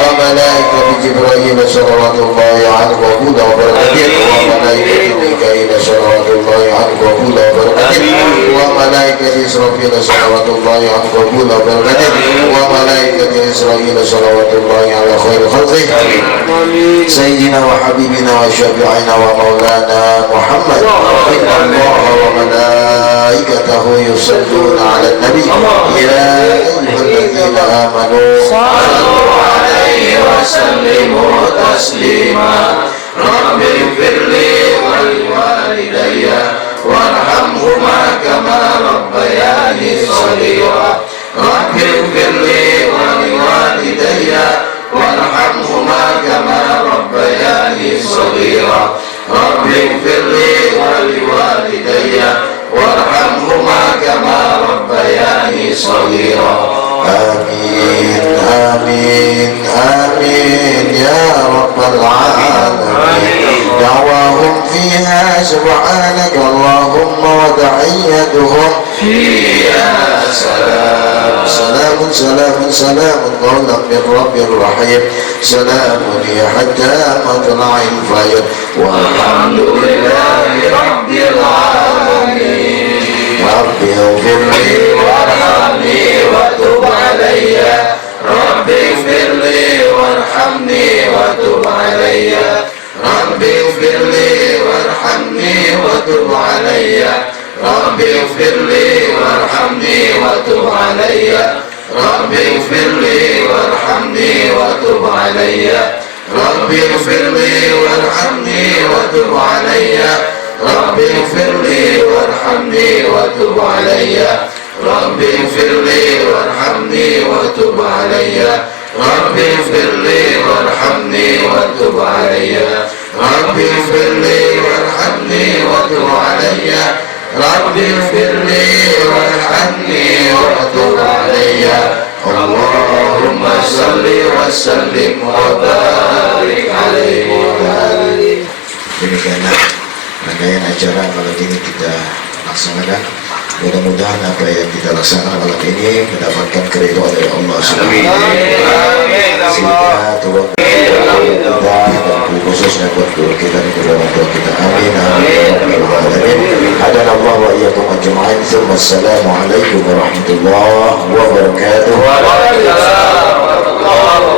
وملائكة جبرائيل صلوات الله عنه قبول وبركاته وملائكة ميكائيل صلوات الله عنه قبول وبركاته وملائكة إسرافيل صلوات الله عنه قبول وبركاته وملائكة إسرائيل صلوات الله على خير خلقه سيدنا وحبيبنا وشفيعنا ومولانا محمد. إن الله وملائكته يصلون على النبي يا أيها الذين آمنوا صلوا عليه وسلموا تسليما. رب اغفر لي ولوالدي وارحمهما كما ربياني صغيرا. رب اغفر لي ولوالدي وارحمهما كما ربياني صغيرا. رب اغفر لي ولوالدي وارحمهما كما ربياني صغيرا. آمين آمين آمين يا رب العالمين. دعواهم فيها سبحانك اللهم وتحيتهم فيها سلام سلام سلام سلام قولا من رب رحيم سلام هي حتى مطلع الفجر والحمد لله رب العالمين رب اغفر لي وارحمني وتب علي رب اغفر لي وارحمني وتب علي رب اغفر لي وارحمني وتب علي رب اغفر لي وارحمني وتب علي رب اغفر لي وارحمني وتب علي رب اغفر لي وارحمني وتب علي رب اغفر لي وارحمني وتب علي رب اغفر لي وارحمني وتب علي رب اغفر لي وارحمني وتب علي رب اغفر لي وارحمني وتب علي رب اغفر لي وارحمني وتب علي اللهم صل وسلم وبارك عليه وعلى آله. Demikianlah rangkaian acara malam ini kita laksanakan. Mudah-mudahan apa yang kita laksanakan malam ini mendapatkan keridhaan dari Allah Subhanahu wa Ta'ala. Sehingga Tuhan kita dan khususnya buat guru kita dan kedua orang tua kita. Amin. Amin. Hadan Allah wa iyyakum ajma'in. Assalamualaikum warahmatullahi wabarakatuh. Waalaikumsalam warahmatullahi wabarakatuh.